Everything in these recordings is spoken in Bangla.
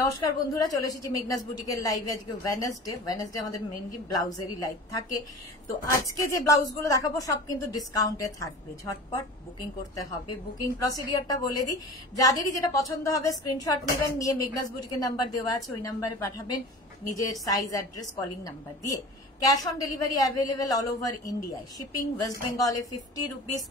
নমস্কার বন্ধুরা, চলে এসেছি মেঘনাস বুটিকের লাইভে। আজকে ওয়েডনেসডে আমাদের মেইনলি ব্লাউজেরই লাইভ থাকে। তো আজকে যে ব্লাউজগুলো দেখাবো সব কিন্তু ডিসকাউন্টে থাকবে। ঝটপট বুকিং করতে হবে। বুকিং প্রসিডিওরটা বলে দিই, যাদেরই যেটা পছন্দ হবে স্ক্রিনশট নেবেন, নিয়ে মেঘনাস বুটিকের নাম্বার দেওয়া আছে, ওই নাম্বারে পাঠাবেন নিজের সাইজ, অ্যাড্রেস, কলিং নাম্বার দিয়ে। Cash on delivery available all over ইন্ডিয়ায়। শিপিং ওয়েস্ট বেঙ্গলে 50 রুপিস,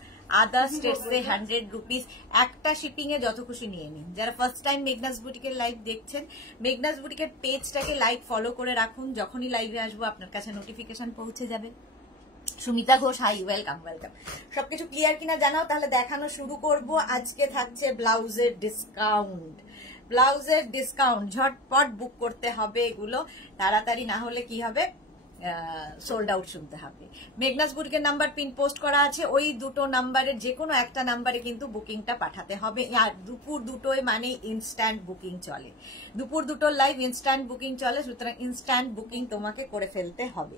আদার স্টেটসে 100 রুপিস। একটা শিপিং এ যত খুশি নিয়ে নিন। যারা ফার্স্ট টাইম মেঘনাস বুটিকের লাইভ দেখছেন, মেঘনাস বুটিকের পেজটাকে লাইক ফলো করে রাখুন। যখনই লাইভে আসবো আপনার কাছে নোটিফিকেশন পৌঁছে যাবে। Sumita Ghosh, hi, welcome welcome. সবকিছু ক্লিয়ার কিনা জানাও, তাহলে দেখানো শুরু করব। আজকে থাকছে ব্লাউজের ডিসকাউন্ট। ব্লাউজের ডিসকাউন্ট ঝটপট বুক করতে হবে। এগুলো তাড়াতাড়ি না হলে কি হবে, সোল্ড আউট শুনতে হবে। মেঘনাস বুটিকের নাম্বার পিন পোস্ট করা আছে, ওই দুটো নাম্বারের যে কোনো একটা নাম্বারে কিন্তু বুকিংটা পাঠাতে হবে। আর দুপুর দুটোয় মানে ইনস্ট্যান্ট বুকিং চলে। দুপুর দুটোর লাইভ ইনস্ট্যান্ট বুকিং চলে, সুতরাং ইনস্ট্যান্ট বুকিং তোমাকে করে ফেলতে হবে।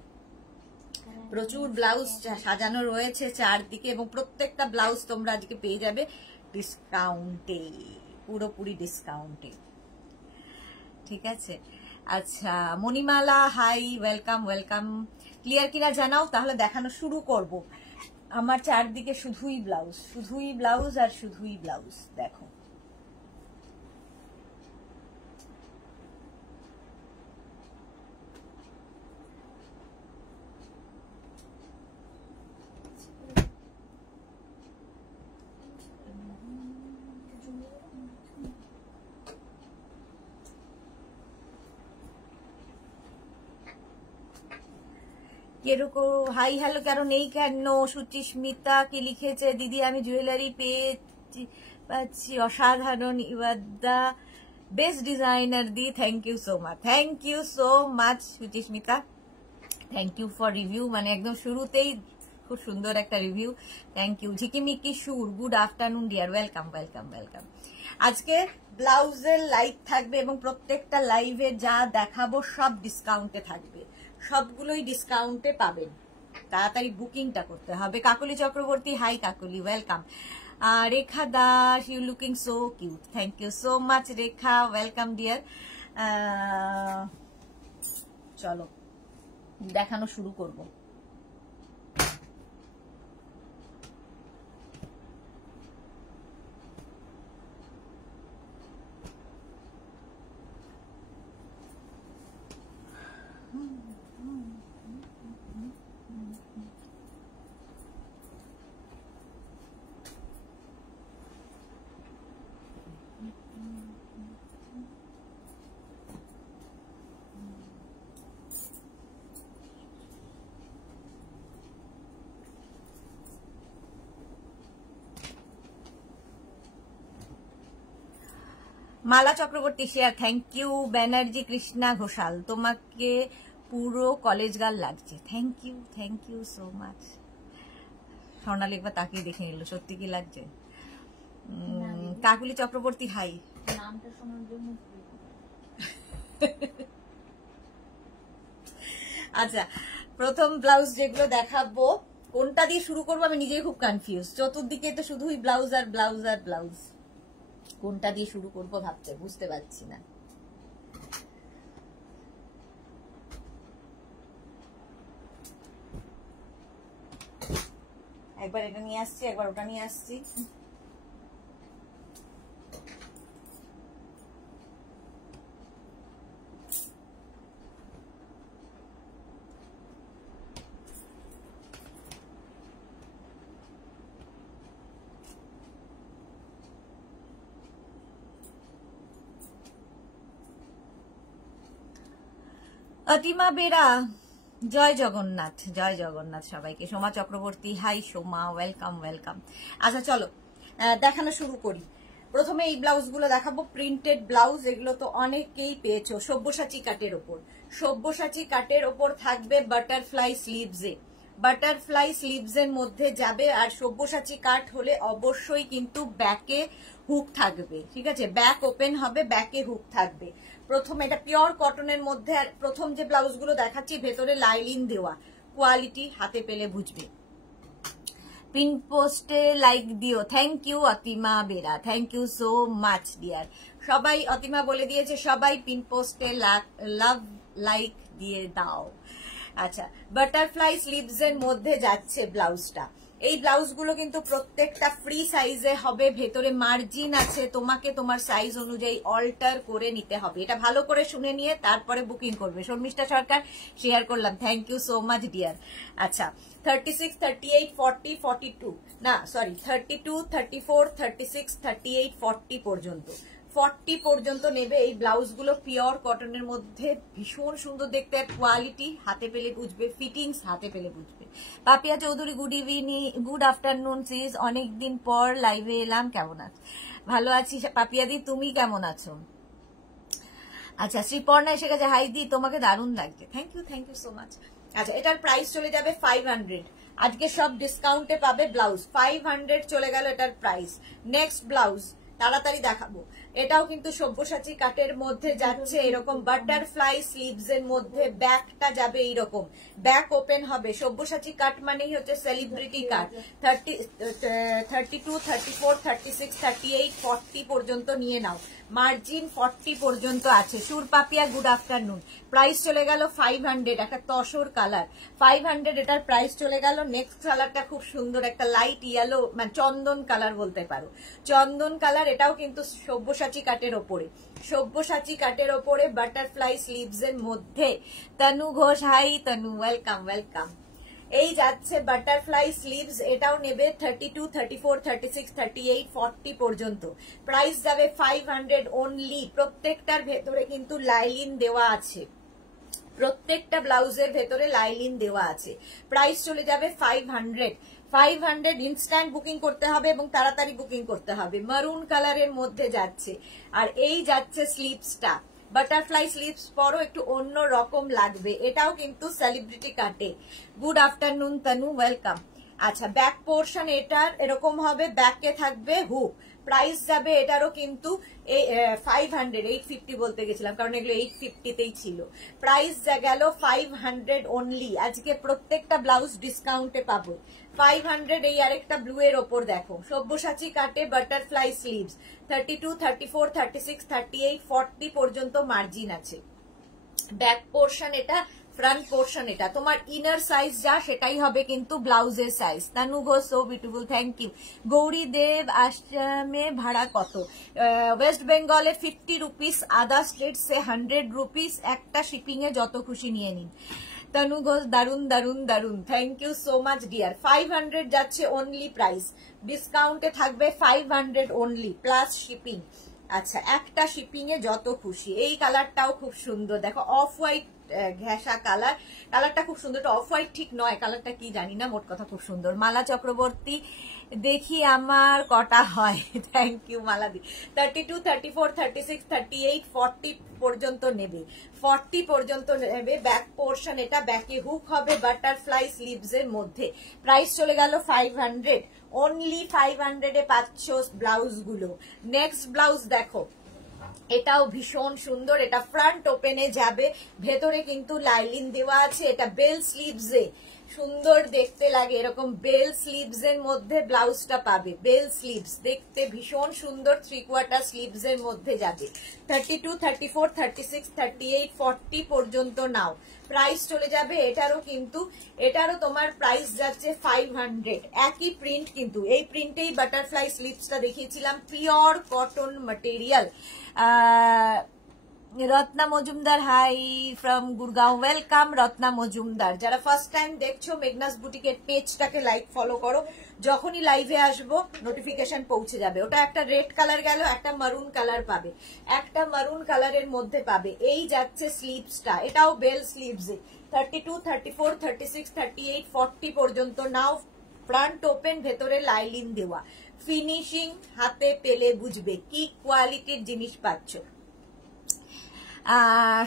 প্রচুর ব্লাউজ সাজানো রয়েছে চারদিকে, এবং প্রত্যেকটা ব্লাউজ তোমরা আজকে পেয়ে যাবে ডিসকাউন্টে, পুরোপুরি ডিসকাউন্টে। ঠিক আছে, আচ্ছা Manimala, hi, welcome welcome. Clear কিনা জানাও, তাহলে দেখানো শুরু করব। আমার চারদিকে শুধুই ব্লাউজ, শুধুই ব্লাউজ আর শুধুই ব্লাউজ। দেখো কেরকম হাই হ্যালো কেন নেই কেন? সুচিস্মিতা কি লিখেছে, দিদি আমি জুয়েলারি পাচ্ছি অসাধারণ, ইবাদা বেস্ট ডিজাইনার দি। Thank you so much, thank you so much Suchismita, thank you for review. মানে একদম শুরুতেই খুব সুন্দর একটা রিভিউ, থ্যাংক ইউ। ঝিকিমিকি সুর, good afternoon dear, welcome welcome welcome. আজকে ব্লাউজের লাইভ থাকবে এবং প্রত্যেকটা লাইভে যা দেখাবো সব ডিসকাউন্টে থাকবে, সবগুলোই ডিসকাউন্টে পাবেন। তাড়াতাড়ি বুকিংটা করতে হবে। Kakoli Chakraborty, hi Kakoli, welcome. Rekha Das, you looking so cute, thank you so much Rekha, welcome dear. চলো দেখানো শুরু করব। Mala Chakraborty share, thank you. Banerjee Krishna Ghoshal, তোমাকে পুরো কলেজ গার্ল লাগছে, thank you so much. Swarnali একবার তাকিয়ে দেখে নিল, সত্যি কি লাগছে? কাকুলি চক্রবর্তী, হাই। নামটা শোনার জন্য আচ্ছা, প্রথম ব্লাউজ যেগুলো দেখাবো, কোনটা দিয়ে শুরু করবো আমি নিজেই খুব কনফিউজ। চতুর্দিকে তো শুধুই ব্লাউজ আর ব্লাউজ আর ব্লাউজ, কোনটা দিয়ে শুরু করবো বুঝতে পারছি না। একবার এটা নিয়ে আসছি, একবার ওটা নিয়ে আসছি। অতিমা বেরা, জয় জগন্নাথ, জয় জগন্নাথ সবাইকে। Soma Chakraborty, hi Soma, welcome welcome. আচ্ছা চলো দেখানো শুরু করি। প্রথমে এই ব্লাউজগুলো দেখাবো, প্রিন্টেড ব্লাউজ। এগুলো তো অনেকেই পেয়েছো। সব্যসাচী কাটের ওপর, সব্যসাচী কাটের ওপর থাকবে বাটারফ্লাই স্লিভসে, বাটারফ্লাই স্লিভসের মধ্যে যাবে। আর সব্যসাচী কাট হলে অবশ্যই কিন্তু ব্যাকে হুক থাকবে, ঠিক আছে? ব্যাক ওপেন হবে, ব্যাকে হুক থাকবে। প্রথম এটা পিওর কটনের মধ্যে। আর প্রথম যে ব্লাউজগুলো দেখাচ্ছি ভেতরে লাইলিন দেওয়া, কোয়ালিটি হাতে পেলে বুঝবে। পিন পোস্টে লাইক দিও। Thank you Atima Bera, thank you so much dear. সবাই অতিমা বলে দিয়েছে সবাই পিন পোস্টে লাভ লাইক দিয়ে দাও। আচ্ছা, বাটারফ্লাই স্লিভস এর মধ্যে যাচ্ছে ব্লাউজটা। এই ব্লাউজগুলো কিন্তু প্রত্যেকটা ফ্রি সাইজে হবে, ভেতরে মার্জিন আছে, তোমাকে তোমার সাইজ অনুযায়ী অল্টার করে নিতে হবে। এটা ভালো করে শুনে নিয়ে তারপরে বুকিং করবে। শর্মিষ্ঠা সরকার শেয়ার করলাম, thank you so much dear. আচ্ছা, 36, 38, 40, 42 না সরি 32, 34, 36, 38, 40 পর্যন্ত 40 পর্যন্ত নেবে। এই ব্লাউজগুলো পিওর কটনের মধ্যে, ভীষণ সুন্দর দেখতে, কোয়ালিটি হাতে পেলে বুঝবে, ফিটিংস হাতে পেলে বুঝবে। Papiya Chowdhury good evening, good afternoon sis, অনেকদিন পর লাইভে এলাম, কেমন আছো? ভালো আছি পাপিয়া দি, তুমি কেমন আছো? আচ্ছা, শ্রীপর্ণা এসে গেছে, হাই দি তোমাকে দারুণ লাগছে, থ্যাংক ইউ সো মাচ। আচ্ছা, এটার প্রাইস চলে যাবে 500, আজকে সব ডিসকাউন্টে পাবে ব্লাউজ, 500 চলে গেল এটার প্রাইস। নেক্সট ব্লাউজ তাড়াতাড়ি দেখাবো, এটাও কিন্তু সব্যসাচী কাটের মধ্যে যাচ্ছে, এরকম বাটারফ্লাই স্লিভস এর মধ্যে, ব্যাকটা যাবে এইরকম, ব্যাক ওপেন হবে। সব্যসাচী কাট মানেই হচ্ছে সেলিব্রিটি কাট। 32, 34, 36, 38, 40 পর্যন্ত নিয়ে নাও, মার্জিন 40 পর্যন্ত আছে। সুর পাপিয়া গুড আফটারনুন, প্রাইস চলে গেল 500, একটা তসর কালার 500, এটার প্রাইস চলে গেল। নেক্সট কালারটা খুব সুন্দর, একটা লাইট ইয়েলো, মানে চন্দন কালার বলতে পারো, চন্দন কালার, এটাও কিন্তু সব্যসাচী কাটের ওপরে, সব্যসাচী কাটের ওপরে বাটারফ্লাই স্লিভস এর মধ্যে। তনু ঘোষ, হাই তনু, ওয়েলকাম ওয়েলকাম। এই যাচ্ছে বাটারফ্লাই স্লিভস, এটাও নেবে 32, 34, 36, 38, 40 পর্যন্ত, প্রাইস যাবে 500 অনলি। প্রত্যেকটার ভেতরে কিন্তু লাইলিন দেওয়া আছে, প্রত্যেকটা ব্লাউজের ভেতরে লাইলিন দেওয়া আছে, প্রাইস চলে যাবে 500। ইনস্ট্যান্ট বুকিং করতে হবে এবং তাড়াতাড়ি বুকিং করতে হবে। মারুন কালারের মধ্যে যাচ্ছে, আর এই যাচ্ছে স্লিভসটা, বাটারফ্লাই স্লিভস পরও একটু অন্য রকম লাগবে, এটাও কিন্তু সেলিব্রিটি কাটে। গুড আফটারনুন তনু, ওয়েলকাম। আচ্ছা, ব্যাক পোর্শন এটার এরকম হবে, ব্যাকে থাকবে হুক, প্রাইস যাবে এটারও কিন্তু 500, 850 বলতে গেছিলাম কারণ এগুলো 850তেই ছিল, প্রাইস গেল 500 অনলি। আজকে প্রত্যেকটা ব্লাউজ ডিসকাউন্টে পাবো 500। এই আরেকটা ব্লু এর ওপর দেখো, সব্যসাচী কাটে বাটারফ্লাই স্লিভস, 32, 34, 36, 38, 40 পর্যন্ত মার্জিন আছে। ব্যাক পোর্শন এটা, ফ্রন্ট পোর্শন এটা, তোমার ইনার সাইজ যা সেটাই হবে কিন্তু ব্লাউজের size. Tanu Ghosh, so beautiful, thank you. Gouri Deb, আসামে ভাড়া কত? ওয়েস্ট বেঙ্গলে 50 রুপিস, আদার স্টেট সে 100 রুপিস, একটা শিপিং এ যত খুশি নিয়ে নিন। তনু ঘোষ, দারুন দারুন দারুন, thank you so much dear. 500 যাচ্ছে অনলি প্রাইস, ডিসকাউন্টে থাকবে 500 অনলি প্লাস শিপিং। আচ্ছা, একটা শিপিং এ যত খুশি। এই কালারটাও খুব সুন্দর, দেখো অফ হোয়াইট ঘেঁষা কালার, কালারটা খুব সুন্দর, অফ হোয়াইট ঠিক নয়, কালারটা কি জানি না, মোট কথা খুব সুন্দর। মালা চক্রবর্তী, দেখি আমার কটা হয়, থ্যাংক ইউ মালা দি। 32, 34, 36, 38, 40 পর্যন্ত নেবে, 40 পর্যন্ত নেবে। ব্যাক পোর্শন এটা, ব্যাকে হুক হবে বাটারফ্লাই স্লিভস এর মধ্যে, প্রাইস চলে গেল 500 অনলি। 500 এ পাচ্ছ ব্লাউজ গুলো। নেক্সট ব্লাউজ দেখো, এটাও ভীষণ সুন্দর, এটা ফ্রন্ট ওপেনে যাবে, ভেতরে কিন্তু লাইলিন দেওয়া আছে, এটা বেল স্লিভস এ সুন্দর দেখতে লাগে, এরকম বেল স্লিভস এর মধ্যে ব্লাউজটা পাবে। বেল স্লিভস দেখতে ভীষণ সুন্দর, 3/4 স্লিভস এর মধ্যে যাবে। 32, 34, 36, 38, 40 পর্যন্ত নাও, প্রাইস চলে যাবে এটারও কিন্তু, এটারও তোমার প্রাইস যাচ্ছে 500। একই প্রিন্ট কিন্তু, এই প্রিন্টেই বাটারফ্লাই স্লিভসটা দেখিয়েছিলাম, pure cotton material. Ratna Majumdar, high from Gurgaon, welcome Ratna Majumdar. যারা ফার্স্ট টাইম দেখছো মেঘনাস বুটিকের পেজটাকে লাইক ফলো করো, যখনই লাইভে আসবো নোটিফিকেশন পৌঁছে যাবে। ওটা একটা রেড কালার গেল, একটা মারুন কালার পাবে, একটা মারুন কালারের মধ্যে পাবে। এই যাচ্ছে স্লিভসটা, এটাও বেল স্লিভস, 32, 34, 36, 38, 40 পর্যন্ত নাও, ফ্রন্ট ওপেন, ভেতরে লাইলিন দেওয়া, ফিনিশিং হাতে পেলে বুঝবে কি কোয়ালিটির জিনিস পাচ্ছ।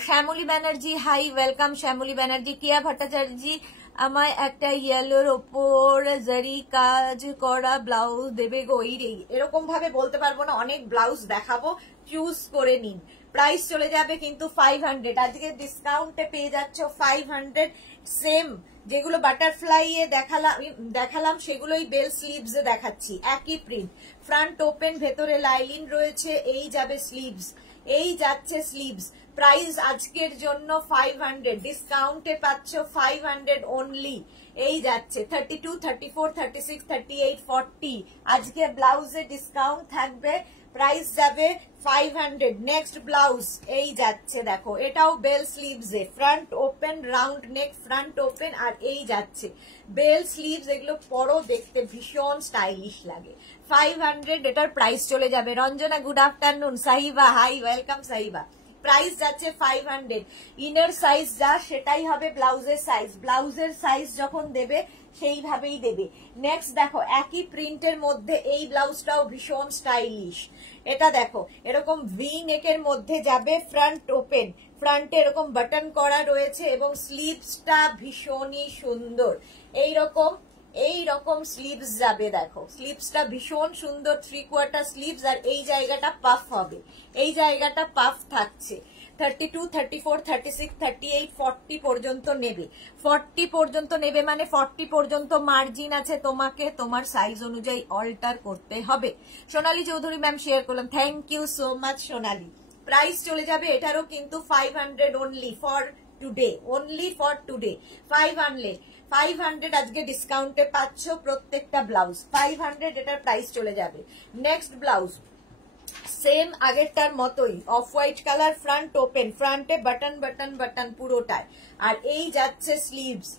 Shyamali Banerjee, hi welcome Shyamali Banerjee. কিয়া ভট্টাচার্য, আমায় একটা ইয়েলোর ওপর জারি কাজ করা ব্লাউজ দেবে গো। এরকম ভাবে বলতে পারবো না, অনেক ব্লাউজ দেখাবো, চুজ করে নিন। প্রাইস চলে যাবে কিন্তু 500। আজকে ডিসকাউন্টে পেয়ে যাচ্ছ 500। সেম যেগুলো বাটারফ্লাই এ দেখালাম সেগুলোই বেল স্লিভস এ দেখাচ্ছি, একই প্রিন্ট, ফ্রন্ট ওপেন, ভেতরে লাইলিন রয়েছে, এই যাবে স্লিভস, এই যাচ্ছে স্লিভস। প্রাইস আজকের জন্য 500, ডিসকাউন্টে পাচ্ছ 500 অনলি। এই যাচ্ছে 32, 34, 36, 38, 40। আজকে ব্লাউজে ডিসকাউন্ট থাকবে, প্রাইস যাবে 500। নেক্সট ব্লাউজ এই যাচ্ছে, দেখো এটাও বেল স্লিভস এ, front open, round neck, front open, আর এই যাচ্ছে বেল স্লিভস। এগুলো পরো, দেখতে ভীষণ স্টাইলিশ লাগে। 500 এটার প্রাইস চলে যাবে। Ranjana good afternoon, Sahiba hi, welcome Sahiba. Price যাচ্ছে 500। ইনার সাইজ যা সেটাই হবে ব্লাউজের সাইজ, ব্লাউজের সাইজ যখন দেবে সেইভাবেই দেবে। নেক্সট দেখো একই প্রিন্টের মধ্যে এই ব্লাউজটাও ভীষণ স্টাইলিশ। এটা দেখো এরকম ভি নেকের মধ্যে যাবে, ফ্রন্ট ওপেন, ফ্রন্টে এরকম বাটন করা রয়েছে এবং স্লিভসটা ভীষণই সুন্দর। এইরকম স্লিভস যাবে, দেখো স্লিভসটা ভীষণ সুন্দর, 3/4 স্লিভস, আর এই জায়গাটা পাফ হবে, এই জায়গাটা পাফ থাকছে। 32, 34, 36, 38, 40 পর্যন্ত নেবে। 40 পর্যন্ত নেবে মানে 40 পর্যন্ত মার্জিন আছে, তোমাকে তোমার সাইজ অনুযায়ী অল্টার করতে হবে। সোনালী চৌধুরী ম্যাম শেয়ার করলাম, thank you so much Sonali. Price চলে যাবে এটারও কিন্তু 500 only for today, only for today. 500 আজকে ডিসকাউন্টে পাচ্ছ প্রত্যেকটা ব্লাউজ, 500 এটার প্রাইস চলে যাবে। নেক্সট ব্লাউজ সেম আগেরটার মতোই, off white colour, front open, ফ্রন্টে বাটন বাটন বাটন পুরোটায়, আর এই যাচ্ছে স্লিভস,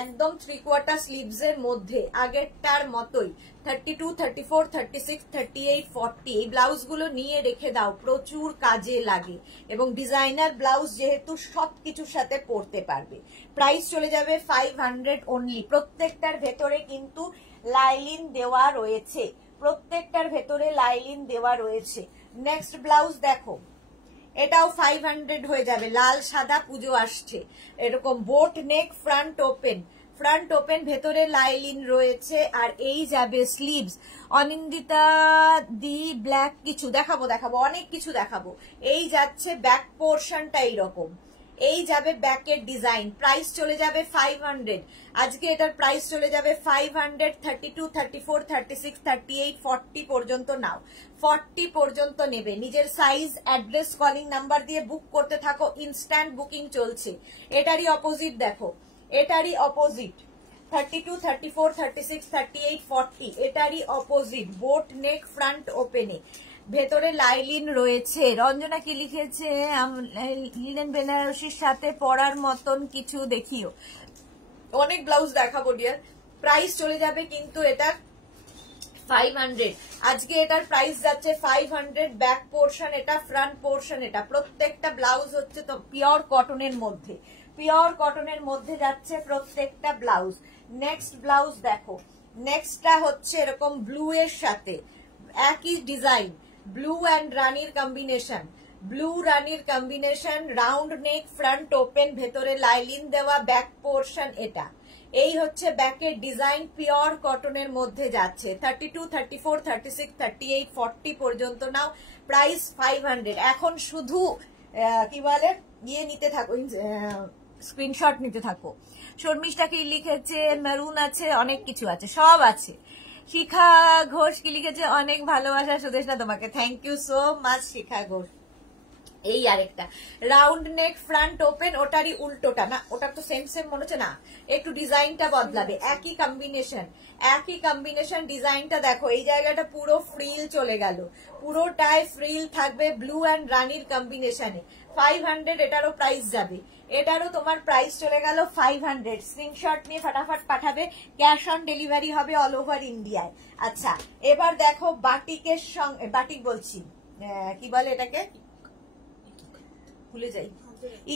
একদম 3/4 স্লিভস এর মধ্যে, আগেরটার মতোই। 32, 34, 36, 38, 40 এই ব্লাউজ গুলো নিয়ে রেখে দাও, প্রচুর কাজে লাগে এবং ডিজাইনার ব্লাউজ যেহেতু সবকিছুর সাথে পরতে পারবে। প্রাইস চলে যাবে 500 অনলি। প্রত্যেকটার ভেতরে কিন্তু লাইলিন দেওয়া রয়েছে, প্রত্যেকটার ভেতরে লাইলিন দেওয়া রয়েছে। নেক্সট ব্লাউজ দেখো, এটাও 500 হয়ে যাবে, লাল সাদা পুজো আসছে, এরকম বোট নেক, ফ্রন্ট ওপেন, ফ্রন্ট ওপেন, ভেতরে লাইলিন রয়েছে, আর এই যাবে স্লিভস। অনিন্দিতা দি ব্ল্যাক কিছু দেখাবো, অনেক কিছু দেখাবো। এই যাচ্ছে ব্যাক পোর্শনটা এইরকম, এই যাবে ব্যাকের ডিজাইন। প্রাইস চলে যাবে 500 আজকে, এটার প্রাইস চলে যাবে 500। 32, 34, 36, 38, 40 পর্যন্ত নাও, 40 পর্যন্ত নেবে। নিজের সাইজ, অ্যাড্রেস, কলিং নাম্বার দিয়ে বুক করতে থাকো, ইনস্ট্যান্ট বুকিং চলছে। এটারই অপোজিট দেখো, এটারই অপোজিট 32, 34, 36, 38, 40 এটারই অপোজিট, বোট নেক, ফ্রন্ট ওপেনে, ভেতরে লাইলিন রয়েছে। রঞ্জনা কি লিখেছে, লিলেন বেনারসির সাথে পরার মতন কিছু দেখিও। অনেক ব্লাউজ দেখাবো ডিয়ার, প্রাইস চলে যাবে কিন্তু এটা 500 আজকে, এটার প্রাইস যাচ্ছে 500। ব্যাক পোর্শন এটা, ফ্রন্ট পোর্শন এটা, প্রত্যেকটা ব্লাউজ হচ্ছে তো পিওর কটনের মধ্যে, পিওর কটনের মধ্যে যাচ্ছে প্রত্যেকটা ব্লাউজ। নেক্সট ব্লাউজ দেখো, নেক্সটটা হচ্ছে এরকম ব্লু এর সাথে একই ডিজাইন, ব্লু অ্যান্ড রানির কম্বিনেশন, ব্লু রানির combination, round neck, front open, ভেতরে লাইলিন দেওয়া, ব্যাক পোর্শন এটা। এই হচ্ছে ব্যাকের ডিজাইন, পিওর কটনের মধ্যে যাচ্ছে। 32, 34, 36, 38, 40 পর্যন্ত নাও, প্রাইস 500। এখন শুধু কি বলে ইয়ে নিতে থাকো, স্ক্রিনশট নিতে থাকো। শর্মিষ্ঠা কি লিখেছে, মেরুন আছে, অনেক কিছু আছে, সব আছে। শিখা ঘোষ কি লিখেছে, অনেক ভালোবাসা সুদেশনা তোমাকে, থ্যাংক ইউ সো মাচ শিখা ঘোষ। এই আরেকটা রাউন্ড নেক, ফ্রন্ট ওপেন, ওটারই উল্টোটা না, ওটা তো সেম সেম মনে হচ্ছে না, একটু ডিজাইনটা বদলাবে, একই কম্বিনেশন, একই কম্বিনেশন। ডিজাইনটা দেখো, এই জায়গাটা পুরো ফ্রিল চলে গেল, পুরোটাই ফ্রিল থাকবে ব্লু অ্যান্ড রানির কম্বিনেশনে। 500 এটারও প্রাইস যাবে, এটারও তোমার প্রাইস চলে গেল 500। স্ক্রিনশট নিয়ে ফটাফট পাঠাবে, ক্যাশ অন ডেলিভারি হবে অল ওভার ইন্ডিয়ায়। আচ্ছা এবার দেখো বাটিকের সঙ্গে, বাটিক বলছি কি বলে এটাকে, ভুলে যাই,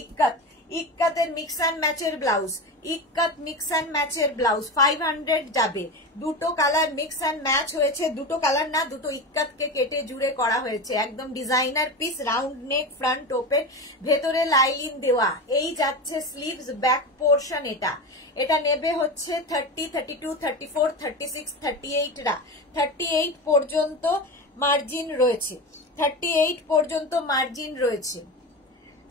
ইক্কাত, ইক্কাতের মিক্স অ্যান্ড ম্যাচের ব্লাউজ, ইক্কাত মিক্স অ্যান্ড ম্যাচের ব্লাউজ 500 যাবে। দুটো কালার মিক্স অ্যান্ড ম্যাচ হয়েছে, দুটো কালার না, দুটো ইক্কাতকে কেটে জুড়ে করা হয়েছে, একদম designer piece, round neck, front open, ভেতরে লাইলিন দেওয়া। এই যাচ্ছে স্লিভস, ব্যাক পোর্শন এটা, এটা নেবে হচ্ছে 30, 32, 34, 36, 38 রা, 38 পর্যন্ত মার্জিন রয়েছে। 38 পর্যন্ত মার্জিন রয়েছে।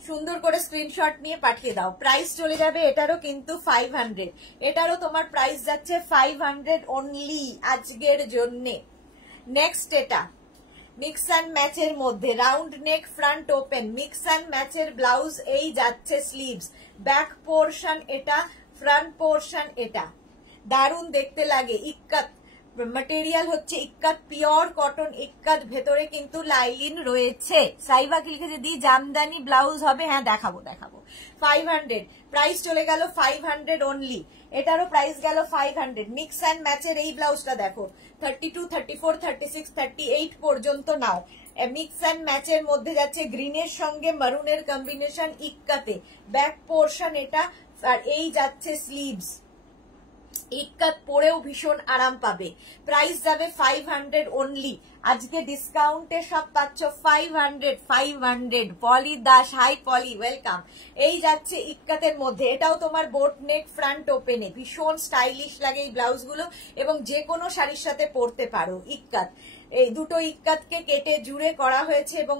সুন্দর করে স্ক্রিনশট নিয়ে পাঠিয়ে দাও। প্রাইস চলে যাবে এটারও কিন্তু 500, এটারও তোমার প্রাইস যাচ্ছে 500 অনলি আজকের জন্যে। নেক্সট এটা মিক্স অ্যান্ড ম্যাচের মধ্যে round neck front open mix and ম্যাচের ব্লাউজ, এই যাচ্ছে স্লিভস, ব্যাক পোর্শন এটা, ফ্রন্ট পোর্শন এটা, দারুণ দেখতে লাগে। ইক্কাত ম্যাটেরিয়াল হচ্ছে ইক্কাত, পিওর কটন ইক্কাত, ভেতরে কিন্তু লাইলিন রয়েছে। সাইবা কি লিখেছে দি জামদানি ব্লাউজ হবে? হ্যাঁ দেখাবো 500, প্রাইস চলে গেল 500 অনলি, এটারও প্রাইস গেল 500। মিক্স অ্যান্ড ম্যাচের এই ব্লাউজটা দেখো 32, 34, 36, 38 পর্যন্ত নাও। মিক্স অ্যান্ড ম্যাচের মধ্যে যাচ্ছে গ্রিনের সঙ্গে মারুনের কম্বিনেশন ইক্কাতে, ব্যাক পোর্শন এটা, আর এই যাচ্ছে স্লিভস। ইক্কাত পরেও ভীষণ আরাম পাবে। প্রাইস যাবে 500 অনলি। আজকে ডিসকাউন্টে সব পাচ্ছ 500। পলি দাস, হাই পলি, ওয়েলকাম। এই যাচ্ছে ইক্কাতের মধ্যে, এটাও তোমার বোট নেক ফ্রন্ট ওপেনে, ভীষণ স্টাইলিশ লাগে এই ব্লাউজগুলো এবং যে কোনো শাড়ির সাথে পরতে পারো। ইক্কাত, এই দুটো ইক্কাতকে কেটে জুড়ে করা হয়েছে এবং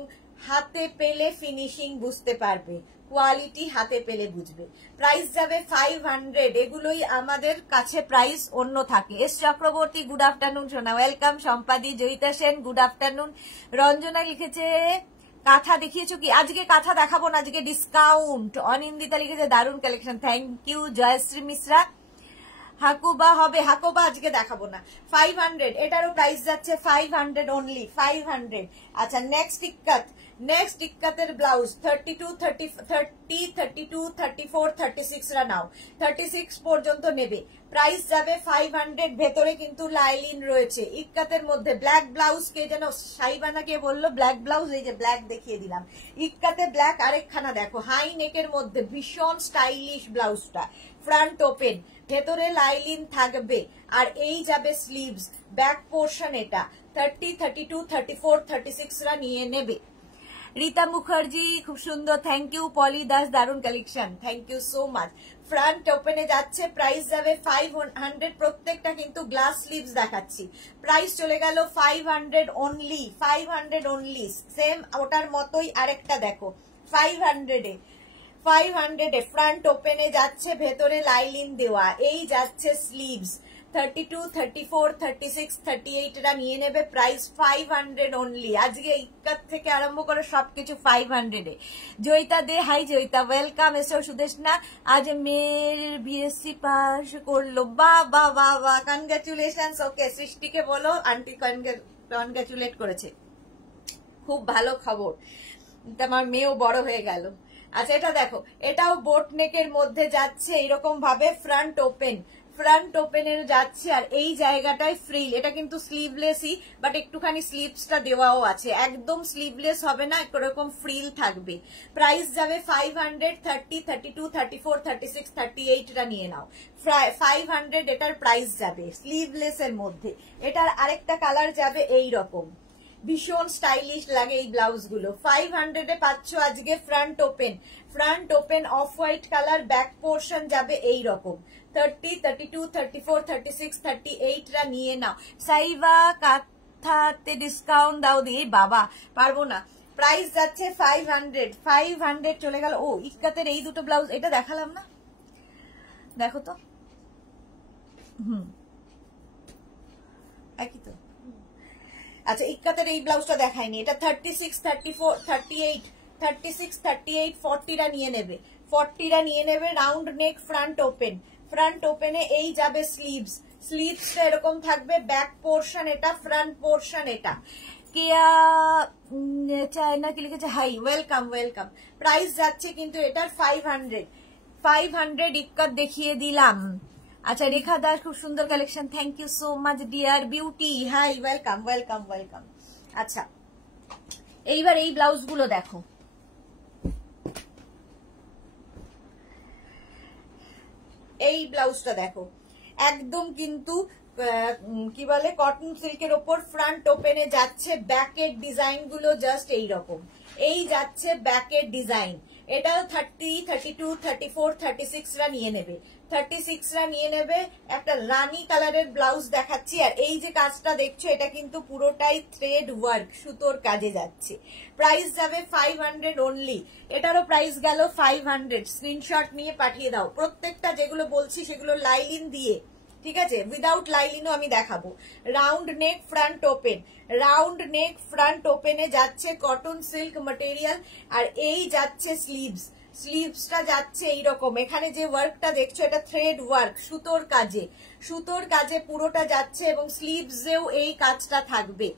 হাতে পেলে ফিনিশিং বুঝতে পারবে, কোয়ালিটি হাতে পেলে বুঝবে। প্রাইস যাবে 500, এগুলোই আমাদের কাছে প্রাইস অন্য থাকে। এস চক্রবর্তী গুড আফটারনুন সোনা, welcome. Sampadi, Joyita Sen good afternoon. Ranjana লিখেছে কাঁথা দেখিয়েছো কি? আজকে কাঁথা দেখাবো না, আজকে ডিসকাউন্ট। অনিন্দিতা লিখেছে দারুণ collection, thank you. Jayashree Mishra Hakoba হবে, হাকুবা আজকে দেখাবো না। 500, এটারও প্রাইস যাচ্ছে 500 অনলি, 500। আচ্ছা নেক্সট ইক্কাত, নেক্সট ইক্কাতের ব্লাউজ 32, 32, 34, 36 রা নাও, 36 পর্যন্ত নেবে। প্রাইস যাবে 500, ভেতরে কিন্তু লাইলিন রয়েছে। ইক্কাতের মধ্যে ব্ল্যাক ব্লাউজ, কে যেন সাইবানা কে বললো ব্ল্যাক ব্লাউজ, এই যে ব্ল্যাক দেখিয়ে দিলাম। ইক্কাতে ব্ল্যাক আরেকখানা দেখো, হাই নেকের মধ্যে ভীষণ স্টাইলিশ ব্লাউজটা, ফ্রন্ট ওপেন, ভেতরে লাইলিন থাকবে, আর এই যাবে স্লিভস, ব্যাক পোর্শন এটা। 30, 32, 34, 36 রা নিয়ে নেবে। রীতা মুখার্জি খুব সুন্দর, থ্যাংক ইউ। পলি দাস দারুণ collection, thank you so much. Front ওপেনে যাচ্ছে, প্রাইস যাবে 500, প্রত্যেকটা কিন্তু গ্লাস স্লিভস দেখাচ্ছি। প্রাইস চলে গেল 500 অনলি, 500 অনলি। সেম ওটার মতোই আরেকটা দেখো 500 এ ফ্রন্ট ওপেনে যাচ্ছে, ভেতরে লাইলিন দেওয়া, এই যাচ্ছে স্লিভস। 32, 34, 36, 38 রা নিয়ে নেবে। Price 500 only. আজকে ইক্কাত থেকে আরম্ভ করে সবকিছু 500 এ। জয়িতা দে, হাই জয়িতা, ওয়েলকাম। এসো সুদেশনা, আজ মেয়ের বিএসসি পাস করলো, বাহ বাহ বাহ বাহ, কনগ্রাচুলেশন। ওকে, সৃষ্টিকে বলো আন্টি কনগ্রাচুলেট করেছে, খুব ভালো খবর, তোমার মেয়েও বড় হয়ে গেল। আচ্ছা এটা দেখো, এটাও বোট নেকের মধ্যে যাচ্ছে এরকম ভাবে, ফ্রন্ট ওপেন, ফ্রন্ট ওপেনের যাচ্ছে, আর এই জায়গাটায় ফ্রিল, এটা কিন্তু স্লিভলেসই, বাট একটুখানি স্লিভসটা দেওয়াও আছে, একদম স্লিভলেস হবে না, এরকম ফ্রিল থাকবে। প্রাইস যাবে 500, 30, 32, 34, 36, 38 টা নিয়ে নাও। 500 এটার প্রাইস যাবে, স্লিভলেস এর মধ্যে। এটার আরেকটা কালার যাবে এই রকম, ভীষণ স্টাইলিশ লাগে এই ব্লাউজ গুলো। 500 এ পাচ্ছ আজকে front open, front open off white colour, back portion যাবে এই রকম। 30, 32, 34, 36, 38 রা নিয়ে নাও। সাইবা কাঁথাতে ডিসকাউন্ট দাও দি, বাবা পারবো না। প্রাইস যাচ্ছে 500 চলে গেল। ও ইক্কাতের এই দুটো ব্লাউজ, এটা দেখালাম না, দেখো তো, একই তো। আচ্ছা ইক্কাতের এই ব্লাউজটা দেখায়নি, এটা 36, 34, 38, 36, 38, 40 রা নিয়ে নেবে, 40 রা নিয়ে নেবে। Round neck front open, front ওপেনে এই যাবে স্লিভস, স্লিভসটা এরকম থাকবে, ব্যাক পোর্শন এটা, ফ্রন্ট পোর্শন এটা। কেয়া চায়না কি লিখেছে, হাই, ওয়েলকাম ওয়েলকাম। প্রাইস যাচ্ছে কিন্তু এটার 500 ইক্কাত দেখিয়ে দিলাম। আচ্ছা রেখা দাস খুব সুন্দর collection, thank you so much dear beauty, hi, welcome welcome welcome. আচ্ছা এইবার এই ব্লাউজ গুলো দেখো, এই ব্লাউজটা দেখো, একদম কিন্তু কি বলে কটন সিল্কের ওপর, ফ্রন্ট ওপেনে যাচ্ছে, ব্যাকের ডিজাইন গুলো জাস্ট এই রকম, এই যাচ্ছে ব্যাকের ডিজাইন, এটাও 30, 32, 34, 36রা নিয়ে নেবে, 36রা নিয়ে নেবে। একটা রানী কালারের ব্লাউজ দেখাচ্ছি, আর এই যে কাজটা দেখছো এটা কিন্তু পুরোটাই থ্রেড ওয়ার্ক, সুতোর কাজে যাচ্ছে। প্রাইস যাবে 500 অনলি। এটারও প্রাইস গেল 500। স্ক্রিনশট নিয়ে পাঠিয়ে দাও। প্রত্যেকটা যেগুলো বলছি সেগুলো লাইলিন দিয়ে, ঠিক আছে, উইদাউট লাইলিনও আমি দেখাবো। Round neck front open, round neck front ওপেনে যাচ্ছে কটন সিল্ক ম্যাটেরিয়াল, আর এই যাচ্ছে স্লিভস, স্লিভসটা যাচ্ছে এইরকম। এখানে যে ওয়ার্কটা দেখছো এটা থ্রেড ওয়ার্ক, সুতোর কাজে, সুতোর কাজে পুরোটা যাচ্ছে, এবং স্লিভসেও এই কাজটা থাকবে।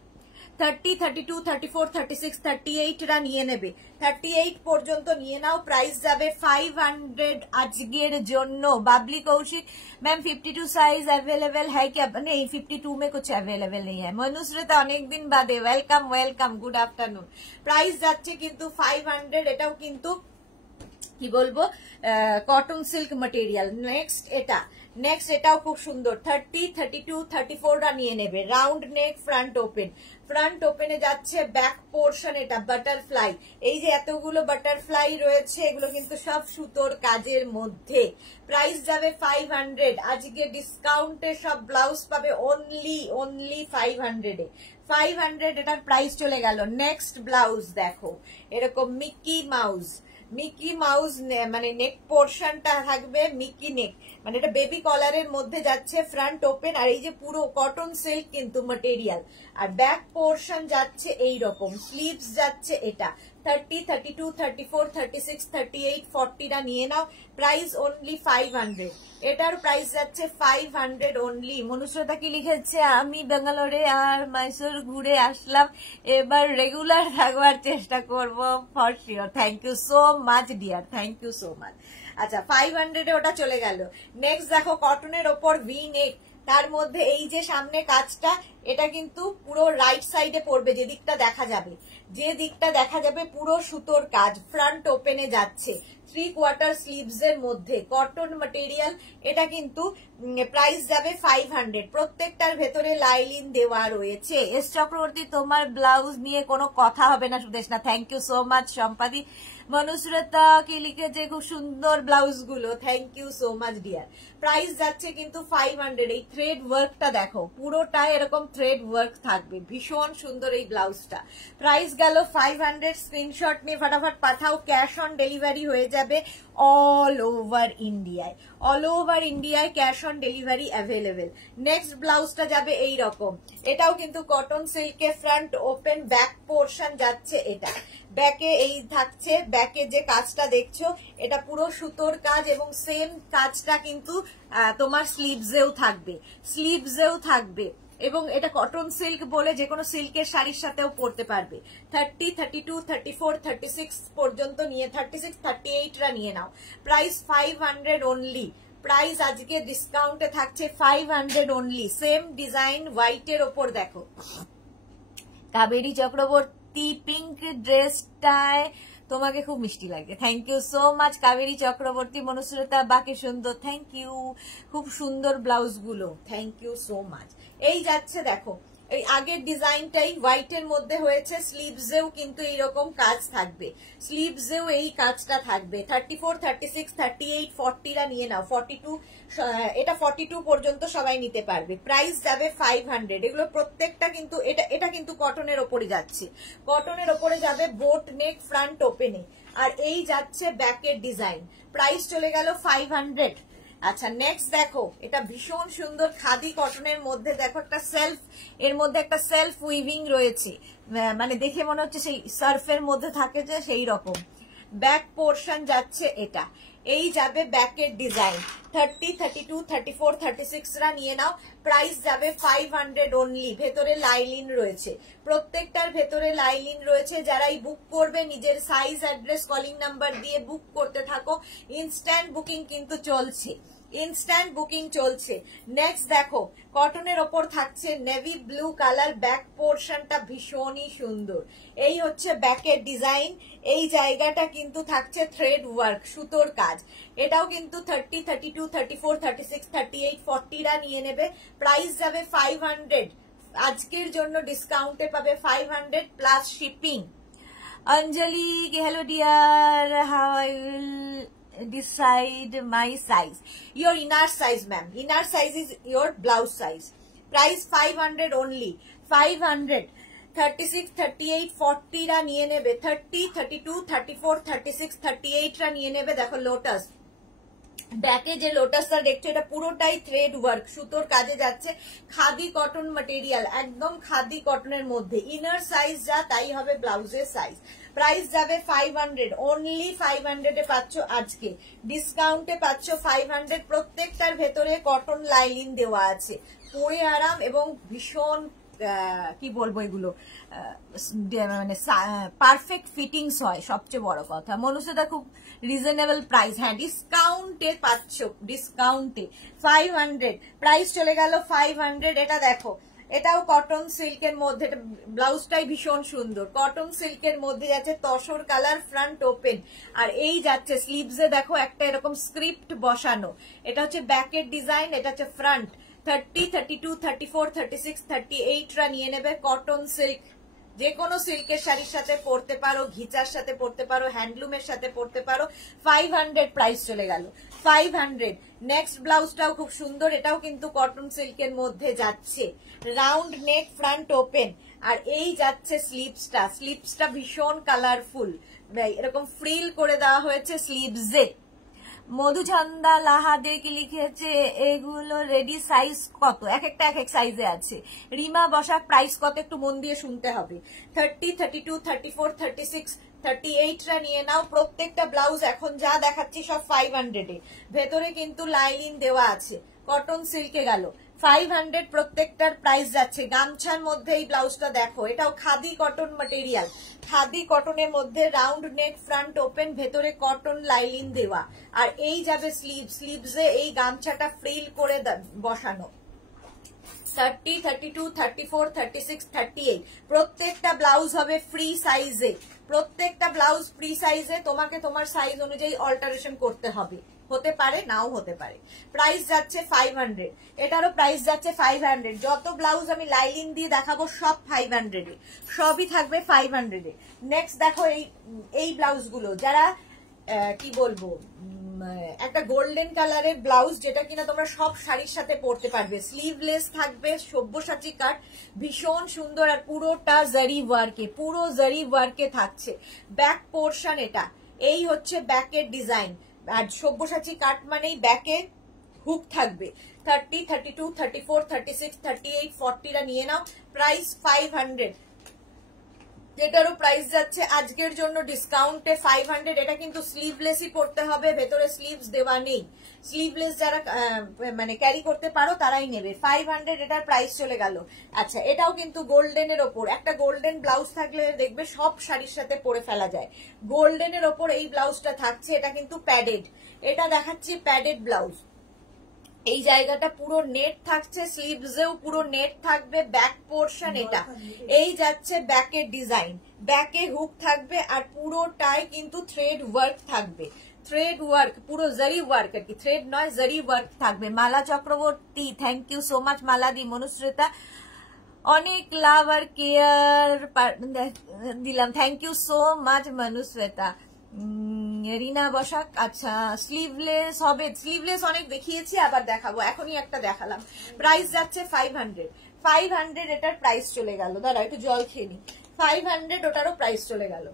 30, 32, 34, 36, 38রা নিয়ে নেবে, 38 পর্যন্ত নিয়ে নাও। প্রাইস যাবে 500 আজকের জন্য। Babli Kaushik ma'am 52 size available है क्या? नहीं, 52 में कुछ अवेलेबल नहीं है। मनुश्रेता अनेक दिन बादे, welcome welcome, good afternoon. Price যাচ্ছে কিন্তু 500। এটাও কিন্তু কি বলবো কটন সিল্ক ম্যাটেরিয়াল। নেক্সট এটাও খুব সুন্দর। 30, 32, 34রা নিয়ে নেবে। Round neck front open, front ওপেনে যাচ্ছে ব্যাক পোর্শন, এটা বাটারফ্লাই। এই যে এতগুলো বাটারফ্লাই রয়েছে এগুলো কিন্তু সব সুতোর কাজের মধ্যে। প্রাইস যাবে 500। আজকে ডিসকাউন্টে সব ব্লাউজ পাবে অনলি 500-এ। 500 এটার প্রাইস চলে গেল। নেক্সট ব্লাউজ দেখো, এরকম মিকি মাউস, মিকি মাউস মানে নেক পোর্শনটা থাকবে মিকি নেক, মানে এটা বেবি কলারের মধ্যে যাচ্ছে, ফ্রন্ট ওপেন, আর এই যে পুরো কটন সিল্ক কিন্তু ম্যাটেরিয়াল, আর ব্যাক পোর্শন যাচ্ছে এই রকম, স্লিভস যাচ্ছে এটা। 30, 32, 34, 36, 38, 40রা নিয়ে নাও। Price only 500। এটার প্রাইস যাচ্ছে 500 অনলি। মনুষ্যতা কি লিখেছে, আমি বেঙ্গালোরে আর মাইসোর ঘুরে আসলাম, এবার রেগুলার থাকবার চেষ্টা করব for sure. Thank you so much dear, thank you so much. আচ্ছা 500-এ ওটা চলে গেল। নেক্সট দেখো কটনের ওপর ভি নেক, তার মধ্যে এই যে সামনে কাজটা এটা কিন্তু পুরো রাইট সাইডে পড়বে, যে দিকটা দেখা যাবে, যে দিকটা দেখা যাবে পুরো সুতোর কাজ, ফ্রন্ট ওপেনে যাচ্ছে, 3/4 স্লিভস এর মধ্যে কটন ম্যাটেরিয়াল। এটা কিন্তু প্রাইস যাবে 500। প্রত্যেকটার ভেতরে লাইলিন দেওয়া রয়েছে। এস চক্রবর্তী তোমার ব্লাউজ নিয়ে কোনো কথা হবে না Sudeshna, thank you so much. Sampadi Manushrata কি লিখেছে, খুব সুন্দর ব্লাউজ গুলো, thank you so much dear. Price যাচ্ছে কিন্তু 500। এই থ্রেড ওয়ার্কটা দেখো, পুরোটা এরকম থ্রেড ওয়ার্ক থাকবে, ভীষণ সুন্দর এই ব্লাউজটা। প্রাইস গেল 500। স্ক্রিনশট নিয়ে ফটাফট পাঠাও, ক্যাশ অন ডেলিভারি হয়ে যাবে অল ওভার ইন্ডিয়ায়, অল ওভার ইন্ডিয়ায় cash on delivery available. Next ব্লাউজটা যাবে এই রকম, এটাও কিন্তু কটন সিল্কে, ফ্রন্ট ওপেন, ব্যাক পোর্শন যাচ্ছে এটা, ব্যাকে এই থাকছে, ব্যাকে যে কাজটা দেখছো এটা পুরো সুতোর কাজ, এবং সেম কাজটা কিন্তু তোমার স্লিভসেও থাকবে, স্লিভসেও থাকবে, এবং এটা কটন সিল্ক বলে যে কোনো সিল্কের শাড়ির সাথেও পরতে পারবে। 30, 32, 34, 36 পর্যন্ত নিয়ে, 36, 38রা নিয়ে নাও। Price 500 only. প্রাইস আজকে ডিসকাউন্টে থাকছে 500 অনলি। সেম ডিজাইন হোয়াইটের ওপর দেখো, কাবেরী চক্রবর্তী পিঙ্ক ড্রেসটায় তোমাকে খুব মিষ্টি লাগে, thank you so much Kaberi Chakraborty. Manushrata বাকি সুন্দর, থ্যাংক ইউ, খুব সুন্দর ব্লাউজ গুলো, থ্যাংক ইউ সো মাচ। এই যাচ্ছে দেখো, এই আগের ডিজাইনটাই হোয়াইটের মধ্যে হয়েছে, স্লিভসেও কিন্তু এইরকম কাজ থাকবে, স্লিভসেও এই কাজটা থাকবে। 34, 36, 38, 40রা নিয়ে নাও। 42, এটা 42 পর্যন্ত সবাই নিতে পারবে। প্রাইস যাবে 500। এগুলো প্রত্যেকটা কিন্তু এটা কিন্তু কটনের ওপরে যাচ্ছে, কটনের ওপরে যাবে, বোট নেক ফ্রন্ট ওপেনে, আর এই যাচ্ছে ব্যাকের ডিজাইন। প্রাইস চলে গেল 500। আচ্ছা নেক্সট দেখো, এটা ভীষণ সুন্দর খাদি কটনের মধ্যে, দেখো একটা সেলফ, এর মধ্যে একটা সেলফ উইভিং রয়েছে, মানে দেখে মনে হচ্ছে সেই সার্ফের মধ্যে থাকে যে সেই রকম। ব্যাক পোর্শন যাচ্ছে এটা, এই যাবে ব্যাকের ডিজাইন। 30, 32, 34, 36রা নিয়ে নাও। প্রাইস যাবে 500 অনলি। ভেতরে লাইলিন রয়েছে, প্রত্যেকটার ভেতরে লাইলিন রয়েছে। যারাই বুক করবে নিজের সাইজ, অ্যাড্রেস, কলিং নাম্বার দিয়ে বুক করতে থাকো। ইনস্ট্যান্ট বুকিং কিন্তু চলছে, ইনস্ট্যান্ট বুকিং চলছে। নেক্সট দেখো, কটনের ওপর থাকছে নেভি ব্লু কালার, ব্যাক পোর্শনটা ভীষণই সুন্দর। এই হচ্ছে ব্যাকের ডিজাইন, এই জায়গাটা কিন্তু থাকছে থ্রেড ওয়ার্ক, সুতোর কাজ। এটাও কিন্তু 30, 32, 34, 36, 38, 40রা নিয়ে নেবে। প্রাইস যাবে 500। আজকের জন্য ডিসকাউন্টে পাবে 500 plus shipping. Anjali, hello dear, how I will decide my size? Your inner size, ma'am. Inner size is your blouse size. Price 500 only. 500. 36, 38, 40 রা নিয়ে নেবে, 30, 32, 34, 36, 38 রা নিয়ে নেবে। দেখো লোটাস, ব্যাকে যে লোটাসটা দেখছো এটা পুরোটাই থ্রেড ওয়ার্ক, সুতোর কাজে যাচ্ছে, খাদি কটন ম্যাটেরিয়াল, একদম খাদি কটনের মধ্যে। ইনার সাইজ যা তাই হবে ব্লাউজের সাইজ। প্রাইস যাবে 500, অনলি 500 এ পাচ্ছ আজকে, ডিসকাউন্টে পাচ্ছ 500। প্রত্যেকটার ভেতরে কটন লাইনিং দেওয়া আছে, পরে আরাম এবং ভীষণ কি বলবো এগুলো মানে পারফেক্ট ফিটিংস হয়, সবচেয়ে বড় কথা। মনুষ্যতা খুব রিজনেবল প্রাইস, হ্যাঁ ডিসকাউন্টে পাচ্ছ, ডিসকাউন্টে 500। প্রাইস চলে গেল 500। এটা দেখো, এটাও কটন সিল্কের মধ্যে, ব্লাউজটাই ভীষণ সুন্দর, কটন সিল্কের মধ্যে যাচ্ছে তসর কালার, ফ্রন্ট ওপেন, আর এই যাচ্ছে স্লিভসে দেখো একটা এরকম স্ক্রিপ্ট বসানো। এটা হচ্ছে ব্যাকের ডিজাইন, এটা হচ্ছে ফ্রন্ট। 30, 32, 34, 36, 38 রা নিয়ে নেবে। কটন সিল্ক, যে কোনো সিল্কের শাড়ির সাথে পরতে পারো, ঘিচার সাথে পরতে পারো, হ্যান্ডলুমের সাথে পরতে পারো। 500 প্রাইস চলে গেল 500। নেক্সট ব্লাউজটাও খুব সুন্দর, এটাও কিন্তু কটন সিল্কের মধ্যে যাচ্ছে, রাউন্ড নেক, ফ্রন্ট ওপেন, আর এই যাচ্ছে স্লিভসটা। স্লিভসটা ভীষণ কালারফুল, এরকম ফ্রিল করে দেওয়া হয়েছে স্লিভসে। মধুচন্দা লাহাদে কি লিখেছে, এগুলো রেডি সাইজ কত? এক একটা এক এক সাইজে আছে। রিমা বসাক, প্রাইস কত একটু মন দিয়ে শুনতে হবে। 30, 32, 34, 36, 38 রা নিয়ে নাও। প্রত্যেকটা ব্লাউজ এখন যা দেখাচ্ছি সব 500 এ, ভেতরে কিন্তু লাইনিং দেওয়া আছে। কটন সিল্কে গেল 500, প্রত্যেকটার প্রাইস যাচ্ছে। গামছার মধ্যে এই ব্লাউজটা দেখো, এটাও খাদি কটন ম্যাটেরিয়াল, খাদি কটনের মধ্যে রাউন্ড নেক, ফ্রন্ট ওপেন, ভেতরে কটন লাইনিং দেওয়া, আর এই যাবে স্লিভ, স্লিভসে এই গামছাটা ফ্রিল করে বসানো। 30, 32, 34, 36, 38 প্রত্যেকটা ব্লাউজ হবে ফ্রি সাইজে, প্রত্যেকটা ব্লাউজ ফ্রি সাইজে। তোমাকে তোমার সাইজ অনুযায়ী অল্টারেশন করতে হবে, হতে পারে নাও হতে পারে। প্রাইস যাচ্ছে 500, এটারও প্রাইস যাচ্ছে 500। যত ব্লাউজ আমি লাইনিং দিয়ে দেখাবো সব 500 এ, সবই থাকবে 500 এ। নেক্সট দেখো এই ব্লাউজগুলো, যারা কি বলবো একটা গোল্ডেন কালারের ব্লাউজ, যেটা কিনা তোমরা সব শাড়ির সাথে পরতে পারবে, স্লিভলেস থাকবে, সব্যসাচী কাট, ভীষণ সুন্দর, আর পুরোটা জারি ওয়ার্কে, পুরো জারি ওয়ার্কে থাকছে। ব্যাক পোর্শন এটা, এই হচ্ছে ব্যাকের ডিজাইন, আর সব্যসাচী কাট মানেই ব্যাকে হুক থাকবে। 30, 32, 34, 36, 38, 40 রা নিয়ে নাও। প্রাইস 500, যেটারও প্রাইস যাচ্ছে আজকের জন্য ডিসকাউন্টে 500। এটা কিন্তু স্লিভলেসই পড়তে হবে, ভেতরে স্লিভস দেওয়া নেই। স্লিভলেস যারা মানে ক্যারি করতে পারো তারাই নেবে। 500 এটার প্রাইস চলে গেল। আচ্ছা, এটাও কিন্তু গোল্ডেনের ওপর, একটা গোল্ডেন ব্লাউজ থাকলে দেখবে সব শাড়ির সাথে পরে ফেলা যায়। গোল্ডেনের ওপর এই ব্লাউজটা থাকছে, এটা কিন্তু প্যাডেড, এটা দেখাচ্ছি প্যাডেড ব্লাউজ। এই জায়গাটা পুরো নেট থাকছে, স্লিভসেও পুরো নেট থাকবে। ব্যাক পোর্শন এটা, এই যাচ্ছে ব্যাকের ডিজাইন, ব্যাকে হুক থাকবে, আর পুরোটাই কিন্তু থ্রেড ওয়ার্ক থাকবে, থ্রেড ওয়ার্ক, পুরো জারি ওয়ার্ক আর কি, থ্রেড নয় জারি ওয়ার্ক থাকবে। Mala Chakraborty, thank you so much মালাদি। মনুশ্রেতা, অনেক লাভ আর কেয়ার দিলাম, thank you so much Manushreta. Rina Basak, আচ্ছা স্লিভলেস হবে, স্লিভলেস অনেক দেখিয়েছি, আবার দেখাবো, এখনই একটা দেখালাম। প্রাইস যাচ্ছে 500, 500 এটার প্রাইস চলে গেল। দাঁড়া একটু জল খেয়ে নি। 500 ওটারও প্রাইস চলে গেল।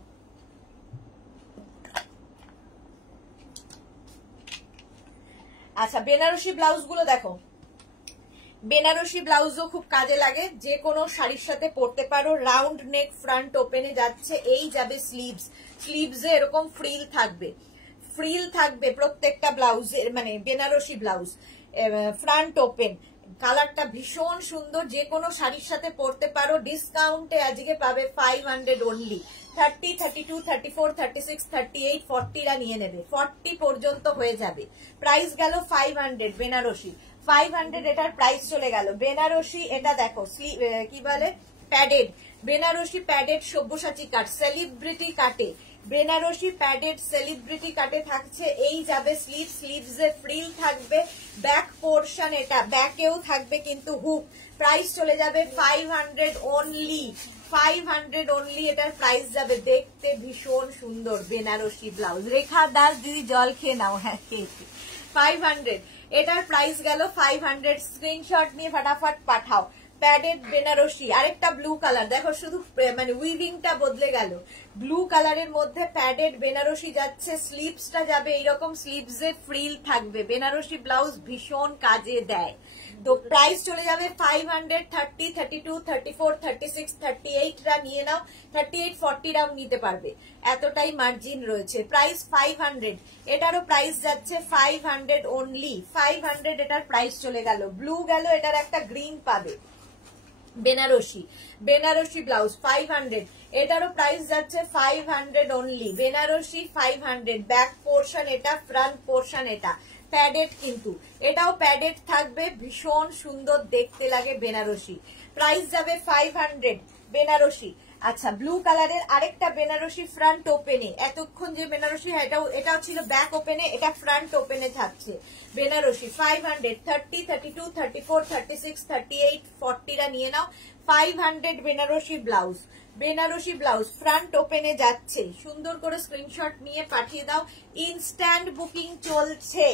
আচ্ছা, বেনারসি ব্লাউজ গুলো দেখো, বেনারসি ব্লাউজও খুব কাজে লাগে, যে কোনো শাড়ির সাথে পরতে পারো। রাউন্ড নেক, ফ্রন্ট ওপেনে যাচ্ছে, এই যাবে স্লিভস, স্লিভসে এরকম ফ্রিল থাকবে, ফ্রিল থাকবে প্রত্যেকটা ব্লাউজের, মানে বেনারসি ব্লাউজ, ফ্রন্ট ওপেন, কালারটা ভীষণ সুন্দর, যে কোনো শাড়ির সাথে পরতে পারো। ডিসকাউন্টে আজকে পাবে 500 অনলি। 30, 32, 34, 36, 38, 40 রা নিয়ে নেবে, 40 পর্যন্ত হয়ে যাবে। প্রাইস গেল 500 বেনারসি, 500 এটার প্রাইস চলে গেল। বেনারসি এটা দেখো, কি বলে প্যাডেড, বেনারসি প্যাডেড সব্যসাচী কাট, সেলিব্রিটি কাটে, বেনারসি প্যাডেড সেলিব্রিটি কাটে থাকছে। এই যাবে স্লিভ, স্লিভসে ফ্রিল থাকবে। ব্যাক পোর্শন এটা, ব্যাকেও থাকবে কিন্তু হুক। প্রাইস চলে যাবে 500 অনলি, 500 অনলি এটার প্রাইস যাবে। দেখতে ভীষণ সুন্দর বেনারসি ব্লাউজ। রেখা দাস দিদি জল খেয়ে নাও। হ্যাঁ খেয়েছি। 500 এটার প্রাইস গেল 500। স্ক্রিনশট নিয়ে ফটাফট পাঠাও। প্যাডেড বেনারসি, আরেকটা ব্লু কালার দেখো, শুধু মানে উইভিংটা বদলে গেল। ব্লু কালারের মধ্যে প্যাডেড বেনারসি যাচ্ছে, স্লিভসটা যাবে এইরকম, স্লিভসে ফ্রিল থাকবে। বেনারসি ব্লাউজ ভীষণ কাজে দেয়। তো প্রাইস চলে যাবে 500। 30, 32, 34, 36, 38 রা নিয়ে নাও, 38, 40 রাও নিতে পারবে, এতটাই মার্জিন রয়েছে। প্রাইস 500। এটারও প্রাইস যাচ্ছে 500 অনলি। 500 এটার প্রাইস চলে গেল। ব্লু গেল, এটার একটা গ্রিন পাবে। বেনারসি, বেনারসি ব্লাউজ 500। এটারও প্রাইস যাচ্ছে 500 অনলি। বেনারসি 500। ব্যাক পোর্শন এটা, ফ্রন্ট পোর্শন এটা, প্যাডেড কিন্তু, এটাও প্যাডেড থাকবে, ভীষণ সুন্দর দেখতে লাগে বেনারসি। প্রাইস যাবে 500 বেনারসি। আচ্ছা, ব্লু কালারের আরেকটা বেনারসি ফ্রন্ট ওপেনে, এতক্ষণ যে বেনারসি এটাও ছিল ব্যাক ওপেনে, এটা ফ্রন্ট ওপেনে থাকছে বেনারসি। 500। 30, 32, 34, 36, 38, 40 রা নিয়ে নাও। 500 Banarasi blouse. Banarasi blouse front ওপেনে যাচ্ছে, সুন্দর করে স্ক্রিনশট নিয়ে পাঠিয়ে দাও। ইনস্ট্যান্ট বুকিং চলছে,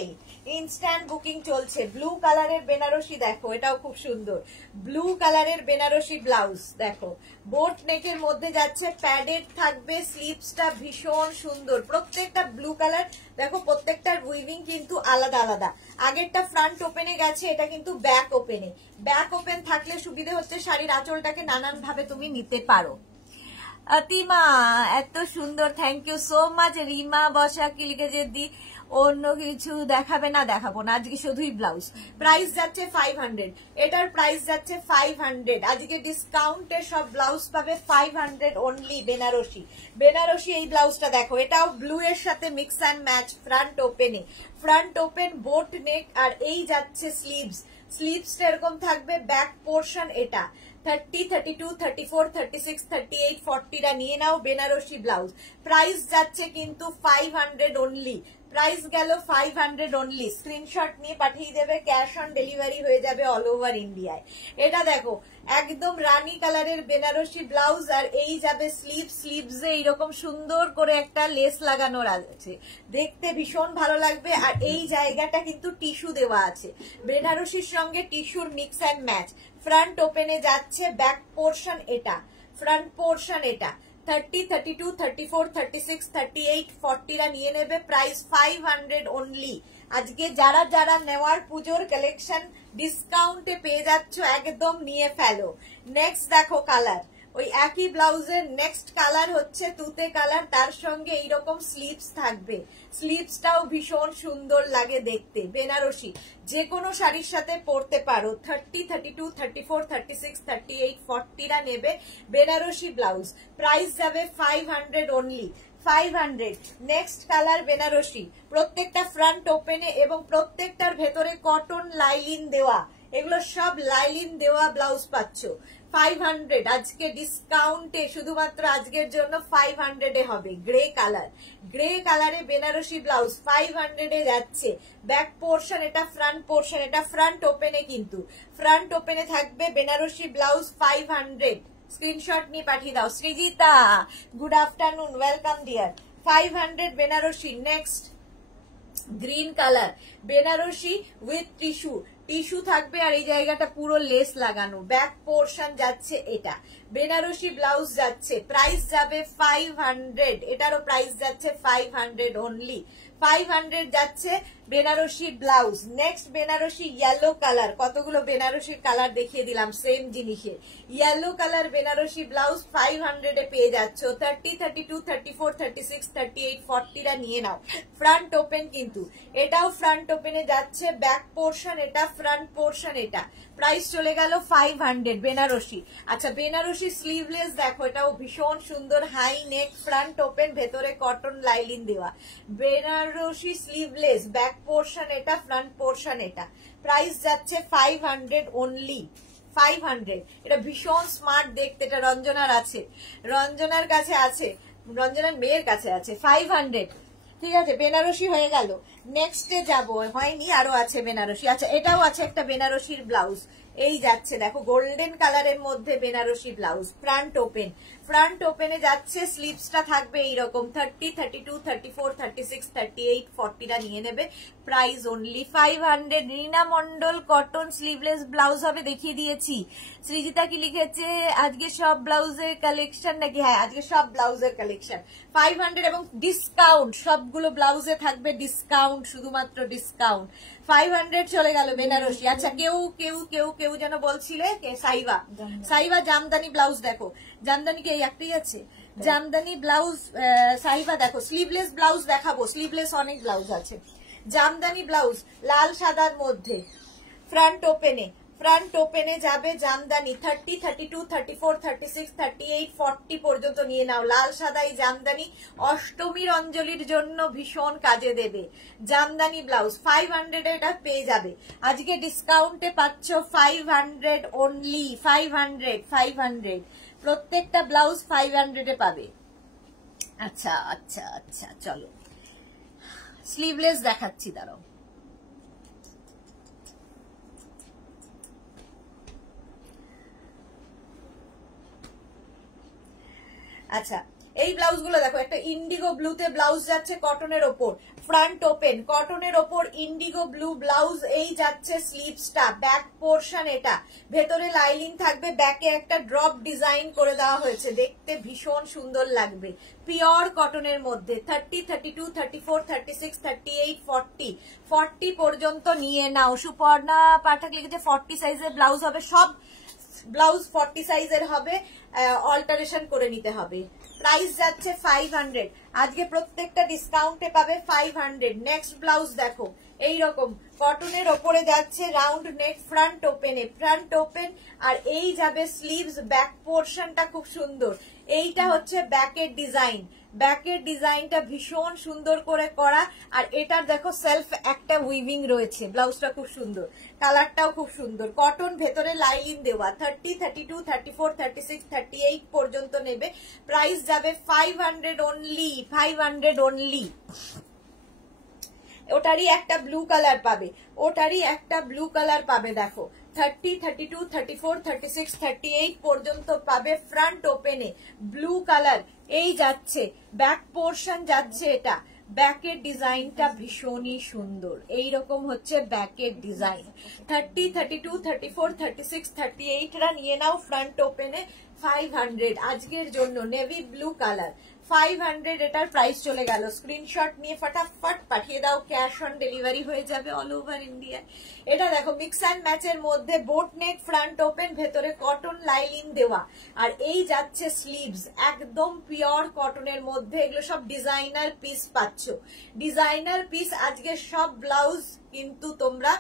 ইনস্ট্যান্ট বুকিং চলছে। ব্লু কালারের বেনারসি দেখো, এটাও খুব সুন্দর। ব্লু কালারের বেনারসি ব্লাউজ দেখো, বোট নেকের মধ্যে যাচ্ছে, প্যাডেড থাকবে, স্লিভসটা ভীষণ সুন্দর। প্রত্যেকটা ব্লু কালার দেখো, প্রত্যেকটার উইভিং কিন্তু আলাদা আলাদা। আগেরটা ফ্রন্ট ওপেনে গেছে, এটা কিন্তু ব্যাক ওপেনে। ব্যাক ওপেন থাকলে সুবিধে হচ্ছে শাড়ির আঁচলটাকে নানান ভাবে তুমি নিতে পারো। অতিমা এত সুন্দর, thank you so much. Rima বসা কি লিখেছে, দি অন্য কিছু দেখাবে না? দেখাবো না, আজকে শুধুই ব্লাউজ। প্রাইস যাচ্ছে 500। এটার প্রাইস যাচ্ছে 500। আজকে ডিসকাউন্টে সব ব্লাউজ পাবে 500 অনলি। বেনারসি, বেনারসি এই ব্লাউজটা দেখো, এটাও ব্লু এর সাথে মিক্স অ্যান্ড ম্যাচ। ফ্রন্ট ওপেনে, ফ্রন্ট ওপেন, বোট নেক, আর এই যাচ্ছে স্লিভস। স্লিভসটা এরকম থাকবে, ব্যাক পোর্শন এটা। 30, 32, 34, 36, 38, 40 রা নিয়ে নাও বেনারসি ব্লাউজ। প্রাইস যাচ্ছে কিন্তু 500 অনলি। প্রাইস গেল 500 অনলি। স্ক্রিনশট নিয়ে পাঠিয়ে দেবে, ক্যাশ অন ডেলিভারি হয়ে যাবে অল ওভার ইন্ডিয়ায়। এটা দেখো, একদম রানী কালারের বেনারসি ব্লাউজ, আর এই যাবে স্লিভ। স্লিভসে এইরকম সুন্দর করে একটা লেস লাগানো আছে, দেখতে ভীষণ ভালো লাগবে। আর এই জায়গাটা কিন্তু টিস্যু দেওয়া আছে, বেনারসির সঙ্গে টিস্যুর মিক্স অ্যান্ড ম্যাচ। ফ্রন্ট ওপেনে যাচ্ছে, ব্যাক পোর্শন এটা, ফ্রন্ট পোর্শন এটা। 30, 32, 34, 36, 38, 40 রা নিয়ে নেবে। Price 500 only. আজকে যারা যারা নেওয়ার পুজোর কালেকশন ডিসকাউন্টে পেয়ে যাচ্ছ, একদম নিয়ে ফেলো। নেক্সট দেখো কালার, ওই একই ব্লাউজের নেক্সট কালার হচ্ছে তুতে কালার, তার সঙ্গে এইরকম স্লিভস থাকবে। স্লিভসটাও ভীষণ সুন্দর লাগে দেখতে। বেনারসি যে কোনো শাড়ির সাথে পরতে পারো। 30, 32, 34, 36, 38, 40 রা নেবে বেনারসি ব্লাউজ। প্রাইস যাবে 500 অনলি। 500। নেক্সট কালার বেনারসি, প্রত্যেকটা ফ্রন্ট ওপেনে এবং প্রত্যেকটার ভেতরে কটন লাইলিন দেওয়া, এগুলো সব লাইলিন দেওয়া ব্লাউজ পাচ্ছ। 500 আজকে ডিসকাউন্টে, শুধুমাত্র আজকের জন্য 500 এ হবে। গ্রে কালার, গ্রে কালারে বেনারসি ব্লাউজ 500 এ যাচ্ছে। ব্যাক পোর্শন এটা, ফ্রন্ট পোর্শন এটা, ফ্রন্ট ওপেনে কিন্তু, ফ্রন্ট ওপেনে থাকবে বেনারসি ব্লাউজ 500। স্ক্রিনশট নিয়ে পাঠিয়ে দাও। Srijita good afternoon, welcome dear. 500 Banarasi. Next green colour Banarasi with tissue, tissue থাকবে আর এই জায়গাটা পুরো লেস লাগানো। ব্যাক পোর্শন যাচ্ছে এটা, বেনারসি ব্লাউজ যাচ্ছে। প্রাইস যাবে 500। এটারও প্রাইস যাচ্ছে 500 অনলি। 500 যাচ্ছে Banarasi blouse. Next Banarasi yellow colour, কতগুলো বেনারসির কালার দেখিয়ে দিলাম সেম জিনিসের। ইয়েলো কালার বেনারসি ব্লাউজ 500 এ পেয়ে যাচ্ছ। 30, 32, 34, 36, 38, 40 রা নিয়ে নাও। ফ্রন্ট ওপেন কিন্তু, এটাও ফ্রন্ট ওপেনে যাচ্ছে। ব্যাক পোর্শন এটা, ফ্রন্ট পোর্শন এটা। প্রাইস চলে গেল 500 বেনারসি। আচ্ছা, বেনারসি স্লিভলেস দেখো, এটাও ভীষণ সুন্দর, হাই নেক, ফ্রন্ট ওপেন, ভেতরে কটন লাইলিন দেওয়া। বেনারসি স্লিভলেস, ব্যাক পোর্শন এটা, ফ্রন্ট পোর্শন এটা। প্রাইস যাচ্ছে 500 অনলি। 500। এটা ভীষণ স্মার্ট দেখতে, এটা রঞ্জনার আছে, রঞ্জনার কাছে আছে, রঞ্জনার মেয়ের কাছে আছে। 500। ঠিক আছে, বেনারসি হয়ে গেল। নেক্সটে যাব, হয়নি, আরো আছে বেনারসি। আচ্ছা, এটাও আছে একটা বেনারসির ব্লাউজ, এই যাচ্ছে দেখো গোল্ডেন কালারের মধ্যে Banarasi blouse, front open, front ওপেনে যাচ্ছে, স্লিভসটা থাকবে এইরকম 30, 32, 34, 36, 38, 40টা নিয়ে নেবে। Price only 500। রিনা মন্ডল কটন স্লিভলেস ব্লাউজ হবে, দেখিয়ে দিয়েছি। সৃজিতা কি লিখেছে, আজকে সব ব্লাউজের কালেকশন নাকি? হ্যাঁ, আজকে সব ব্লাউজের কালেকশন 500 এবং ডিসকাউন্ট, সবগুলো ব্লাউজে থাকবে ডিসকাউন্ট, শুধুমাত্র ডিসকাউন্ট। 500 চলে গেল বেনারসি। আচ্ছা, কেউ কেউ কেউ কেউ যেন বলছিলে সাইবা, সাইবা জামদানি ব্লাউজ দেখো, জামদানি কি এই একটাই আছে? জামদানি ব্লাউজ সাইবা দেখো, স্লিভলেস ব্লাউজ দেখাবো, স্লিভলেস অনেক ব্লাউজ আছে। জামদানি ব্লাউজ লাল সাদার মধ্যে, ফ্রন্ট ওপেনে, ফ্রন্ট ওপেনে যাবে জামদানি 30, 32, 34, 36, 38, 40 পর্যন্ত নিয়ে নাও। লাল সাদা এই জামদানি অষ্টমীর অঞ্জলির জন্য ভীষণ কাজে দেবে। জামদানি ব্লাউজ 500 এটা পেয়ে যাবে। আজকে ডিসকাউন্টে পাচ্ছ 500 অনলি, 500, 500 প্রত্যেকটা ব্লাউজ 500 এ পাবে। আচ্ছা আচ্ছা আচ্ছা, চলো স্লিভলেস দেখাচ্ছি, দাঁড়াও। আচ্ছা, এই ব্লাউজ গুলো দেখো, একটা ইন্ডিগো ব্লুতে ব্লাউজ যাচ্ছে কটনের ওপর, ফ্রন্ট ওপেন, কটনের ওপর ইন্ডিগো ব্লু ব্লাউজ, এই যাচ্ছে স্লিভসটা, ব্যাক পোর্শন এটা, ভেতরে লাইনিং থাকবে, ব্যাকে একটা ড্রপ ডিজাইন করে দেওয়া হয়েছে, দেখতে ভীষণ সুন্দর লাগবে। পিওর কটনের মধ্যে 30, 32, 34, 36, 38, 40, 40 পর্যন্ত নিয়ে নাও। সুপর্ণা পাঠক লিখেছে 40 সাইজের ব্লাউজ হবে, সব ব্লাউজ 40 সাইজের হবে, অল্টারেশন করে নিতে হবে। প্রাইস যাচ্ছে 500, আজকে প্রত্যেকটা ডিসকাউন্টে পাবে 500। নেক্সট ব্লাউজ দেখো, এইরকম কটনের ওপরে যাচ্ছে, রাউন্ড নেক, ফ্রন্ট ওপেনে, ফ্রন্ট ওপেন, আর এই যাবে স্লিভস, ব্যাক পোর্শনটা খুব সুন্দর। এইটা হচ্ছে ব্যাকের ডিজাইন, ব্যাকের ডিজাইনটা ভীষণ সুন্দর করে করা, আর এটার দেখো সেলফ একটা উইভিং রয়েছে, ব্লাউজটা খুব সুন্দর, কালারটাও খুব সুন্দর। কটন, ভেতরে লাইনিং দেওয়া, 30, 32, 34, 36, 38 পর্যন্ত নেবে। প্রাইস যাবে 500 অনলি, 500 অনলি। ওটারই একটা ব্লু কালার পাবে, ওটারই একটা ব্লু কালার পাবে, দেখো 30, 32, 34, 36, 38 পর্যন্ত পাবে। ফ্রন্ট ওপেনে ব্লু কালার, এই যাচ্ছে ব্যাক পোর্শন যাচ্ছে, এটা ব্যাকের ডিজাইনটা ভীষণই সুন্দর, এইরকম হচ্ছে ব্যাকের ডিজাইন। 30, 32, 34, 36, 38 রা নিয়ে নাও। ফ্রন্ট ওপেনে 500 আজকের জন্য, নেভি ব্লু কালার 500, এটার প্রাইস চলে গেল। স্ক্রিনশট নিয়ে ফটাফট পাঠিয়ে দাও, ক্যাশ অন ডেলিভারি হয়ে যাবে অল ওভার ইন্ডিয়া। এটা দেখো মিক্স অ্যান্ড ম্যাচের মধ্যে, বোট নেক, ফ্রন্ট ওপেন, ভেতরে কটন লাইনিং দেওয়া, আর এই যাচ্ছে স্লিভস, একদম পিওর কটনের মধ্যে। এগুলো সব ডিজাইনার পিস পাচ্ছ, ডিজাইনার পিস। আজকে সব ব্লাউজ কিন্তু তোমরা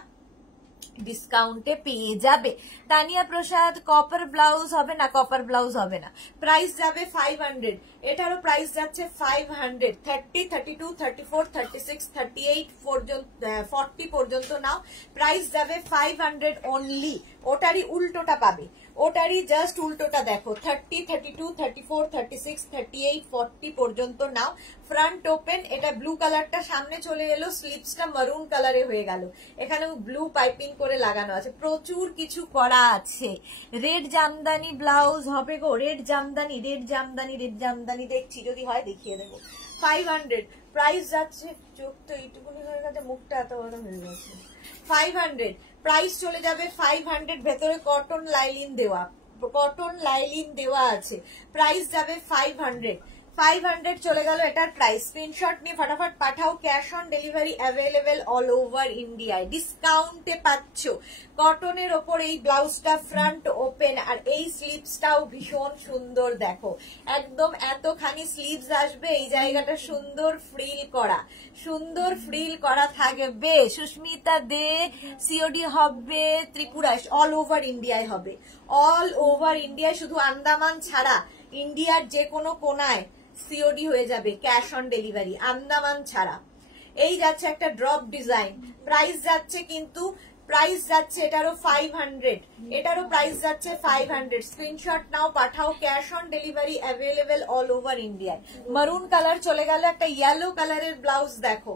ডিসকাউন্টে পেয়ে যাবে। তানিয়া প্রসাদ কপার ব্লাউজ হবে না, কপার ব্লাউজ হবে না, প্রাইস যাবে 500, এটারও প্রাইস যাচ্ছে 500। 30, 32, 34, 36, 38 পর্যন্ত, 40 পর্যন্ত নাও, প্রাইস যাবে 500 অনলি। ওটারই উল্টোটা পাবে, ওটারই জাস্ট উল্টোটা দেখো, 30, 32, 34, 36, 38, 40 পর্যন্ত নাও। ফ্রন্ট ওপেন, এটা ব্লু কালারটা সামনে চলে এলো, স্লিভসটা মারুন কালারে হয়ে গেল, এখানে ব্লু পাইপিং করে লাগানো আছে, প্রচুর কিছু করা আছে। রেড জামদানি ব্লাউজ হবে গো, red jamdani, red jamdani, red jamdani দেখছি, যদি হয় দেখিয়ে দেবো। 500 প্রাইস যাচ্ছে, চোখ তো এইটুকুনি হয়ে গেছে, মুখটা এত বড় হয়ে গেছে। 500 প্রাইস চলে যাবে 500, ভেতরে কটন লাইনিং দেওয়া, কটন লাইনিং দেওয়া আছে, প্রাইস যাবে 500। 500 চলে গেল এটার প্রাইস। স্ক্রিনশট নিয়ে ফটাফট পাঠাও, cash on delivery available all over ইন্ডিয়ায়। ডিসকাউন্টে পাচ্ছ কটনের ওপর এই ব্লাউজটা, ফ্রন্ট ওপেন, আর এই স্লিভসটাও ভীষণ সুন্দর, দেখো একদম এতখানি স্লিভস আসবে, এই জায়গাটা সুন্দর ফ্রিল করা, সুন্দর ফ্রিল করা থাকবে। সুস্মিতা দে সিওডি হবে ত্রিপুরায়, অল ওভার ইন্ডিয়ায় হবে, অল ওভার ইন্ডিয়ায়, শুধু আন্দামান ছাড়া ইন্ডিয়ার যে কোনো কোনায় সিওডি হয়ে যাবে, ক্যাশ অন ডেলিভারি, আন্দামান ছাড়া। এই যাচ্ছে একটা ড্রপ ডিজাইন, প্রাইস যাচ্ছে কিন্তু প্রাইস যাচ্ছে এটারও 500, এটারও প্রাইস যাচ্ছে 500। স্ক্রিনশট নাও, পাঠাও, cash on delivery available all over ইন্ডিয়ায়। মারুন কালার চলে গেল, একটা ইয়েলো কালারের ব্লাউজ দেখো,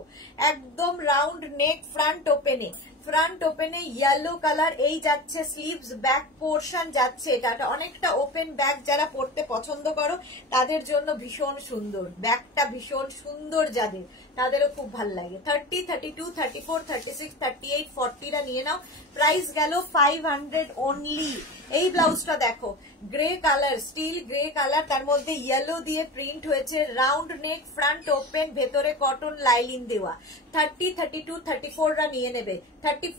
একদম রাউন্ড নেক, ফ্রন্ট ওপেনে, ফ্রন্ট ওপেনে ইয়েলো কালার। এই যাচ্ছে স্লিভস, ব্যাক পোর্শন যাচ্ছে, এটা অনেকটা ওপেন ব্যাক, যারা পড়তে পছন্দ করো তাদের জন্য ভীষণ সুন্দর, ব্যাকটা ভীষণ সুন্দর যাদের, তাদেরও খুব ভালো লাগে। 30, 32, 34, 36, 38, 40টা নিয়ে নাও। প্রাইস গেল 500 অনলি। এই ব্লাউজটা দেখো, grey colour, still grey colour, তার মধ্যে ইয়েলো দিয়ে প্রিন্ট হয়েছে, রাউন্ড নেক, ফ্রন্ট ওপেন, ভেতরে কটন লাইলিন দেওয়া। 30, 32, 34রা নিয়ে নেবে, 30,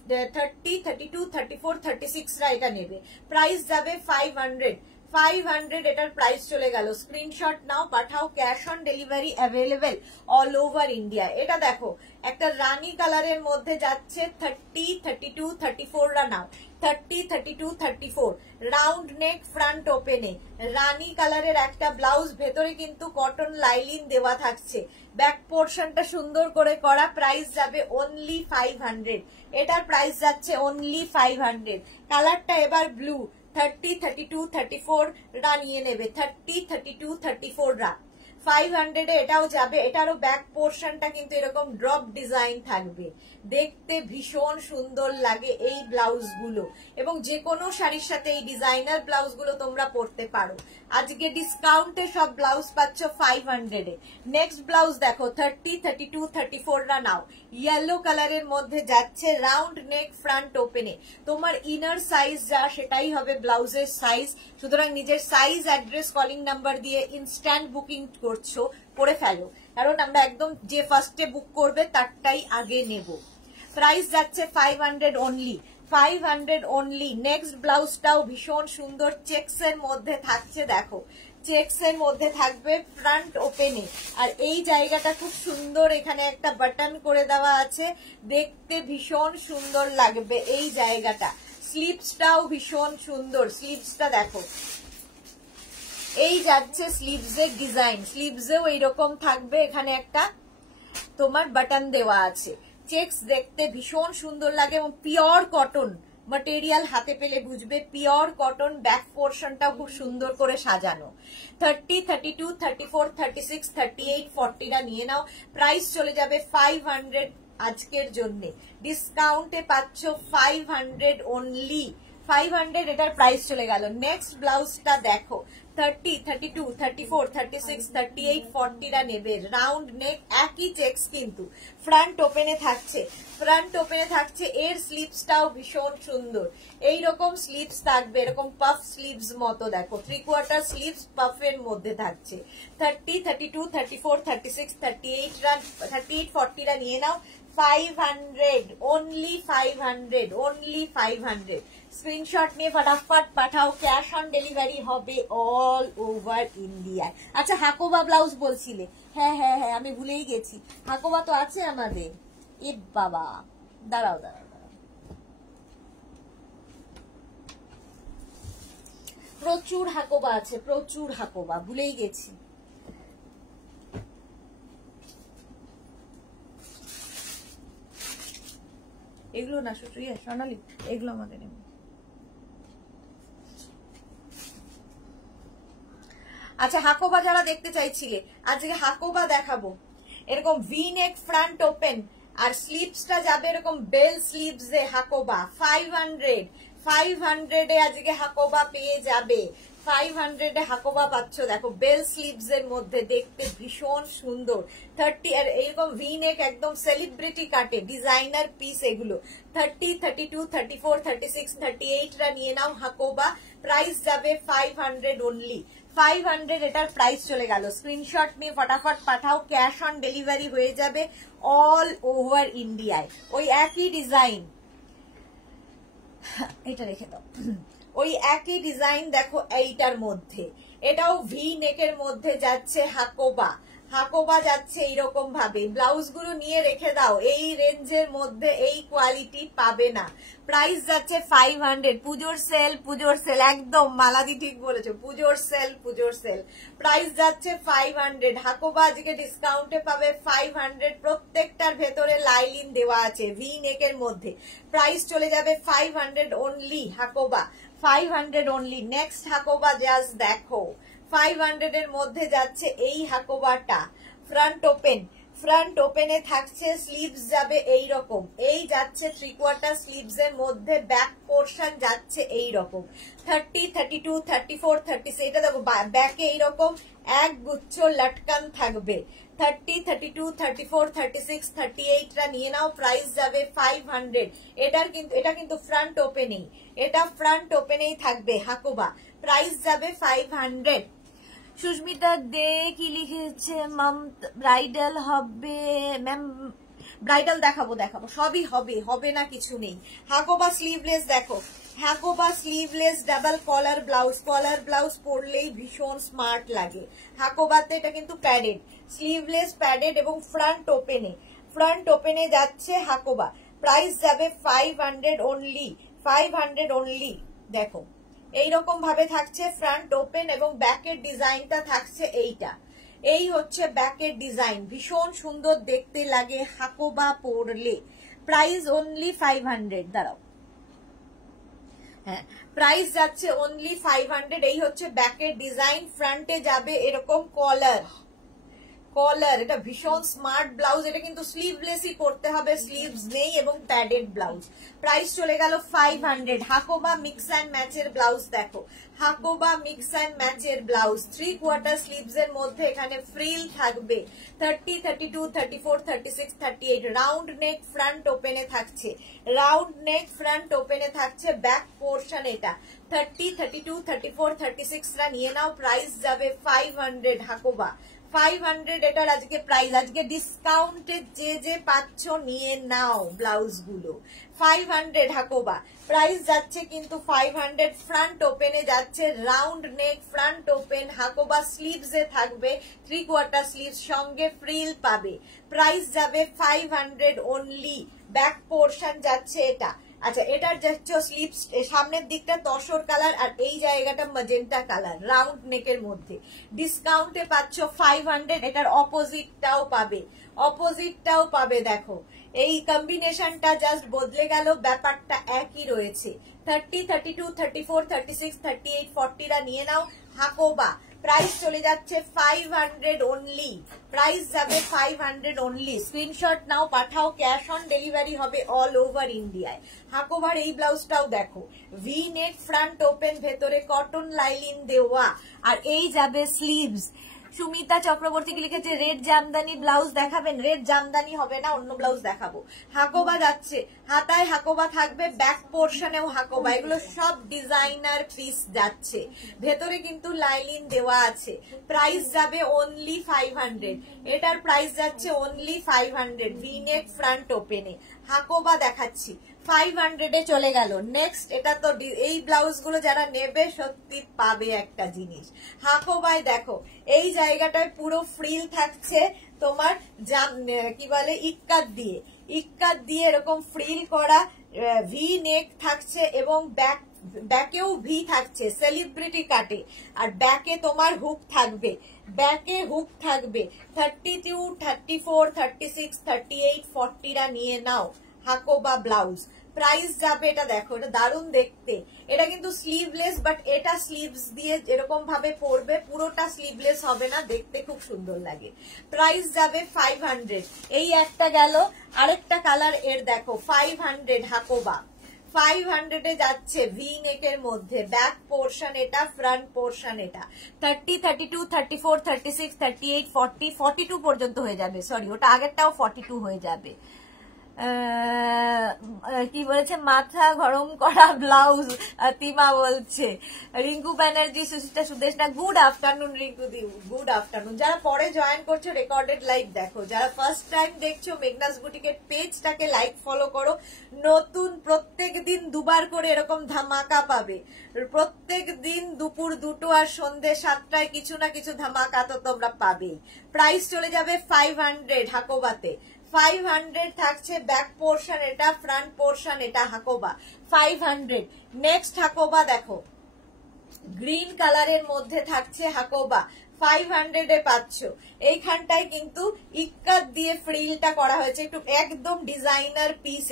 32, 34, 36রা এটা নেবে। প্রাইস যাবে 500, 500 এটার প্রাইস চলে গেল। স্ক্রিনশট নাও, পাঠাও, cash on delivery available all over India. এটা দেখো একটা রানী কালারের মধ্যে যাচ্ছে, 30, 32, 34রা নাও, 30, 32, 34, রাউন্ড নেক, ফ্রন্ট ওপেনে, রানী কালারের একটা ব্লাউজ, ভেতরে কিন্তু কটন লাইলিন দেওয়া থাকছে, ব্যাক পোর্শনটা সুন্দর করে করা। প্রাইস যাবে অনলি 500, এটার প্রাইস যাচ্ছে অনলি 500। কালারটা এবার ব্লু, 30, 32, 34রা নিয়ে নেবে, 30, 32, 34রা 500-এ এটাও যাবে। এটারও ব্যাক পোর্শনটা কিন্তু এরকম ড্রপ ডিজাইন থাকবে, দেখতে ভীষণ সুন্দর লাগে এই ব্লাউজগুলো, এবং যে কোনো শাড়ির সাথে এই ডিজাইনার ব্লাউজগুলো তোমরা পরতে পারো। আজকে ডিসকাউন্টে সব ব্লাউজ পাচ্ছ 500-এ। নেক্সট ব্লাউজ দেখো, 30, 32, 34রা নাও, ইয়েলো কালারের মধ্যে যাচ্ছে, রাউন্ড নেক, ফ্রন্ট ওপেনে। তোমার ইনার সাইজ যা সেটাই হবে ব্লাউজের সাইজ, সুতরাং নিজের সাইজ, অ্যাড্রেস, কলিং নাম্বার দিয়ে ইনস্ট্যান্ট বুকিং করছো, করে ফেলো, কারণ আমরা একদম যে ফার্স্টে বুক করবে তারটাই আগে নেব। প্রাইস যাচ্ছে 500 অনলি, 500 অনলি। নেক্সট ব্লাউজটাও ভীষণ সুন্দর, চেক্স এর মধ্যে থাকছে, দেখো চেক্স এর মধ্যে থাকবে, ফ্রন্ট ওপেনে, আর এই জায়গাটা খুব সুন্দর, এখানে একটা বাটন করে দেওয়া আছে, দেখতে ভীষণ সুন্দর লাগবে এই জায়গাটা। স্লিভসটাও ভীষণ সুন্দর, স্লিভসটা দেখো, এই যাচ্ছে স্লিভসের ডিজাইন, স্লিভসেও এইরকম থাকবে, এখানে একটা তোমার বাটন দেওয়া আছে। চেক্স দেখতে ভীষণ সুন্দর লাগে, এবং পিওর কটন ম্যাটেরিয়াল, হাতে পেলে বুঝবে পিওর কটন। ব্যাক পোর্শনটাও খুব সুন্দর করে সাজানো। 30, 32, 34, 36, 38, 40টা নিয়ে নাও। প্রাইস চলে যাবে 500 আজকের জন্য, ডিসকাউন্টে পাচ্ছ 500 অনলি, 500 এটার প্রাইস চলে গেল। নেক্সট ব্লাউজটা দেখো, 30, 32, 34, 36, 38, 40টা নেবে, রাউন্ড নেক, একই চেক্স কিন্তু ফ্রন্ট ওপেনে থাকছে, ফ্রন্ট ওপেনে থাকছে। এর স্লিভসটাও ভীষণ সুন্দর, এইরকম স্লিভস থাকবে, এরকম পাফ স্লিভস মতো, দেখো 3/4 স্লিভস পাফের মধ্যে থাকছে। 30, 32, 34, 36, 38, 40টা নিয়ে নাও। 500 অনলি, 500 অনলি, 500। স্ক্রিনশট নিয়ে ফটাফট পাঠাও, ক্যাশ অন ডেলিভারি হবে অল ওভার ইন্ডিয়ায়। আচ্ছা, হাকোবা ব্লাউজ বলছিলে, হ্যাঁ হ্যাঁ হ্যাঁ, আমি ভুলেই গেছি, হাকোবা তো আছে আমাদের। এ বাবা, দাঁড়াও দাঁড়াও, প্রচুর হাকোবা আছে, প্রচুর হাকোবা, ভুলেই গেছি। এগুলো না সুপ্রিয়া, সোনালি, এগুলো আমাদের নেব। আচ্ছা, হাকোবা যারা দেখতে চাইছিলে, আজকে হাকোবা দেখাবো, এরকম ভি নেক, ফ্রন্ট ওপেন, আর স্লিভসটা যাবে এরকম বেল স্লিভস এ হাকোবা। 500, 500-এ আজকে হাকোবা পেয়ে যাবে, 500-এ হাকোবা পাচ্ছ। দেখো বেল স্লিভস এর মধ্যে, দেখতে ভীষণ সুন্দর। 30 আর এইরকম ভি নেক, একদম সেলিব্রিটি কাটে, ডিজাইনার পিস এগুলো। 30, 32, 34, 36, 38রা নিয়ে নাও হাকোবা। প্রাইস যাবে 500 অনলি, 500 এটার প্রাইস চলে গেল। স্ক্রিনশট নিয়ে ফটাফট পাঠাও, ক্যাশ অন ডেলিভারি হয়ে যাবে অল ওভার ইন্ডিয়ায়। ওই একই ডিজাইন, এটা রেখে দাও, ওই একই ডিজাইন দেখো এইটার মধ্যে, এটাও ভি নেকের মধ্যে যাচ্ছে হাকোবা। হাকোবা যাচ্ছে এইরকম ভাবে। ব্লাউজ গুলো নিয়ে রেখে দাও, এই রেঞ্জের মধ্যে এই কোয়ালিটি পাবে না। প্রাইস যাচ্ছে 500। পুজোর সেল, পুজোর সেল, একদম মালাদি ঠিক বলেছো, পুজোর সেল, পুজোর সেল। প্রাইস যাচ্ছে 500। হাকোবা আজকে ডিসকাউন্টে পাবে 500। প্রত্যেকটার ভেতরে লাইলিন দেওয়া আছে ভি নেকের মধ্যে। প্রাইস চলে যাবে 500 only. Hakoba 500 only. Next Hakoba just দেখো, 500 এর মধ্যে যাচ্ছে এই হাকোবাটা। ফ্রন্ট ওপেন, ফ্রন্ট ওপেনে থাকছে, স্লিভস যাবে এই রকম, এই যাচ্ছে 3/4 স্লিভস এর মধ্যে, ব্যাক পোর্শন যাচ্ছে এই রকম 30, 32, 34, 36। এটা দেখো ব্যাকে এইরকম এক গুচ্ছ লটকান থাকবে। 30, 32, 34, 36, 38 টা নিয়ে নাও। প্রাইস যাবে 500। এটা কিন্তু ফ্রন্ট ওপেনেই, এটা ফ্রন্ট ওপেনেই থাকবে হাকোবা। প্রাইস যাবে 500। সুস্মিতা দে কি লিখেছে, মাম ব্রাইডাল হবে ম্যাম? ব্রাইডাল দেখাবো, সবই হবে, হবে না কিছু নেই। হাকোবা স্লিভলেস দেখো, হাকোবা স্লিভলেস ডাবল কলার ব্লাউজ। কলার ব্লাউজ পরলেই ভীষণ স্মার্ট লাগে। হাকোবাতে এটা কিন্তু প্যাডেড, স্লিভলেস প্যাডেড এবং ফ্রন্ট ওপেনে, ফ্রন্ট ওপেনে যাচ্ছে হাকোবা। প্রাইস যাবে 500 অনলি, 500 অনলি। দেখো এইরকম ভাবে থাকছে ফ্রন্ট ওপেন এবং ব্যাকের ডিজাইনটা থাকছে এইটা। এই হচ্ছে ব্যাকের ডিজাইন, ভীষণ সুন্দর দেখতে লাগে হাকোবা পরলে। Price only 500। দাঁড়াও, হ্যাঁ প্রাইস যাচ্ছে অনলি 500। এই হচ্ছে ব্যাকের ডিজাইন। ফ্রন্টে যাবে এরকম কলার, কলার, এটা ভীষণ স্মার্ট ব্লাউজ। এটা কিন্তু স্লিভলেসই পরতে হবে, স্লিভস নেই এবং প্যাডেড ব্লাউজ। প্রাইস চলে গেল 500। হাকোবা মিক্স অ্যান্ড ম্যাচের ব্লাউজ দেখো, হাকোবা মিক্স অ্যান্ড ম্যাচের ব্লাউজ 3/4 স্লিভস এর মধ্যে এখানে ফ্রিল থাকবে। 30, 32, 34, 36, 38। রাউন্ড নেক ফ্রন্ট ওপেনে থাকছে, রাউন্ড নেক ফ্রন্ট ওপেনে থাকছে। ব্যাক পোর্শন এটা 30, 32, 34, 36 রা নিয়ে নাও। প্রাইস যাবে 500 হাকোবা 500। এটার আজকে প্রাইস, আজকে ডিসকাউন্টে যে পাচ্ছ নিয়ে নাও ব্লাউজ গুলো। 500 হাকোবা প্রাইস যাচ্ছে কিন্তু 500। ফ্রন্ট ওপেনে যাচ্ছে, round neck front open, hakoba sleeves এ থাকবে 3/4 স্লিভস, সঙ্গে ফ্রিল পাবে। প্রাইস যাবে 500 অনলি। ব্যাক পোর্শন যাচ্ছে এটা। আচ্ছা, এটার যাচ্ছে স্লিভস, সামনের দিকটা তসর কালার আর এই জায়গাটা ম্যাজেন্টা কালার, রাউন্ড নেকের মধ্যে। ডিসকাউন্টে পাচ্ছ 500। এটার অপোজিটটাও পাবে, অপোজিটটাও পাবে। দেখো এই কম্বিনেশনটা জাস্ট বদলে গেল, ব্যাপারটা একই রয়েছে। 30, 32, 34, 36, 38, 40 রা নিয়ে নাও। হাকোবা প্রাইস চলে যাচ্ছে 500 অনলি। প্রাইস যাবে 500 অনলি। স্ক্রিনশট নাও, পাঠাও, ক্যাশ অন ডেলিভারি হবে অল ওভার ইন্ডিয়ায়। হাকোবার এই ব্লাউজটাও দেখো, ভি নেক ফ্রন্ট ওপেন, ভেতরে কটন লাইলিন দেওয়া, আর এই যাবে স্লিভস। সুমিতা চক্রবর্তী কি লিখেছে, রেড জামদানি ব্লাউজ দেখাবেন? রেড জামদানি হবে না, অন্য ব্লাউজ দেখাবো। হাকোবা যাচ্ছে, হাতায় হাকোবা থাকবে, ব্যাক পোর্শনেও হাকোবা। এগুলো সব ডিজাইনার পিস যাচ্ছে, ভেতরে কিন্তু লাইলিন দেওয়া আছে। প্রাইস যাবে অনলি 500। এটার প্রাইস যাচ্ছে অনলি 500। ভি নেক ফ্রন্ট ওপেনে হাকোবা দেখাচ্ছি, 500 এ চলে গেল। নেক্সট, এটা তো এই ব্লাউজ গুলো যারা নেবে সত্যি পাবে একটা জিনিস। হাকোবায় দেখো এই জায়গাটায় পুরো ফ্রিল থাকছে তোমার, কি বলে, ইক্কাত দিয়ে, ইক্কাত দিয়ে এরকম ফ্রিল করা, ভি নেক থাকছে এবং ব্যাকেও ভি থাকছে, সেলিব্রিটি কাটে। আর ব্যাকে তোমার হুক থাকবে, ব্যাকে হুক থাকবে। 32, 34, 36, 38, 40 রা নিয়ে নাও হাকোবা ব্লাউজ। প্রাইস যাবে, এটা দেখো, এটা দারুণ দেখতে। এটা কিন্তু স্লিভলেস, বাট এটা স্লিভস দিয়ে এরকম ভাবে পরবে, পুরোটা স্লিভলেস হবে না, দেখতে খুব সুন্দর লাগে। প্রাইস যাবে 500। এই একটা গেল, আরেকটা কালার এর দেখো 500 হাকোবা। 500 এ যাচ্ছে ভি নেকের মধ্যে, ব্যাক পোর্শন এটা, ফ্রন্ট পোর্শন এটা। 30, 32, 34, 36, 38, 40, 42 পর্যন্ত হয়ে যাবে। সরি, ওটা আগেরটাও 42 হয়ে যাবে। কি বলেছে, মাথা গরম করা ব্লাউজ তিমা বলছে। রিঙ্কু ব্যানার্জি, সুচিতা সুদেশনা, গুড আফটারনুন রিঙ্কু দি, গুড আফটারনুন। যারা পরে জয়েন করছো রেকর্ডেড লাইভ দেখো, যারা ফার্স্ট টাইম দেখছো মেঘনাস বুটিকের পেজটাকে লাইক ফলো করো। নতুন প্রত্যেক দিন দুবার করে এরকম ধামাকা পাবে, প্রত্যেক দিন দুপুর 2টো আর সন্ধ্যে 7টায় কিছু না কিছু ধামাকা তো তোমরা পাবে। প্রাইস চলে যাবে 500 হাকোবাতে। 500 থাকছে ব্যাক পোর্শন, এটা ফ্রন্ট পোর্শন, এটা হাকোবা 500। নেক্সট হাকোবা দেখো, গ্রিন কালারের মধ্যে থাকছে হাকোবা 500 এ পাচ্ছ। এইখানটায় কিন্তু ইক্কাত দিয়ে ফ্রিলটা করা হয়েছে, একটু একদম ডিজাইনার পিস।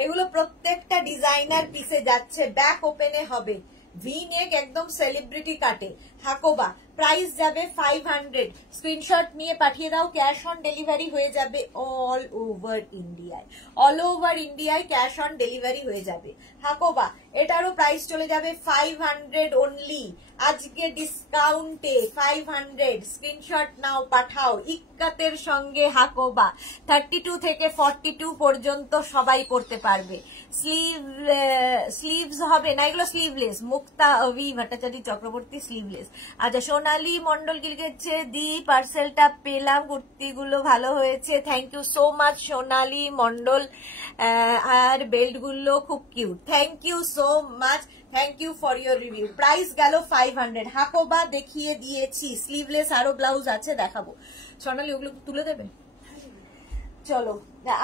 এগুলো প্রত্যেকটা ডিজাইনার পিসে যাচ্ছে, ব্যাক ওপেনে হবে, ভি নেক একদম সেলিব্রিটি কাটে হাকোবা। প্রাইস যাবে 500। স্ক্রিনশট নিয়ে পাঠিয়ে দাও, ক্যাশ অন ডেলিভারি হয়ে যাবে অল ওভার ইন্ডিয়ায়। অল ওভার ইন্ডিয়ায় ক্যাশ অন ডেলিভারি হয়ে যাবে হাকোবা। এটারও প্রাইস চলে যাবে 500 অনলি, আজকে ডিসকাউন্টে 500। স্ক্রিনশট নাও, পাঠাও। ইক্কাতের সঙ্গে হাকোবা 32 থেকে 42 পর্যন্ত সবাই পড়তে পারবে। স্লিভস হবে না, এগুলো স্লিভলেস। মুক্তা ভি ভট্টাচার্য চক্রবর্তী স্লিভলেস। আচ্ছা, সোনালী মন্ডল কি লিখেছে, দি পার্সেলটা পেলাম, কুর্তিগুলো ভালো হয়েছে, thank you so much Sonali Mondal. আর বেল্ট গুলো খুব cute, thank you so much, thank you for your review. Price গেল 500। হাকোবা দেখিয়ে দিয়েছি, স্লিভলেস আরো ব্লাউজ আছে, দেখাবো। সোনালী ওগুলো তুলে দেবে? চলো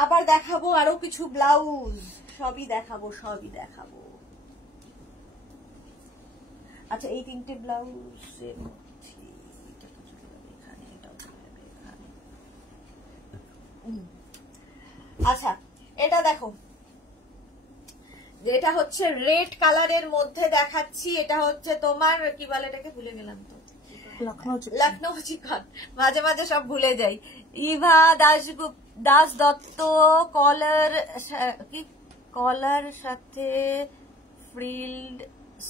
আবার দেখাবো আরো কিছু ব্লাউজ, সবই দেখাবো, সবই দেখাবো। আচ্ছা, এই 3টে ব্লাউজের আচ্ছা, এটা দেখো, এটা হচ্ছে রেড কালারের মধ্যে দেখাচ্ছি। এটা হচ্ছে তোমার কি বলে, এটাকে ভুলে গেলাম তো, লখনৌ চিকন, মাঝে মাঝে সব ভুলে যাই। ইভা দাস দত্ত, কলার কি, কলার সাথে ফ্রিল্ড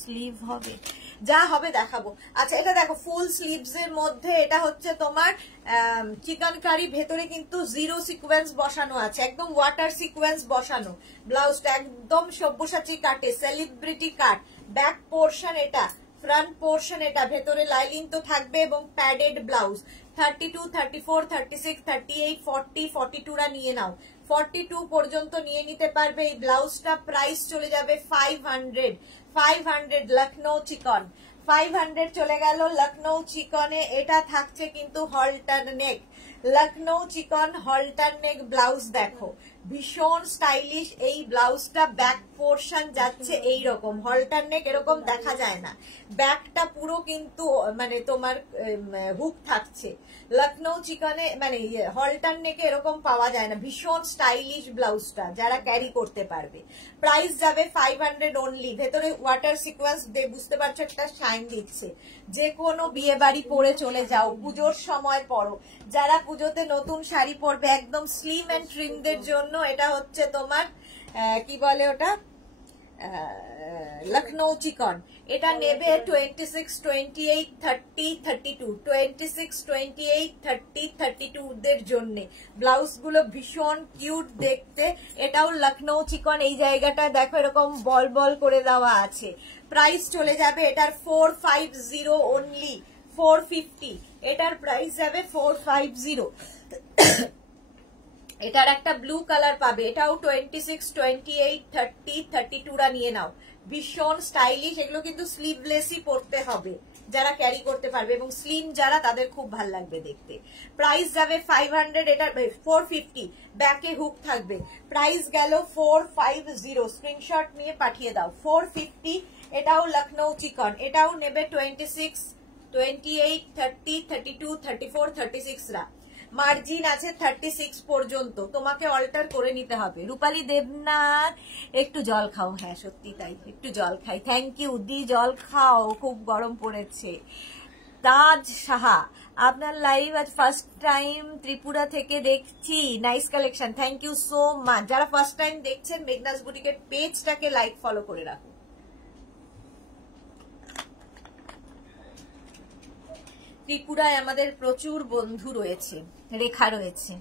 স্লিভ হবে, যা হবে দেখাবো। আচ্ছা, এটা দেখো ফুল স্লিভস এর মধ্যে, এটা হচ্ছে তোমার চিকেন কারি, ভেতরে কিন্তু 0 সিকোয়েন্স বসানো আছে, একদম ওয়াটার সিকোয়েন্স বসানো। ব্লাউজটা একদম সব্যসাচী কাটে, সেলিব্রিটি কাট। ব্যাক পোর্শন এটা, ফ্রন্ট পোর্শন এটা, ভেতরে লাইনিং তো থাকবে এবং প্যাডেড ব্লাউজ। 32, 34, 36, 38, 40, 42রা নিয়ে নাও, 42 পর্যন্ত নিয়ে নিতে পারবে এই ব্লাউজটা। প্রাইস চলে যাবে 500। 500 লখনৌ চিকন, 500 চলে গেল লখনৌ চিকনে। এটা থাকছে কিন্তু হলটার নেক, লখনৌ চিকন হলটার নেক ব্লাউজ দেখো, ভীষণ স্টাইলিশ এই ব্লাউজটা। ব্যাক পোর্শন যাচ্ছে এইরকম, হলটার নেক এরকম দেখা যায় না, ব্যাকটা পুরো কিন্তু মানে তোমার হুক থাকছে। লখনৌ চিকনে মানে হলটার নেকে এরকম পাওয়া যায় না, ভীষণ স্টাইলিশ ব্লাউজটা, যারা ক্যারি করতে পারবে। প্রাইস যাবে 500 অনলি। ভেতরে ওয়াটার সিকোয়েন্স, বুঝতে পারছো, একটা শাইন দিচ্ছে। যে কোনো বিয়ে বাড়ি পরে চলে যাও, পুজোর সময় পরো, যারা পুজোতে নতুন শাড়ি পরবে, একদম স্লিম এন্ড ট্রিমদের জন্য এটা হচ্ছে তোমার কি বলে ওটা, লখনৌ চিকন। এটা নেবে 26, 28, 30, 32, 26, 28, 30, 32 দের জন্য। ব্লাউজ গুলো ভীষণ কিউট দেখতে। এটাও লখনৌ চিকন, এই জায়গাটা দেখো এরকম বল বল করে দেওয়া আছে। প্রাইস চলে যাবে এটার 450 অনলি, 450। এটার প্রাইস যাবে 450। এটার একটা ব্লু কালার পাবে, এটাও 26, 28, 30, 32রা নিয়ে নাও, ভীষণ স্টাইলিশ। এগুলো কিন্তু স্লিভলেসই পরতে হবে যারা ক্যারি করতে পারবে, এবং স্লিম যারা, তাদের খুব ভালো লাগবে দেখতে। প্রাইস যাবে 500, এটার 450, ব্যাকে হুক থাকবে। প্রাইস গেল 450, স্ক্রিনশট নিয়ে পাঠিয়ে দাও। 450, এটাও লখনৌ চিকন, এটাও নেবে 26, 28, 30, 32, 34, 36রা। মার্জিন আছে 36 পর্যন্ত, তোমাকে অল্টার করে নিতে হবে। রূপালী দেবনাথ, একটু জল খাও, হ্যাঁ সত্যি তাই, একটু জল খাই, থ্যাংক ইউ দি, জল খাও, খুব গরম পড়েছে। তাজ সাহা, আপনার লাইভ আজ ফার্স্ট টাইম ত্রিপুরা থেকে দেখছি, nice collection, thank you so much. যারা ফার্স্ট টাইম দেখছেন মেঘনাস বুটিকের পেজটাকে লাইক ফলো করে রাখুন। ত্রিপুরায় আমাদের প্রচুর বন্ধু রয়েছে, রেখা রয়েছে,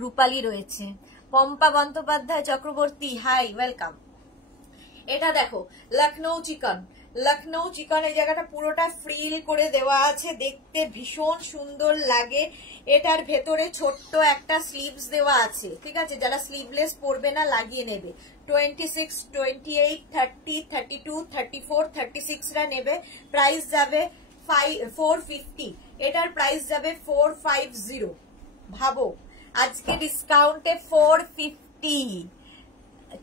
রূপালী রয়েছে, পম্পা বন্দ্যোপাধ্যায় চক্রবর্তী, হাই, ওয়েলকাম। এটা দেখো লখনৌ চিকন, লখনৌ চিকন, এই জায়গাটা পুরোটা ফ্রিল করে দেওয়া আছে, দেখতে ভীষণ সুন্দর লাগে। এটার ভেতরে ছোট্ট একটা স্লিভস দেওয়া আছে, ঠিক আছে, যারা স্লিভলেস পরবে না লাগিয়ে নেবে। 26, 28, 30, 32, 34, 36 রা নেবে। প্রাইস যাবে 450, এটার প্রাইস যাবে 450। ভাবো আজকে ডিসকাউন্টে 450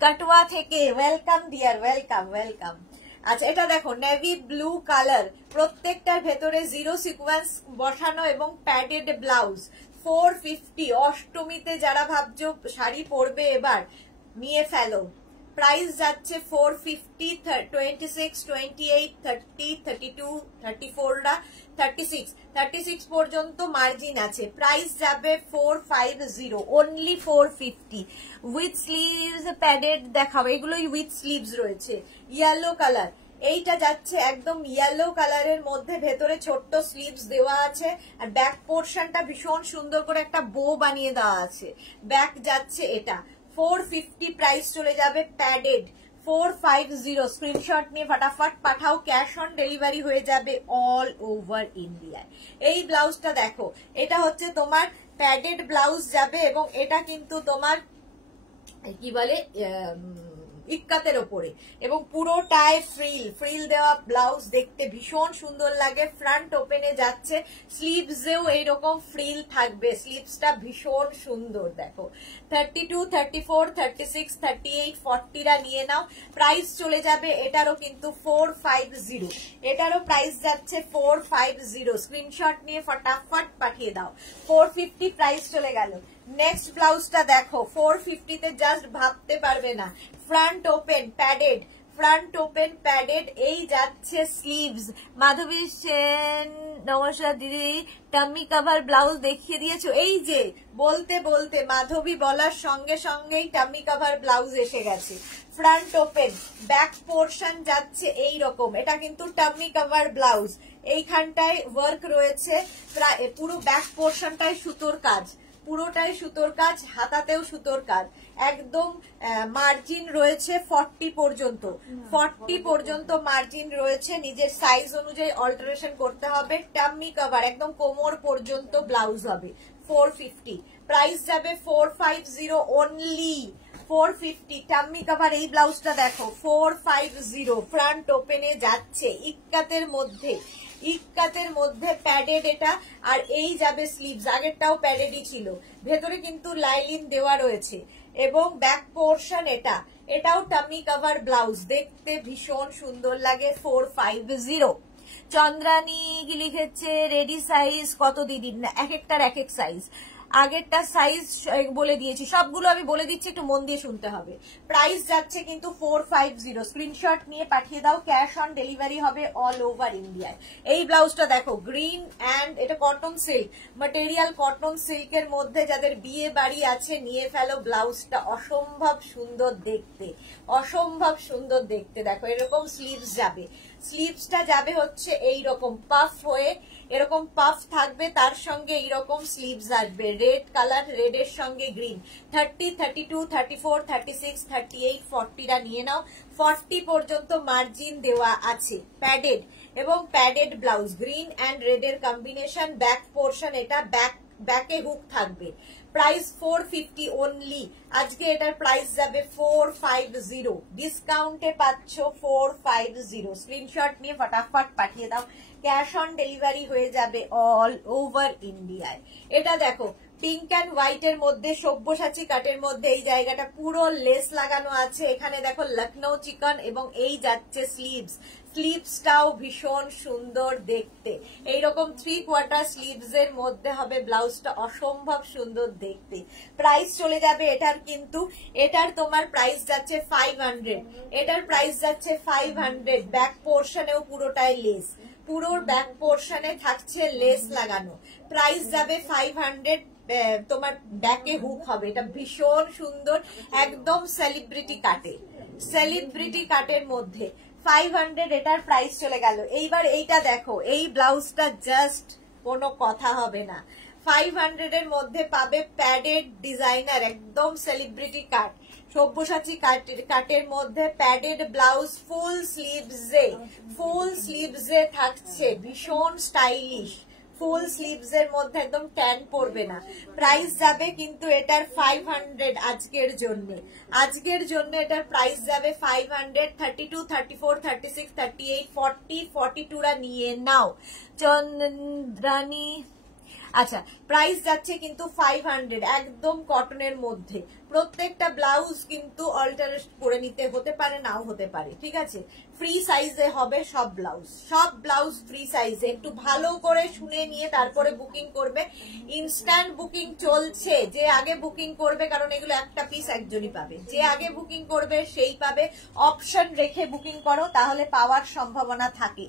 কাটুয়া থেকে। Welcome deer, welcome welcome. আচ্ছা এটা দেখো নেভি ব্লু কালার, প্রত্যেকটার ভেতরে জিরো সিকোয়েন্স বসানো এবং প্যাডেড ব্লাউজ। 450। অষ্টমীতে যারা ভাবছো শাড়ি পরবে এবার নিয়ে ফেলো। প্রাইস যাচ্ছে 450, 26, 28, 30, 32, 34 রা 36 পর্যন্ত মার্জিন আছে। প্রাইস যাবে 450, অনলি 450। উইথ স্লিভস প্যাডেড দেখাবো, এগুলোই উইথ স্লিভস রয়েছে। ইয়েলো কালার, এইটা যাচ্ছে একদম ইয়েলো কালারের মধ্যে, ভেতরে ছোট্ট স্লিভস দেওয়া আছে আর ব্যাক পোর্শনটা ভীষণ সুন্দর করে একটা বো বানিয়ে দেওয়া আছে। ব্যাক যাচ্ছে এটা 450, প্রাইস চলে যাবে প্যাডেড 450। স্ক্রিনশট নিয়ে ফটাফট পাঠাও, ক্যাশ অন ডেলিভারি হয়ে যাবে অল ওভার ইন্ডিয়ায়। এই ব্লাউজটা দেখো, এটা হচ্ছে তোমার প্যাডেড ব্লাউজ যাবে এবং এটা কিন্তু তোমার কি বলে ইক্কাতের ওপরে এবং পুরোটায় ফ্রিল দেওয়া ব্লাউজ, দেখতে ভীষণ সুন্দর লাগে। ফ্রন্ট ওপেনে যাচ্ছে, স্লিভসেও এইরকম ফ্রিল থাকবে, স্লিভসটা ভীষণ সুন্দর। দেখো 32, 34, 36, 38, 40 রা নিয়ে নাও। প্রাইস চলে যাবে এটারও কিন্তু 450, এটারও প্রাইস যাচ্ছে 450। স্ক্রিনশট নিয়ে ফটাফট পাঠিয়ে দাও। 450 প্রাইস চলে গেল। নেক্সট ব্লাউজটা দেখো 450 তে জাস্ট ভাবতে পারবে না। Front open padded, front open padded, এই যাচ্ছে স্লিভস। মাধবী সেন, নমস্কার দিদি, টামি কভার ব্লাউজ দেখিয়ে দিয়েছো। এই যে বলতে বলতে মাধবী বলার সঙ্গে সঙ্গেই টামি কভার ব্লাউজ এসে গেছে। ফ্রন্ট ওপেন, ব্যাক পোর্শন যাচ্ছে এই রকম, এটা কিন্তু টামি কভার ব্লাউজ। এইখানটায় ওয়ার্ক রয়েছে, প্রায় পুরো ব্যাক পোর্শনটায় সুতোর কাজ, পুরোটাই সুতোর কাজ, হাতাতেও সুতোর কাজ। একদম মার্জিন রয়েছে 40 পর্যন্ত, 40 পর্যন্ত মার্জিন রয়েছে। নিজের সাইজ অনুযায়ী অল্টারেশন করতে হবে। টাম্মি কভার একদম কোমর পর্যন্ত ব্লাউজ হবে। 450, প্রাইস যাবে 450 অনলি। 450 টাম্মি কভার এই ব্লাউজটা দেখো 450। ফ্রন্ট ওপেনে যাচ্ছে ইক্কাতের মধ্যে, ইক্কাতের মধ্যে প্যাডেড এটা, আর এই যাবে স্লিভস। আগেরটাও প্যাডেডই ছিল, ভেতরে কিন্তু লাইলিন দেওয়া রয়েছে এবং ব্যাক পোর্শন এটা, এটাও টামি কভার ব্লাউজ, দেখতে ভীষণ সুন্দর লাগে। 450। চন্দ্রানী কি লিখেছে রেডি সাইজ কত দিদি? না, এক একটার এক এক সাইজ। আগেরটা সাইজ বলে দিয়েছি, সবগুলো আমি বলে দিচ্ছি, একটু মন দিয়ে শুনতে হবে। প্রাইস যাচ্ছে কিন্তু 450। স্ক্রিনশট নিয়ে পাঠিয়ে দাও, ক্যাশ অন ডেলিভারি হবে অল ওভার ইন্ডিয়ায়। এই ব্লাউজটা দেখো গ্রিন অ্যান্ড এটা কটন সিল্ক ম্যাটেরিয়াল, কটন সিল্কের মধ্যে যাদের বিয়ে বাড়ি আছে নিয়ে ফেলো। ব্লাউজটা অসম্ভব সুন্দর দেখতে, অসম্ভব সুন্দর দেখতে। দেখো এরকম স্লিভস যাবে, স্লিভসটা যাবে হচ্ছে এইরকম পাফ হয়ে, এরকম পাফ থাকবে, তার সঙ্গে এইরকম স্লিভস আসবে। রেড কালার, রেডের সঙ্গে গ্রিন। 30, 32, 34, 36, 38, 40 রা নিয়ে নাও। 40 পর্যন্ত মার্জিন দেওয়া আছে। প্যাডেড এবং প্যাডেড ব্লাউজ, গ্রিন অ্যান্ড রেডের কম্বিনেশন। ব্যাক পোর্শন এটা, ব্যাকে হুক থাকবে। Price 450 only. আজকে এটার প্রাইস যাবে 450, ডিসকাউন্টে পাচ্ছ 450। স্ক্রিনশট নিয়ে ফটাফট পাঠিয়ে দাও, ক্যাশ অন ডেলিভারি হয়ে যাবে অল ওভার ইন্ডিয়ায়। এটা দেখো পিঙ্ক অ্যান্ড হোয়াইট এর মধ্যে, সব্যসাচী কাটের মধ্যে, এই জায়গাটা পুরো লেস লাগানো আছে। এখানে দেখো লখনৌ চিকন এবং এই যাচ্ছে স্লিভস, স্লিভসটাও ভীষণ সুন্দর দেখতে। এইরকম 3/4 স্লিভস এর মধ্যে হবে ব্লাউজটা, অসম্ভব সুন্দর দেখতে। প্রাইস চলে যাবে এটার কিন্তু, এটার তোমার প্রাইস যাচ্ছে 500, এটার প্রাইস যাচ্ছে 500। ব্যাক পোর্শনেও পুরোটাই লেস, পুরো ব্যাক পোর্শনে থাকছে লেস লাগানো। প্রাইস যাবে 500। তোমার ব্যাকে হুক হবে, এটা ভীষণ সুন্দর, একদম সেলিব্রিটি কাটে, সেলিব্রিটি কাটের মধ্যে 500 এটার প্রাইস চলে গেল। এইবার এইটা দেখো, এই ব্লাউজটা জাস্ট কোনো কথা হবে না। 500 এর মধ্যে পাবে প্যাডেড ডিজাইনার একদম সেলিব্রিটি কাট, সব্যসাচী কাটের মধ্যে প্যাডেড ব্লাউজ ফুল স্লিভসে থাকছে, ভীষণ স্টাইলিশ। ফুল স্লিভস এর মধ্যে একদম ট্যান পড়বে না। প্রাইস যাবে কিন্তু এটার 500 আজকের জন্য এটার প্রাইস যাবে 500। 32, 34, 36, 38, 40, 42 রা নিয়ে নাও। চন্দ্রানী আচ্ছা, প্রাইস যাচ্ছে কিন্তু 500 একদম কটনের মধ্যে। প্রত্যেকটা ব্লাউজ কিন্তু অল্টারেট করে নিতে হতে পারে, নাও হতে পারে, ঠিক আছে। ফ্রি সাইজে হবে সব ব্লাউজ ফ্রি সাইজে। একটু ভালো করে শুনে নিয়ে তারপরে বুকিং করবে। ইনস্ট্যান্ট বুকিং চলছে, যে আগে বুকিং করবে, কারণ এগুলো একটা পিস একজনই পাবে, যে আগে বুকিং করবে সেই পাবে। অপশন রেখে বুকিং করো, তাহলে পাওয়ার সম্ভাবনা থাকে।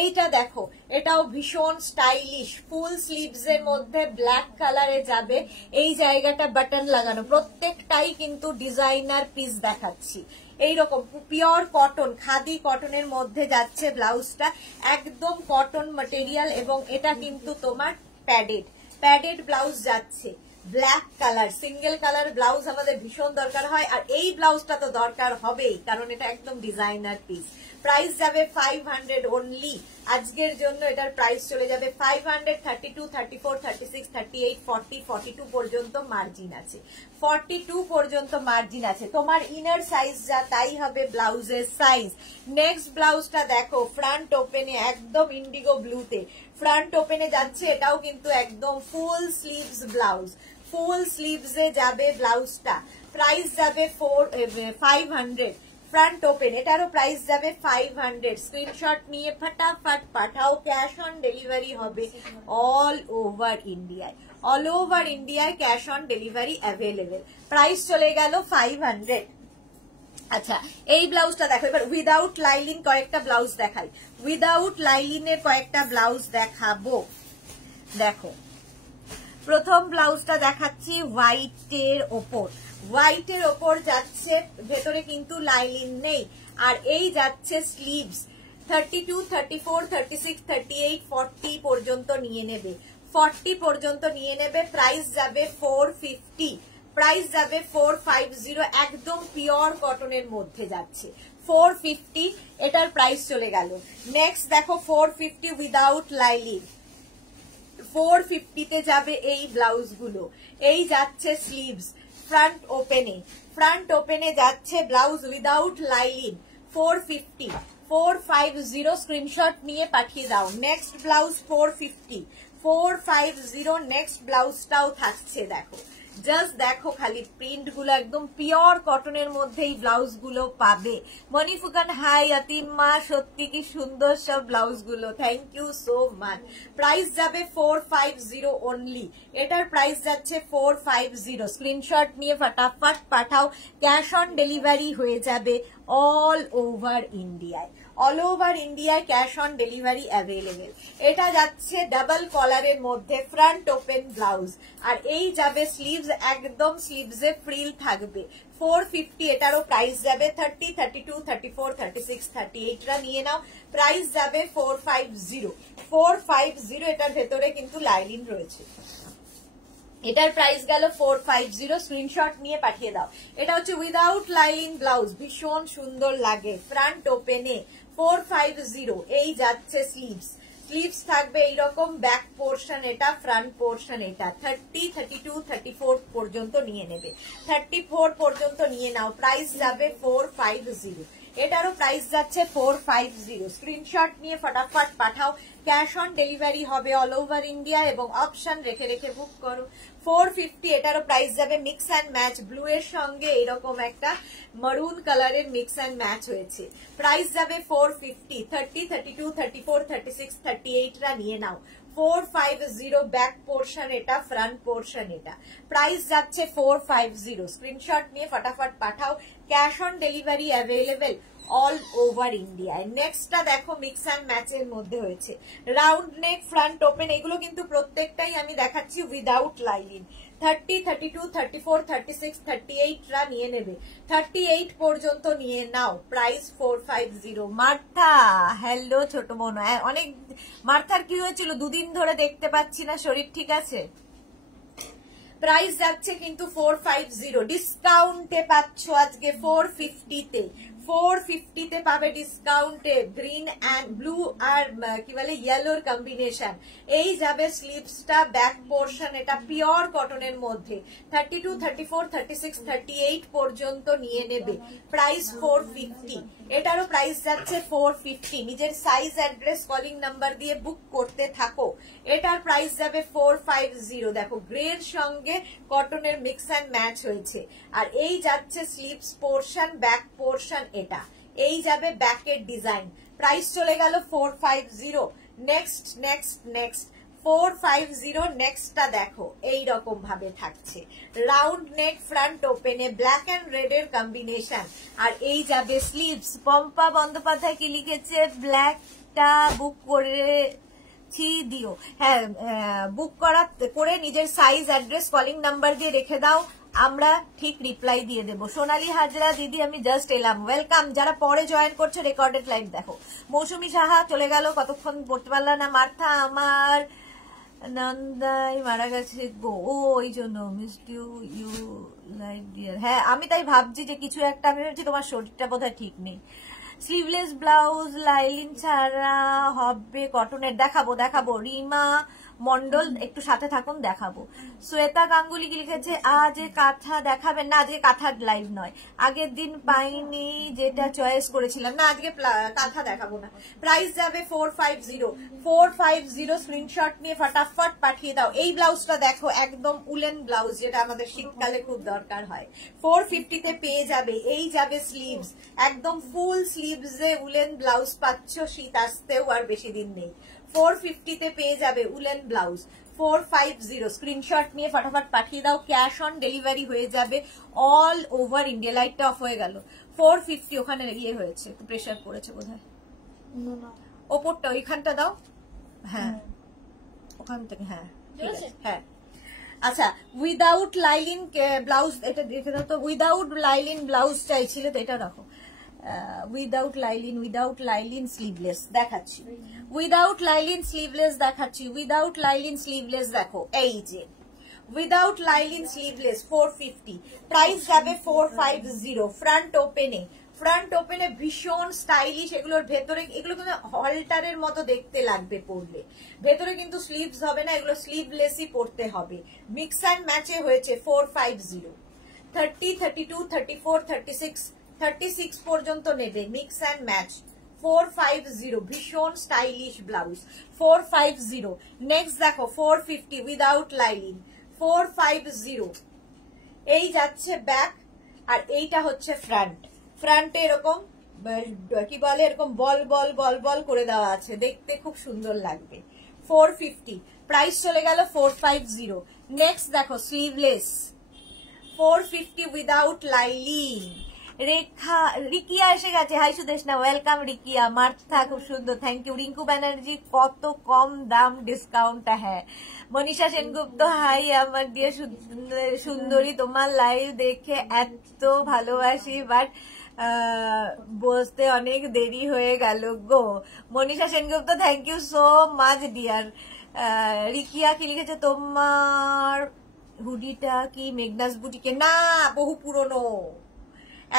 এইটা দেখো, এটাও ভীষণ স্টাইলিশ, ফুল স্লিভস এর মধ্যে ব্ল্যাক কালারে যাবে। এই জায়গাটা বাটন লাগানো, প্রত্যেকটাই কিন্তু ডিজাইনার পিস দেখাচ্ছি। এইরকম পিওর কটন, খাদি কটনের মধ্যে যাচ্ছে ব্লাউজটা, একদম কটন ম্যাটেরিয়াল। এবং এটা কিন্তু তোমার প্যাডেড ব্লাউজ যাচ্ছে, black colour, single colour blouse আমাদের ভীষণ দরকার হয়, আর এই ব্লাউজটা তো দরকার হবেই, কারণ এটা একদম ডিজাইনার পিস। প্রাইস যাবে 500 অনলি আজকের জন্য। এটার প্রাইস চলে যাবে 500। 32, 34, 36, 38, 40, 42 পর্যন্ত মার্জিন আছে, 42 পর্যন্ত মার্জিন আছে। তোমার ইনার সাইজ যা তাই হবে ব্লাউজের সাইজ। নেক্সট ব্লাউজটা দেখো, ফ্রন্ট ওপেনে, একদম ইন্ডিগো ব্লুতে ফ্রন্ট ওপেনে যাচ্ছে। এটাও কিন্তু একদম ফুল স্লিভস ব্লাউজ, ফুল স্লিভসে যাবে ব্লাউজটা। প্রাইস যাবে 500 ফ্রন্ট ওপেন, এটারও প্রাইস যাবে 500। স্ক্রিনশট নিয়ে ফটাফট পাঠাও। ক্যাশ অন ডেলিভারি হবে অল ওভার ইন্ডিয়ায়, cash on delivery available. Price চলে গেল 500। আচ্ছা, এই ব্লাউজটা দেখো। এবার উইদাউট লাইলিন কয়েকটা ব্লাউজ দেখাই, উইদাউট লাইলিনের কয়েকটা ব্লাউজ দেখাবো। দেখো, প্রথম ব্লাউজটা দেখাচ্ছি হোয়াইটের ওপর যাচ্ছে, ভেতরে কিন্তু লাইলিন নেই, আর এই যাচ্ছে স্লিভস। 32, 34, 36, 38, 40 পর্যন্ত নিয়ে নেবে, 40 পর্যন্ত নিয়ে নেবে। প্রাইস যাবে 450, একদম পিওর কটনের মধ্যে যাচ্ছে, 450। এটার প্রাইস চলে গেল। নেক্সট দেখো, 450 উইদাউট লাইলিন, 450 তে যাবে এই ব্লাউজগুলো। এই যাচ্ছে স্লিভস, ফ্রন্ট ওপেনে যাচ্ছে ব্লাউজ উইদাউট লাইলিন, 450 স্ক্রিনশট নিয়ে পাঠিয়ে দাও। নেক্সট ব্লাউজ 450 নেক্সট ব্লাউজটাও থাকছে। দেখো, জাস্ট দেখো খালি প্রিন্ট গুলো, একদম পিওর কটনের মধ্যে এই ব্লাউজ গুলো পাবে। মনিফুকান হাই, আতিম্মা সত্যি কি সুন্দর সব ব্লাউজ গুলো, thank you so much. Price যাবে 450 অনলি, এটার প্রাইস যাচ্ছে 450। স্ক্রিনশট নিয়ে ফটাফট পাঠাও, ক্যাশ অন ডেলিভারি হয়ে যাবে অল ওভার ইন্ডিয়ায়, ক্যাশ অন ডেলিভারি অ্যাভেলেবেল। এটা যাচ্ছে ডাবল কলারের মধ্যে ফ্রন্ট ওপেন ব্লাউজ, আর এই যাবে স্লিভস, একদম স্লিভসে ফ্রিল থাকবে। 450, এটারও প্রাইস যাবে 30, 32, 34, 36, 38 রা নিয়ে নাও। প্রাইস যাবে 450, এটার ভেতরে কিন্তু লাইলিন রয়েছে। এটার প্রাইস গেল 450, স্ক্রিনশট নিয়ে পাঠিয়ে দাও। এটা হচ্ছে উইদাউট লাইলিন ব্লাউজ, ভীষণ সুন্দর লাগে, ফ্রন্ট ওপেনে 450। এই যাচ্ছে স্লিভস থাকবে এইরকম, ব্যাক পোর্শন এটা, ফ্রন্ট পোর্শন এটা। 30, 32, 34 পর্যন্ত নিয়ে নেবে, 34 পর্যন্ত নিয়ে নাও। প্রাইস যাবে 450, এটারও প্রাইস যাচ্ছে 450। স্ক্রিনশট নিয়ে ফটাফট পাঠাও, ক্যাশ অন ডেলিভারি হবে অল ওভার ইন্ডিয়া, এবং অপশন রেখে বুক করো। 450, এটারও প্রাইস যাবে মিক্স অ্যান্ড ম্যাচ, ব্লু এর সঙ্গে এরকম একটা মারুন কালারের মিক্স অ্যান্ড ম্যাচ হয়েছে। প্রাইস যাবে 450। 30, 32, 34, 36, 38 রা নিয়ে নাও। 450 ব্যাক পোর্শন এটা, ফ্রন্ট পোর্শন এটা। প্রাইস যাচ্ছে 450। স্ক্রিনশট নিয়ে ফটাফট পাঠাও, cash on delivery available all over ইন্ডিয়ায়। নেক্সটটা দেখো, মিক্স অ্যান্ড ম্যাচের মধ্যে হয়েছে, রাউন্ড নেক, ফ্রন্ট ওপেন। এগুলো কিন্তু প্রত্যেকটাই আমি দেখাচ্ছি উইদাউট লাইলিন। 30, 32, 34, 36, 38 রা নিয়ে নেবে, 38 পর্যন্ত নিয়ে নাও। প্রাইস 450। মার্থা, হ্যালো ছোট বোন। অনেক মার্থার কি হয়েছিল, দুদিন ধরে দেখতে পাচ্ছি না, শরীর ঠিক আছে? প্রাইস যাচ্ছে কিন্তু 450, ডিসকাউন্টে পাচ্ছ আজকে 450-তে, 450-তে পাবে ডিসকাউন্টে। গ্রিন অ্যান্ড ব্লু আর কি বলে ইয়েলোর কম্বিনেশন। এই যাবে স্লিভসটা, ব্যাক পোর্শন, এটা পিওর কটনের মধ্যে 32, 34, 36, 38 পর্যন্ত নিয়ে নেবে। প্রাইস 450, এটারও প্রাইস যাচ্ছে 450। নিজের সাইজ, অ্যাড্রেস, কলিং নাম্বার দিয়ে বুক করতে থাকো। এটার প্রাইস যাবে 450। দেখো গ্রের সঙ্গে কটনের মিক্স অ্যান্ড ম্যাচ হয়েছে। আর এই যাচ্ছে স্লিভস পোর্শন, ব্যাক পোর্শন, এটা এই যাবে ব্যাকের ডিজাইন। প্রাইস চলে গেল 450। নেক্সট নেক্সট নেক্সট 450 নেক্সটটা দেখো এই রকম ভাবে থাকছে, রাউন্ড নেক, ফ্রন্ট ওপেনে, ব্ল্যাক এন্ড রেড এর কম্বিনেশন। আর এই যাবে স্লিভস। পম্পা বন্দ্যোপাধ্যায় কি লিখেছে, ব্ল্যাকটা বুক করেছি দিও। হ্যাঁ, বুক করে নিজের সাইজ, অ্যাড্রেস, কলিং নাম্বার দিয়ে রেখে দাও, আমরা ঠিক রিপ্লাই দিয়ে দেবো। সোনালী হাজরা দিদি আমি জাস্ট এলাম, ওয়েলকাম। যারা পরে জয়েন করছে রেকর্ডেড লাইভ দেখো। মৌসুমী সাহা চলে গেল, কতক্ষণ পড়তে পারলাম না। মার্থা আমার নন্দাই মারা গেছে গো, ও ওই জন্য মিসড ইউ লাইক ডিয়ার। হ্যাঁ আমি তাই ভাবছি যে কিছু একটা, আমি ভাবছি তোমার শরীরটা বোধহয় ঠিক নেই। স্লিভলেস ব্লাউজ লাইলিন ছাড়া হবে কটনের, দেখাবো। রিমা মন্ডল একটু সাথে থাকুন, দেখাবো। শ্বেতা গাঙ্গুলি কি লিখেছে, আজ কাঁথা দেখাবেন না? আজকে কাঁথার লাইভ নয়, আগের দিন পাইনি যেটা চয়েস করেছিলাম, না আজকে কাঁথা দেখাবো না। প্রাইস যাবে 450 স্ক্রিনশট নিয়ে ফটাফট পাঠিয়ে দাও। এই ব্লাউজটা দেখো, একদম উলেন ব্লাউজ, যেটা আমাদের শীতকালে খুব দরকার হয়। 450-তে পেয়ে যাবে। এই যাবে স্লিভস, একদম ফুল স্লিভসে উলেন ব্লাউজ পাচ্ছ, শীত আসতেও আর বেশি দিন নেই। 450-তে পেয়ে যাবে উলেন ব্লাউজ। 450 স্ক্রিনশট নিয়ে ফটাফট পাঠিয়ে দাও। ক্যাশ অন ডেলিভারি হয়ে যাবে অল ওভার ইন্ডিয়া। লাইটটা অফ হয়ে গেল। 450 ওখানে ইয়ে হয়েছে, প্রেশার পড়েছে বোধহয়। ওপরটা ওইখানটা দাও, হ্যাঁ ওখান থেকে, হ্যাঁ হ্যাঁ। আচ্ছা, উইদাউট লাইলিন ব্লাউজ, এটা দেখে দাও তো। উইদাউট লাইলিন ব্লাউজ চাইছিলে তো, এটা রাখো। উইদাউট লাইলিন স্লিভলেস দেখাচ্ছি, উইদাউট লাইলিন স্লিভলেস দেখাচ্ছি, উইদাউট লাইলিন স্লিভলেস দেখো, এই যে উইদাউট লাইলিন স্লিভলেস 450, প্রাইস যাবে 450। ফ্রন্ট ওপেনে ভীষণ স্টাইলিশ, এগুলোর ভেতরে, এগুলো কিন্তু হলটারের মতো দেখতে লাগবে পরলে, ভেতরে কিন্তু স্লিভস হবে না, এগুলো স্লিভলেসই পরতে হবে। মিক্স অ্যান্ড ম্যাচে হয়েছে 450। 30, 32, 34, 36 পর্যন্ত নেবে, মিক্স অ্যান্ড ম্যাচ। 450 ভীষণ স্টাইলিশ ব্লাউজ, 450। নেক্সট দেখো 450 উইদাউট লাইলিন, 450। এই যাচ্ছে ব্যাক, আর এইটা হচ্ছে ফ্রন্টে এরকম কি বলে, এরকম বল বল বল বল করে দেওয়া আছে, দেখতে খুব সুন্দর লাগবে। 450, প্রাইস চলে গেল 450। নেক্সট দেখো স্লিভলেস, 450 উইদাউট লাইলিন। রিকিয়া এসে গেছে, high Sudeshna, welcome Rikiya. Martha খুব সুন্দর, থ্যাংক ইউ। রিঙ্কু ব্যানার্জি, কত কম দাম, ডিসকাউন্ট হ্যাঁ। মনীষা সেনগুপ্ত, হাই আমার দিয়ে সুন্দরী, তোমার লাইভ দেখে এত ভালোবাসি, বাট বসতে অনেক দেরি হয়ে গেল গো। Manisha Sengupta, thank you so much dear. Rikiya কি লিখেছে, তোমার হুডিটা কি মেঘনাস বুটিকে? না, বহু পুরনো,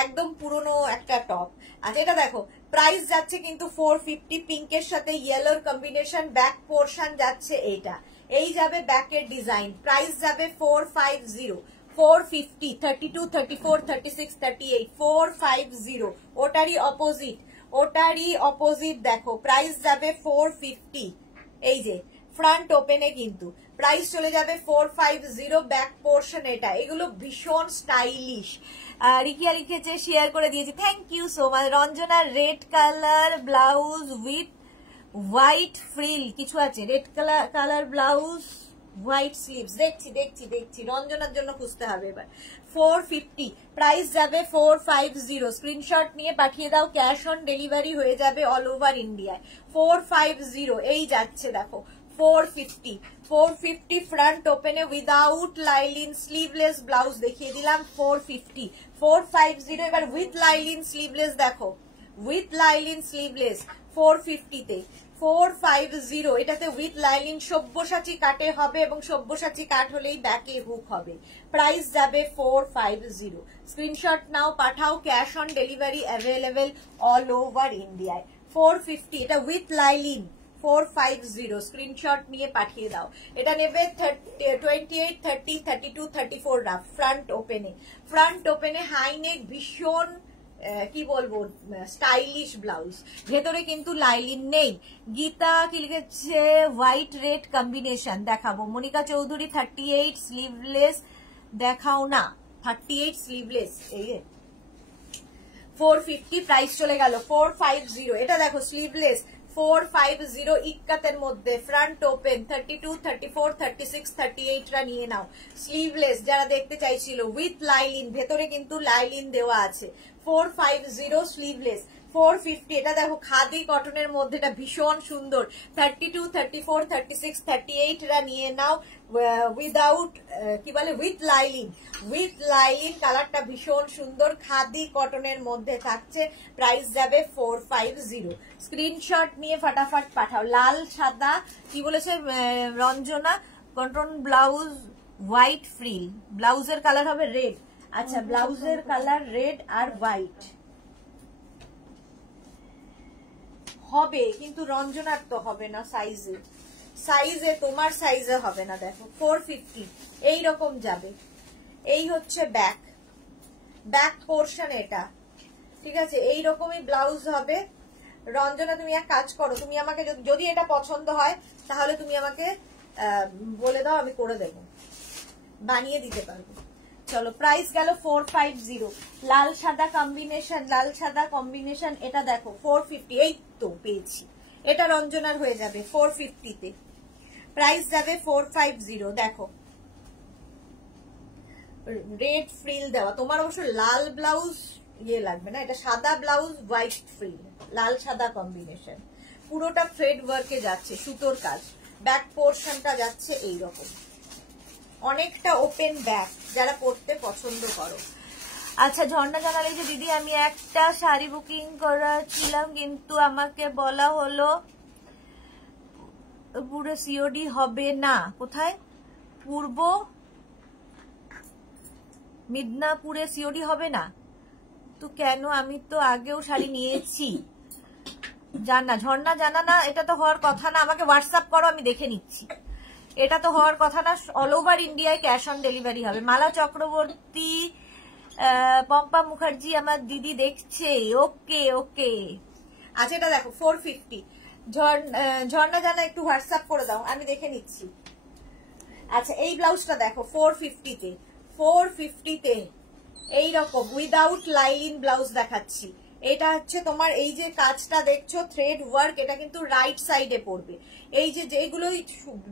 একদম পুরনো একটা টপ। আচ্ছা এটা দেখো, প্রাইস যাচ্ছে কিন্তু 450, পিঙ্কের সাথে ইয়েলোর কম্বিনেশন, ব্যাক পোর্শন যাচ্ছে এইটা, এই যাবে ব্যাকের ডিজাইন। প্রাইস যাবে 450, 450, 32, 34, 36, 38, 450। ওটারই অপোজিট দেখো, প্রাইস যাবে 450। এই যে ফ্রন্ট ওপেনে কিন্তু প্রাইস চলে যাবে 450, ব্যাক পোর্শন এটা, এগুলো ভীষণ স্টাইলিশ। রিকিয়া লিখেছে, শেয়ার করে দিয়েছি, thank you so much. Ranjana, red colour blouse with white frill কিছু আছে, red colour blouse white sleeves, দেখছি রঞ্জনার জন্য খুঁজতে হবে এবার। 450, প্রাইস যাবে 450, স্ক্রিনশট নিয়ে পাঠিয়ে দাও, ক্যাশ অন ডেলিভারি হয়ে যাবে অল ওভার ইন্ডিয়ায়। 450 এই যাচ্ছে দেখো, 450 ফ্রন্ট ওপেনে উইদাউট লাইলিন স্লিভলেস ব্লাউজ দেখিয়ে দিলাম, 450। এবার উইথ লাইলিন স্লিভলেস দেখো, উইথ লাইলিন স্লিভলেস 450 তে 450 এটাতে উইথ লাইলিন সব্যসাচী কাটে হবে এবং সব্যসাচী কাট হলেই ব্যাকে হুক হবে। প্রাইস যাবে 450। স্ক্রিনশট নাও, পাঠাও, cash on delivery available all over ইন্ডিয়ায়। 450 এটা উইথ লাইলিন 450 স্ক্রিনশট নিয়ে পাঠিয়ে দাও। এটা নেবে 28, 30, 32, 34 রাফ। ফ্রন্ট ওপেনে হাই নেক, ভীষণ কি বলবো স্টাইলিশ ব্লাউজ, ভেতরে কিন্তু লাইলিন নেই। গীতা কি লিখেছে, হোয়াইট রেড কম্বিনেশন দেখাবো। মনিকা চৌধুরী 38 স্লিভলেস দেখাও না, 38 স্লিভলেস। এই 450 প্রাইস চলে গেল 450। এটা দেখো স্লিভলেস 450 ইক্কাতের মধ্যে, ফ্রন্ট ওপেন 32, 34, 36, 38 রা নিয়ে নাও। স্লিভলেস যারা দেখতে চাইছিল উইথ লাইলিন, ভেতরে কিন্তু লাইলিন দেওয়া আছে। 450 স্লিভলেস 450। এটা দেখো খাদি কটনের মধ্যে, এটা ভীষণ সুন্দর। 32, 34, 36, 38 রা নিয়ে নাও। উইদাউট কি বলে উইথ লাইলিন কালারটা ভীষণ সুন্দর, খাদি কটনের মধ্যে থাকছে। প্রাইস যাবে 450। স্ক্রিনশট নিয়ে ফটাফট পাঠাও। লাল সাদা কি বলেছে Ranjana, cotton blouse white frill, ব্লাউজের কালার হবে রেড। আচ্ছা ব্লাউজের কালার রেড আর হোয়াইট হবে, কিন্তু রঞ্জনার তো হবে না সাইজে তোমার সাইজে হবে না। দেখো 450 এইরকম যাবে। এই হচ্ছে ব্যাক পোর্শন এটা, ঠিক আছে। এইরকমই ব্লাউজ হবে। রঞ্জনা তুমি এক কাজ করো, তুমি আমাকে যদি এটা পছন্দ হয় তাহলে তুমি আমাকে বলে দাও, আমি করে দেব, বানিয়ে দিতে পারবো। চলো প্রাইস গেল 450। লাল সাদা কম্বিনেশন এটা দেখো 450। এই তো পেয়েছি, এটা রঞ্জনার হয়ে যাবে 450 তে। প্রাইস যাবে 450। দেখো রেড ফ্রিল দেওয়া, তোমার অবশ্য লাল ব্লাউজ ইয়ে লাগবে না, এটা সাদা ব্লাউজ হোয়াইট ফ্রিল, লাল সাদা কম্বিনেশন, পুরোটা থ্রেড ওয়ার্কে যাচ্ছে, সুতোর কাজ। ব্যাক পোর্শনটা যাচ্ছে এইরকম, অনেকটা ওপেন ব্যাক, যারা পরতে পছন্দ করো। আচ্ছা ঝর্ণা জানালে যে দিদি আমি একটা শাড়ি বুকিং করেছিলাম, কিন্তু আমাকে বলা হলো পুরো সিওডি হবে না। কোথায়? পূর্ব মিদনাপুরে সিওডি হবে না তো কেন? আমি তো আগেও শাড়ি নিয়েছি। ঝর্ণা জানা না, এটা তো হওয়ার কথা না। আমাকে হোয়াটসঅ্যাপ করো, আমি দেখে নিচ্ছি। এটা তো হওয়ার কথা না। অল ওভার ইন্ডিয়ায় ক্যাশ অন ডেলিভারি হবে। মালা চক্রবর্তী, পম্পা মুখার্জি আমার দিদি দেখছে। ওকে। আচ্ছা এটা দেখো 450। ঝর্ণা জানা একটু হোয়াটসঅ্যাপ করে দাও, আমি দেখে নিচ্ছি। আচ্ছা এই ব্লাউজটা দেখো 450 তে এইরকম উইদাউট লাইলিন ব্লাউজ দেখাচ্ছি। এটা হচ্ছে তোমার এই যে কাজটা দেখছো থ্রেড ওয়ার্ক, এটা কিন্তু রাইট সাইডে পড়বে। এই যে যেগুলো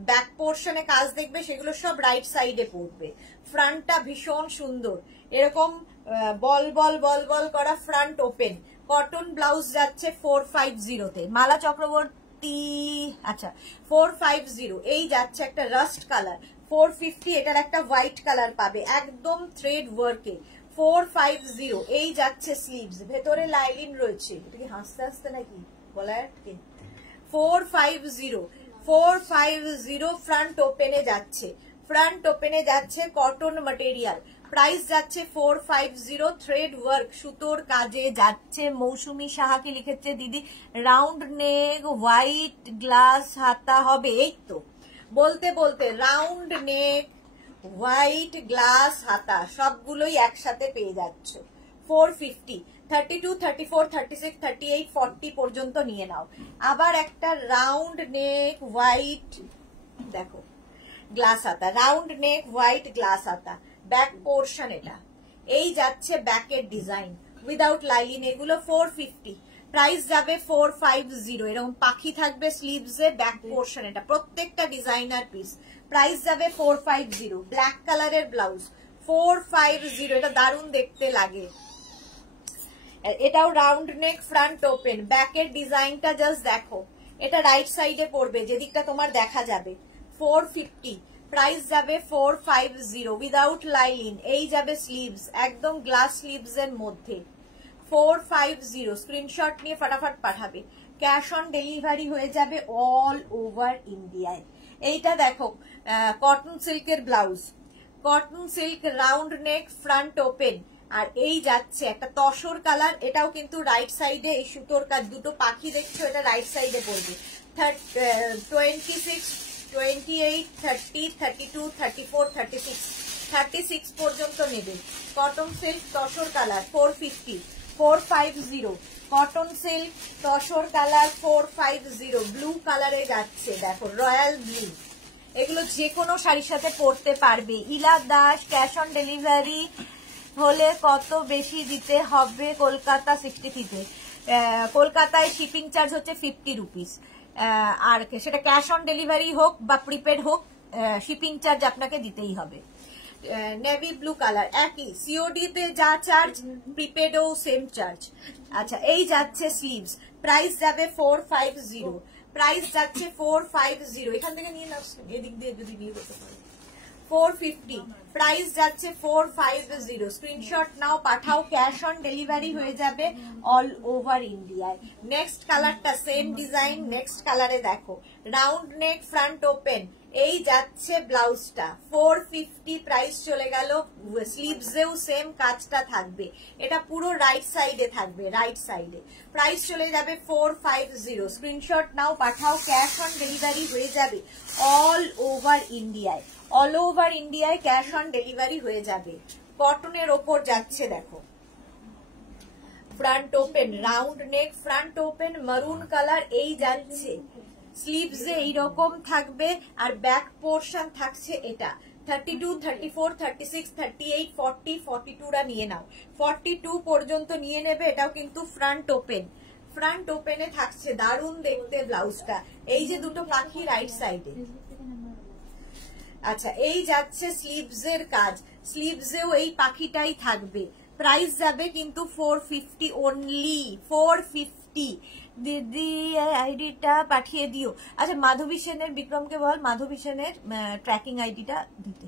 ব্যাক পোর্শনে কাজ দেখবে সেগুলো সব রাইট সাইডে পড়বে। ফ্রন্টটা ভীষণ সুন্দর, এরকম বল করা ফ্রন্ট ওপেন। কটন ব্লাউজ যাচ্ছে 450 তে। মালা চক্রবর্তী, আচ্ছা 450 এই যাচ্ছে একটা রাস্ট কালার। 450 এটার একটা হোয়াইট কালার পাবে, একদম থ্রেড ওয়ার্কে। 450 এই যাচ্ছে স্লিভস, ভেতরে লাইলিন রয়েছে। এটা কি হাসতে নাকি বলার কি? 450 ফ্রন্ট ওপেনে যাচ্ছে কটন ম্যাটেরিয়াল। প্রাইস যাচ্ছে 450, থ্রেড ওয়ার্ক সুতোর কাজে যাচ্ছে। মৌসুমী সাহা কি লিখেছে দিদি, রাউন্ড নেক হোয়াইট গ্লাস হাতা হবে। এই তো বলতে রাউন্ড নেক হোয়াইট গ্লাস হাতা সবগুলোই একসাথে পেয়ে যাচ্ছ। 450, 32, 34, 36, 38, 40 পর্যন্ত নিয়ে নাও। আবার একটা রাউন্ড নেক হোয়াইট, দেখো গ্লাস হাতা, রাউন্ড নেক হোয়াইট গ্লাস হাতা, ব্যাক পোর্শন এটা। এই যাচ্ছে ব্যাকের ডিজাইন উইদাউট লাইলিন, এগুলো 450। প্রাইস যাবে 450। এরকম পাখি থাকবে স্লিভসে, ব্যাক পোর্শন এটা, প্রত্যেকটা ডিজাইনার পিস। প্রাইস যাবে 450। ব্ল্যাক কালারের ব্লাউজ 450, এটা দারুণ দেখতে লাগে। এটাও রাউন্ড নেক ফ্রন্ট ওপেন, ব্যাকের ডিজাইনটা জাস্ট দেখো। এটা রাইট সাইডে পড়বে, যেদিকটা তোমার দেখা যাবে। 450, প্রাইস যাবে 450 উইদাউট লাইলিন। এই যাবে স্লিভস, একদম গ্লাস স্লিভস এর মধ্যে। 450 স্ক্রিনশট নিয়ে ফটাফট পাঠাবে। ক্যাশ অন ডেলিভারি হয়ে যাবে অল ওভার ইন্ডিয়ায়। এইটা দেখো কটন সিল্কের blouse, cotton silk round neck front open, আর এই যাচ্ছে একটা তসর কালার, এটাও কিন্তু রাইট সাইডে এই সুতোর কাজ, দুটো পাখি দেখছো, এটা রাইট সাইডে পড়বে। 26, 28, 30, 32, 34, 36, 36 পর্যন্ত নেবে। Cotton silk tussar colour 450, 450 cotton silk tussar colour 450 blue কালারে যাচ্ছে, দেখো রয়্যাল ব্লু। এগুলো যে কোনো শাড়ির সাথে পরতে পারবে। ইলা দাস, ক্যাশ অন ডেলিভারি হলে কত বেশি দিতে হবে? কলকাতা 63-তে, কলকাতায় শিপিং চার্জ হচ্ছে 50 রুপিস, আর সেটা ক্যাশ অন ডেলিভারি হোক বা প্রিপেড হোক, শিপিং চার্জ আপনাকে দিতেই হবে। নেভি ব্লু কালার একই, সিওডি তে যা চার্জ প্রিপেডও সেম চার্জ। আচ্ছা, এই যাচ্ছে স্লিভস, প্রাইস যাবে 450, প্রাইস যাচ্ছে 450। এখান থেকে নিয়ে নাও, এদিক দিয়ে যদি নিয়ে করতে পারো 450, প্রাইস যাচ্ছে 450। স্ক্রিনশট নাও, পাঠাও, ক্যাশ অন ডেলিভারি হয়ে যাবে অল ওভার ইন্ডিয়ায়। নেক্সট কালারটা সেম ডিজাইন, নেক্সট কালারে দেখো রাউন্ড নেক ফ্রন্ট ওপেন, এই যাচ্ছে ব্লাউজটা 450, প্রাইস চলে গেল। স্লিভসেও সেম কাজটা থাকবে, এটা পুরো রাইট সাইডে থাকবে, রাইট সাইডে। প্রাইস চলে যাবে 450। স্ক্রিনশট নাও, পাঠাও, ক্যাশ অন ডেলিভারি হয়ে যাবে অল ওভার ইন্ডিয়ায়। অল ওভার ইন্ডিয়ায় ক্যাশ অন ডেলিভারি হয়ে যাবে। কটনের ওপর যাচ্ছে দেখো front open, round neck front open, মারুন কালার, এই যাচ্ছে স্লিভসে এইরকম থাকবে, আর ব্যাক পোর্শন থাকছে এটা। 32, 34, 36, 38, 40, 42রা নিয়ে নাও, 42 পর্যন্ত নিয়ে নেবে। এটাও কিন্তু ফ্রন্ট ওপেন, ফ্রন্ট ওপেনে থাকছে, দারুণ দেখতে ব্লাউজটা। এই যে দুটো পাখি রাইট সাইডে। আচ্ছা, এই যাচ্ছে স্লিভসের কাজ, স্লিভসেও এই পাখিটাই থাকবে। প্রাইস যাবে কিন্তু 450 অনলি, 450। দিদি আইডিটা পাঠিয়ে দিও। আচ্ছা, মাধবী সেনের, বিক্রমকে বল মাধবী সেনের ট্র্যাকিং আইডিটা দিতে।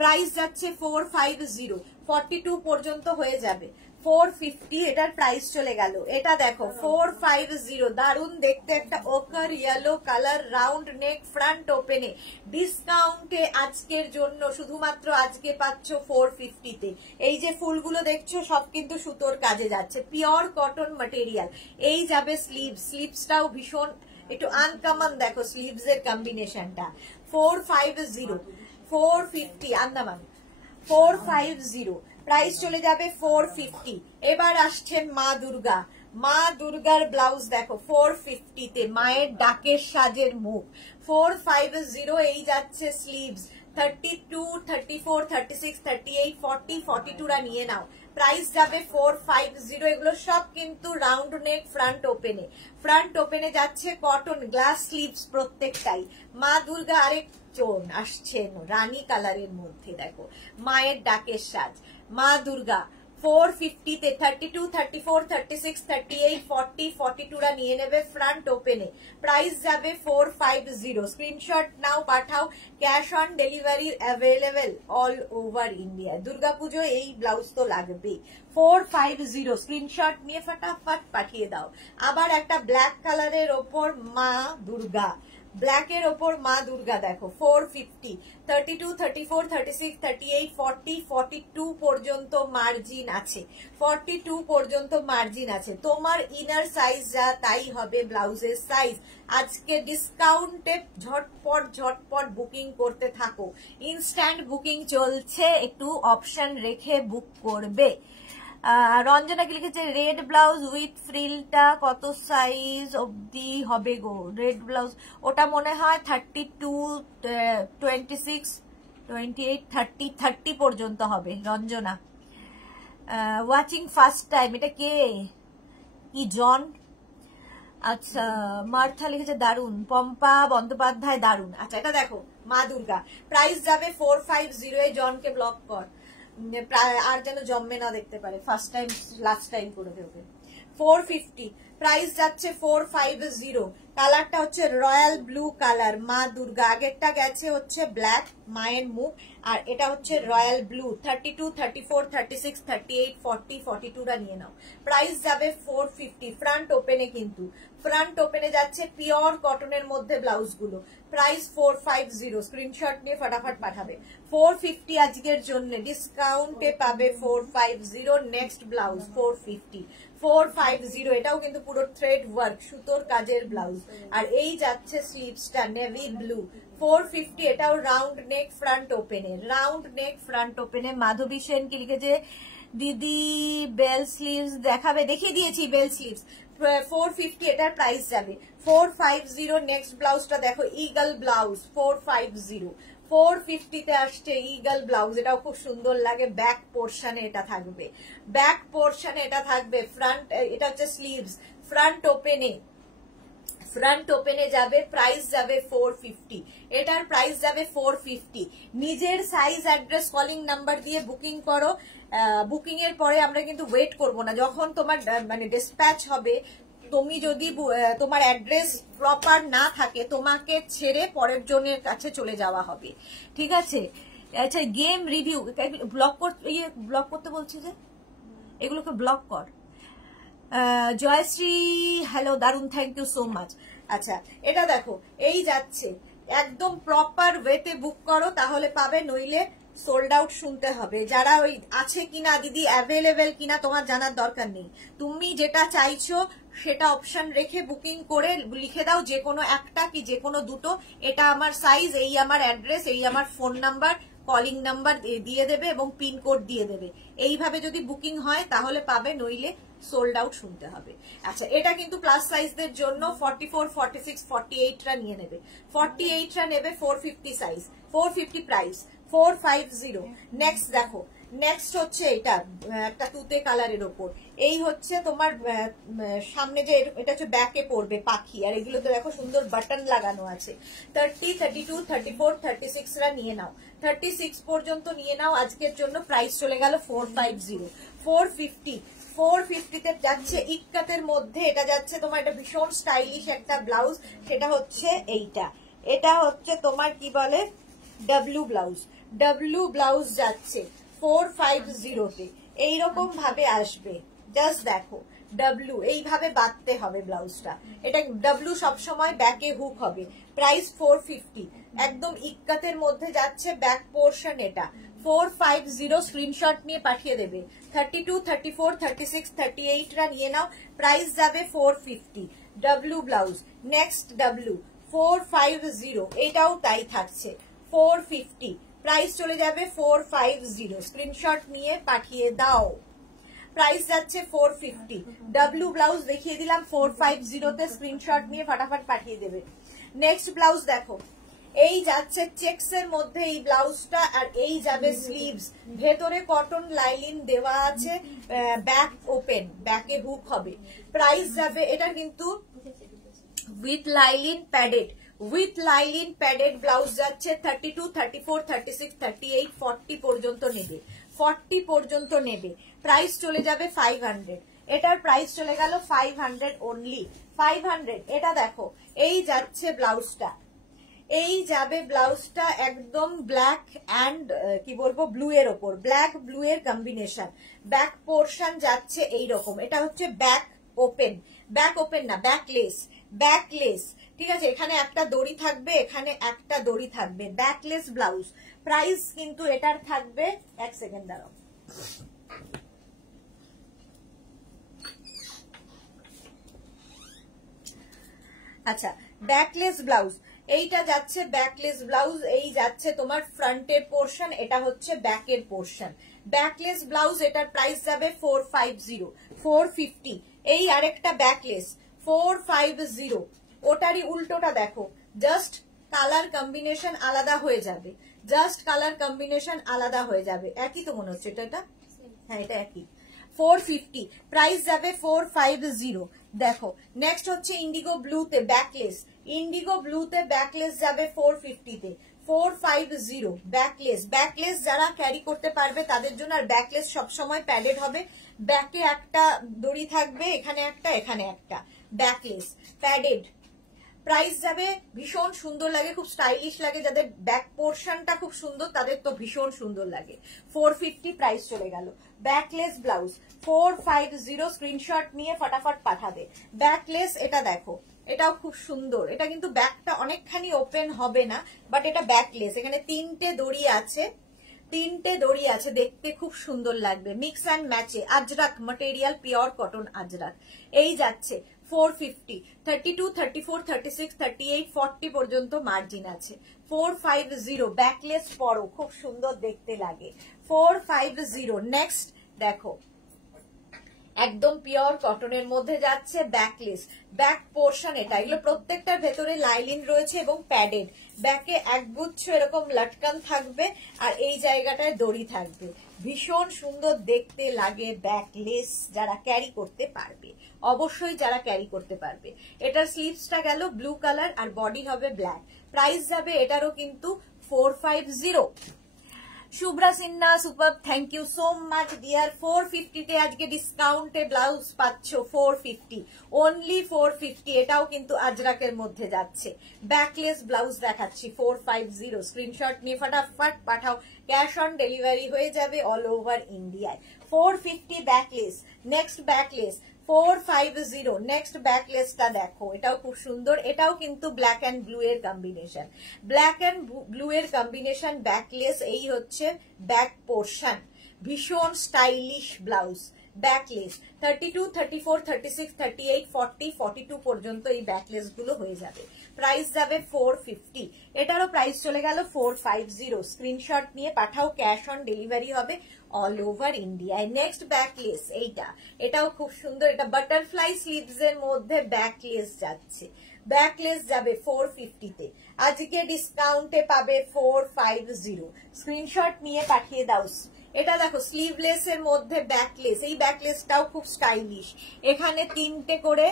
প্রাইস যাচ্ছে 450, 42 পর্যন্ত হয়ে যাবে। 450 এটার প্রাইস চলে গেল। এটা দেখো 450, দারুণ দেখতে একটা ochre yellow colour, round neck front ওপেনে, ডিসকাউন্টে আজকের জন্য, শুধুমাত্র আজকে পাচ্ছ 450-তে। এই যে ফুলগুলো দেখছো সব কিন্তু সুতোর কাজে যাচ্ছে, পিওর কটন ম্যাটেরিয়াল। এই যাবে স্লিভস, স্লিভসটাও ভীষণ একটু আনকমন, দেখো স্লিভস এর কম্বিনেশনটা। 450, 450 আন্দামান, 450 প্রাইস চলে যাবে 450। এবার আসছেন মা দুর্গা, মা দুর্গার ব্লাউজ দেখো 450-তে, মায়ের ডাকের সাজের মুখ। 450 এই যাচ্ছে স্লিভস, 32, 34, 36, 38, 40, 42রা নিয়ে নাও। প্রাইস যাবে 450। এগুলো সব কিন্তু রাউন্ড নেক ফ্রন্ট ওপেনে, ফ্রন্ট ওপেনে যাচ্ছে কটন গ্লাস স্লিভস প্রত্যেকটাই। মা দুর্গা আরেক জন আসছেন রানী কালারের মধ্যে, দেখো মায়ের ডাকের সাজ। মা দুর্গা 450-তে, 32, 34, 36, 38, 40, 42রা নিয়ে নেবে ফ্রন্ট ওপেনে। প্রাইস যাবে 450। স্ক্রিনশট নাও, পাঠাও, cash on delivery available all over India. Durga Puja এই ব্লাউজ তো লাগবেই। 450 স্ক্রিনশট নিয়ে ফটাফট পাঠিয়ে দাও। আবার একটা ব্ল্যাক কালারের ওপর মা দুর্গা, ব্ল্যাকের ওপর মা দুর্গা দেখো 450, 32, 34, 36, 38, 40, 42 পর্যন্ত মার্জিন আছে, 42 পর্যন্ত মার্জিন আছে। তোমার ইনার সাইজ যা তাই হবে ব্লাউজের সাইজ। আজকে ডিসকাউন্টে ঝটপট ঝটপট বুকিং করতে থাকো, ইনস্ট্যান্ট বুকিং চলছে, একটু অপশন রেখে বুক করবে। রঞ্জনা কি লিখেছে, রেড ব্লাউজ উইথ ফ্রিলটা কত সাইজ অবধি হবে গো? রেড ব্লাউজ ওটা মনে হয় 32, 26, 28, 30, 30 পর্যন্ত হবে। রঞ্জনা ওয়াচিং ফার্স্ট টাইম, এটা কে, কি জন? আচ্ছা, মার্থা লিখেছে দারুন, পম্পা বন্দ্যোপাধ্যায় দারুন। আচ্ছা, এটা দেখো মা দুর্গা, প্রাইস যাবে 450। জনকে ব্লক কর, আর যেন জম্মে না দেখতে পারে, ফার্স্ট টাইম লাস্ট টাইম করে দেবে। 450 প্রাইস যাচ্ছে 450। কালারটা হচ্ছে রয়্যাল ব্লু কালার, মা দুর্গা। আগেরটা গেছে হচ্ছে ব্ল্যাক, মায়ের মুখ, আর এটা হচ্ছে রয়্যাল ব্লু। 32, 34, 36, 38, 40, 42টা নিয়ে নাও। প্রাইস যাবে 450। ফ্রন্ট ওপেনে, কিন্তু ফ্রন্ট ওপেনে যাচ্ছে পিওর কটনের মধ্যে ব্লাউজ গুলো। প্রাইস 450। স্ক্রিনশট নিয়ে ফটাফট পাঠাবে। 450 আজকের জন্য ডিসকাউন্টে পাবে 450। Next blouse 450, 450। এটাও কিন্তু পুরো থ্রেড ওয়ার্ক, সুতোর কাজের ব্লাউজ। আর এই যাচ্ছে স্লিভসটা নেভি ব্লু, 450। এটাও রাউন্ড নেক ফ্রন্ট ওপেনে, রাউন্ড নেক ফ্রন্ট ওপেনে। মাধবী সেন কি লিখেছে, দিদি বেল স্লিভস দেখাবে? দেখিয়ে দিয়েছি বেল স্লিভস। 450 এটার প্রাইস যাবে 450। নেক্সট ব্লাউজটা দেখো, ইগল ব্লাউজ 450। 450-তে আসছে ইগল ব্লাউজ, এটাও খুব সুন্দর লাগে। ব্যাক পোর্শনে এটা থাকবে, ব্যাক পোর্শনে এটা থাকবে। ফ্রন্ট, এটা হচ্ছে স্লিভস, ফ্রন্ট ওপেনে, ফ্রন্ট ওপেনে যাবে। প্রাইস যাবে 450। এটার প্রাইস যাবে 450। নিজের সাইজ, অ্যাড্রেস, কলিং নাম্বার দিয়ে বুকিং করো। বুকিং এর পরে আমরা কিন্তু ওয়েট করব না। যখন তোমার মানে ডিসপ্যাচ হবে, তুমি যদি তোমার অ্যাড্রেস প্রপার না থাকে, তোমাকে ছেড়ে পরের জনের কাছে চলে যাওয়া হবে, ঠিক আছে? আচ্ছা, গেম রিভিউ ব্লক করতে বলছি যে এগুলোকে ব্লক কর। জয়শ্রী হ্যালো, দারুন, থ্যাংক ইউ সো মাচ। আচ্ছা, এটা দেখো, এই যাচ্ছে একদম প্রপার ওয়েতে বুক করো, তাহলে পাবে, নইলে সোল্ড আউট শুনতে হবে। যারা ওই আছে কিনা দিদি, অ্যাভেলেবেল কিনা তোমার জানার দরকার নেই। তুমি যেটা চাইছো সেটা অপশন রেখে বুকিং করে লিখে দাও, যে কোনো একটা কি যে কোনো দুটো, এটা আমার সাইজ, এই আমার অ্যাড্রেস, এই আমার ফোন নাম্বার, কলিং নাম্বার দিয়ে দেবে এবং পিনকোড দিয়ে দেবে। এইভাবে যদি বুকিং হয় তাহলে পাবে, নইলে সোল্ড আউট শুনতে হবে। আচ্ছা, এটা কিন্তু প্লাস সাইজদের জন্য 44, 46, 48টা নিয়ে নেবে। 48টা নেবে 450 সাইজ, 450 প্রাইস, 450। নেক্সট দেখো, নেক্সট হচ্ছে এটা একটা তুতে কালারের ওপর। এই হচ্ছে তোমার সামনে যে এটা হচ্ছে ব্যাকে পড়বে পাখি, আর এগুলোতে দেখো সুন্দর বাটন লাগানো আছে। 30, 32, 34, 36রা নিয়ে নাও, 36 পর্যন্ত নিয়ে নাও আজকের জন্য। প্রাইস চলে গেল 450। 450, 450-তে যাচ্ছে ইক্কাতের মধ্যে। এটা যাচ্ছে তোমার, এটা ভীষণ স্টাইলিশ একটা ব্লাউজ, সেটা হচ্ছে এইটা। এটা হচ্ছে তোমার কি বলে, ডাব্লু ব্লাউজ। ডাব্লু ব্লাউজ যাচ্ছে 450-তে। এইরকম ভাবে আসবে, জাস্ট দেখো, ডাব্লু এইভাবে বাঁধতে হবে ব্লাউজটা। এটা ডাব্লু সবসময় ব্যাকে হুক হবে। প্রাইস 450, একদম ইক্কাতের মধ্যে যাচ্ছে ব্যাক পোর্শন। এটা 450, স্ক্রিনশট নিয়ে পাঠিয়ে দেবে। 32, 34, 36, 38রা নিয়ে নাও। প্রাইস যাবে 450। ডাব্লু ব্লাউজ, নেক্সট ডাব্লু 450, এটাও তাই থাকছে 450। প্রাইস চলে যাবে 450, স্ক্রিনশট নিয়ে পাঠিয়ে দাও। প্রাইস যাচ্ছে 450। ডাব্লু ব্লাউজ দেখিয়ে দিলাম 450-তে, স্ক্রিনশট নিয়ে ফটাফট পাঠিয়ে দেবে। নেক্সট ব্লাউজ দেখো, এই যাচ্ছে চেক্স এর মধ্যে এই ব্লাউজটা, আর এই যাবে স্লিভস। ভেতরে কটন লাইলিন দেওয়া আছে, ব্যাক ওপেন, ব্যাকে হুক হবে। প্রাইস যাবে, এটা কিন্তু with lining padded, with lining padded blouse যাচ্ছে 32, 34, 36, 38, 40 পর্যন্ত নেবে, 40 পর্যন্ত নেবে। প্রাইস চলে যাবে 500। এটার প্রাইস চলে গেল 500 অনলি, 500। এটা দেখো, এই যাচ্ছে ব্লাউজটা, এই যাবে ব্লাউজটা একদম ব্ল্যাক অ্যান্ড কি বলবো, ব্লু এর ওপর, ব্ল্যাক ব্লু এর কম্বিনেশন। ব্যাক পোর্শন যাচ্ছে এইরকম। এটা হচ্ছে ব্যাক ওপেন, ব্যাক ওপেন না, ব্যাক লেস, ব্যাক লেস, ঠিক আছে? এখানে একটা দড়ি থাকবে, এখানে একটা দড়ি থাকবে, ব্যাকলেস ব্লাউজ। প্রাইস কিন্তু এটার থাকবে, এক সেকেন্ড দাঁড়াও, আচ্ছা, ব্যাকলেস ব্লাউজ। এইটা যাচ্ছে ব্যাকলেস ব্লাউজ, এই যাচ্ছে তোমার ফ্রন্টের পোর্শন, এটা হচ্ছে ব্যাকের পোর্শন। ব্যাকলেস ব্লাউজ, এটার প্রাইস যাবে 450, 450। এই আরেকটা ব্যাকলেস 450, ওটারই উল্টোটা দেখো, জাস্ট কালার কম্বিনেশন আলাদা হয়ে যাবে, জাস্ট কালার কম্বিনেশন আলাদা হয়ে যাবে। একই তো মনে হচ্ছে, এটা হ্যাঁ, এটা একই। 450, প্রাইস যাবে 450। দেখো, নেক্সট হচ্ছে ইন্ডিগো ব্লুতে ব্যাকলেস, ইন্ডিগো ব্লুতে ব্যাকলেস যাবে 450-তে, 450 ব্যাকলেস। ব্যাকলেস যারা ক্যারি করতে পারবে তাদের জন্য, আর ব্যাকলেস সবসময় প্যাডেড হবে, ব্যাকে একটা দড়ি থাকবে, এখানে একটা, এখানে একটা, ব্যাকলেস প্যাডেড। প্রাইস যাবে, ভীষণ সুন্দর লাগে, খুব স্টাইলিশ লাগে, যাদের ব্যাক পোর্শনটা খুব সুন্দর তাদের তো ভীষণ সুন্দর লাগে। 450 প্রাইস চলে গেল। ব্যাকলেস ব্লাউজ 450, স্ক্রিনশট নিয়ে ফটাফট পাঠাবে। ব্যাকলেস এটা দেখো, এটাও খুব সুন্দর, এটা কিন্তু ব্যাকটা অনেকখানি ওপেন হবে না, বাট এটা ব্যাকলেস, এখানে তিনটে দড়ি আছে, তিনটে দড়ি আছে, দেখতে খুব সুন্দর লাগবে। মিক্স অ্যান্ড ম্যাচে, Ajrak material, pure cotton Ajrak. এই যাচ্ছে 450, 32, 34, 36, 38, 40 পর্যন্ত মার্জিন আছে। 450 ব্যাকলেস পরো, খুব সুন্দর দেখতে লাগে। 450। নেক্সট দেখো, একদম পিওর কটনের মধ্যে যাচ্ছে, ব্যাকলেস, ব্যাক পোর্শন এটা, এগুলো প্রত্যেকটার ভেতরে লাইলিন রয়েছে এবং প্যাডেড। ব্যাকে একগুচ্ছ এরকম লটকান থাকবে, আর এই জায়গাটায় দড়ি থাকবে, ভীষণ সুন্দর দেখতে লাগে। ব্যাকলেস যারা ক্যারি করতে পারবে, অবশ্যই যারা ক্যারি করতে পারবে। এটার স্লিভসটা গেল ব্লু কালার, আর বডি হবে ব্ল্যাক। প্রাইস যাবে এটারও কিন্তু 450। Shubhra Sinha, super, thank you so much dear. 450 তে আজকে ডিসকাউন্টে ব্লাউজ পাচ্ছ, 450, অনলি 450। এটাও কিন্তু আজরাকের মধ্যে যাচ্ছে। ব্যাকলেস ব্লাউজ দেখাচ্ছি 450, স্ক্রিনশট নিয়ে ফটাফট পাঠাও, ক্যাশ অন ডেলিভারি হয়ে যাবে অল ওভার ইন্ডিয়ায়। 450 ব্যাকলেস। নেক্সট ব্যাকলেস 450, নেক্সট ব্যাকলেসটা দেখো, এটাও খুব সুন্দর, এটাও কিন্তু ব্ল্যাক অ্যান্ড ব্লু এর কম্বিনেশন, ব্ল্যাক অ্যান্ড ব্লু এর কম্বিনেশন ব্যাকলেস। এই হচ্ছে ব্যাক পোর্শন, ভীষণ স্টাইলিশ ব্লাউজ। ব্যাকলেস 32, 34, 36, 38, 40, 42 পর্যন্ত এই ব্যাকলেস গুলো হয়ে যাবে। প্রাইস যাবে 450। এটারও প্রাইস চলে গেল 450, স্ক্রিনশট নিয়ে পাঠাও, ক্যাশ অন ডেলিভারি হবে অল ওভার ইন্ডিয়ায়। নেক্সট ব্যাকলেস, এইটা, এটাও খুব সুন্দর, এটা বাটারফ্লাই স্লিভস এর মধ্যে ব্যাকলেস যাচ্ছে। ব্যাকলেস যাবে 450 তে, আজকে ডিসকাউন্টে পাবে 450, স্ক্রিনশট নিয়ে পাঠিয়ে দাও। এটা দেখো স্লিভলেস এর মধ্যে ব্যাকলেস, এই ব্যাকলেসটাও খুব স্টাইলিশ, এখানে তিনটে করে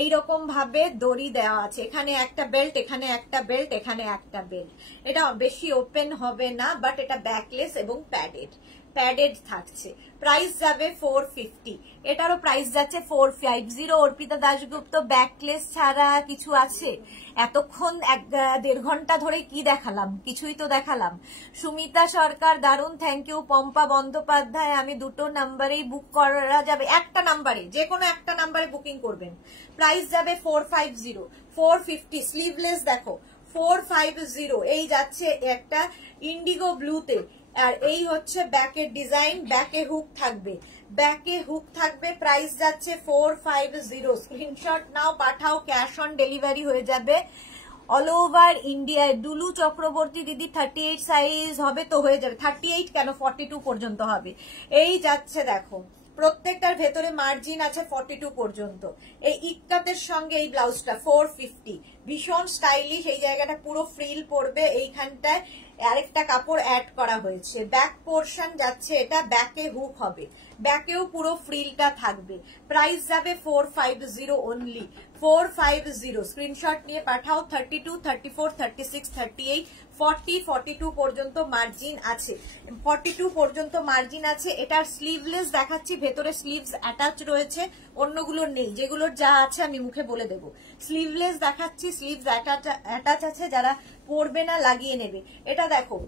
এইরকম ভাবে দড়ি দেওয়া আছে, এখানে একটা বেল্ট, এখানে একটা বেল্ট, এখানে একটা বেল্ট। এটা বেশি ওপেন হবে না, বাট এটা ব্যাকলেস এবং প্যাডেড, প্যাডেড থাকছে। প্রাইস যাবে 450। এটারও প্রাইস যাচ্ছে 450। অর্পিতা দাশগুপ্ত, ব্যাকলেস ছাড়া কিছু আছে? এতক্ষণ 1.5 ঘন্টা ধরে কি দেখালাম? কিছুই তো দেখালাম। সুমিতা সরকার, দারুণ, থ্যাংক ইউ। পম্পা বন্দ্যোপাধ্যায়, আমি দুটো নাম্বারেই বুক করা যাবে, একটা নাম্বারে, যে কোনো একটা নাম্বারে বুকিং করবেন। প্রাইস যাবে 450, 450। স্লিভলেস দেখো 450, এই যাচ্ছে একটা ইন্ডিগো ব্লুতে, আর এই হচ্ছে ব্যাকের ডিজাইন, ব্যাকে হুক থাকবে, ব্যাকে হুক থাকবে। প্রাইস যাচ্ছে 450, স্ক্রিনশট নাও, পাঠাও, ক্যাশ অন ডেলিভারি হয়ে যাবে অল ওভার ইন্ডিয়ায়। দুলু চক্রবর্তী দিদি, 38 সাইজ হবে তো হয়ে যাবে, 38 কেন, 42 পর্যন্ত হবে। এই যাচ্ছে দেখো, প্রত্যেকটার ভেতরে মার্জিন আছে 42 পর্যন্ত। এই ইক্কাতের সঙ্গে এই ব্লাউজটা 450, ভীষণ স্টাইলিশ, এই জায়গাটা পুরো ফ্রিল পড়বে, এইখানটায় আরেকটা কাপড় অ্যাড করা হয়েছে। ব্যাক পোর্শন যাচ্ছে, এটা ব্যাকে হুক হবে, ব্যাকেও পুরো ফ্রিলটা থাকবে। প্রাইস যাবে 450 অনলি, 450, স্ক্রিনশট নিয়ে পাঠাও। 32, 34, 36, 38, 40, 42 পর্যন্ত মার্জিন আছে, 42 পর্যন্ত মার্জিন আছে। এটার স্লিভলেস দেখাচ্ছি, ভেতরে স্লিভস অ্যাটাচ রয়েছে, অন্যগুলোর নেই, যেগুলোর যা আছে আমি মুখে বলে দেবো। স্লিভলেস দেখাচ্ছি, স্লিভস অ্যাটাচ আছে, যারা পরবে না লাগিয়ে নেবে। এটা দেখো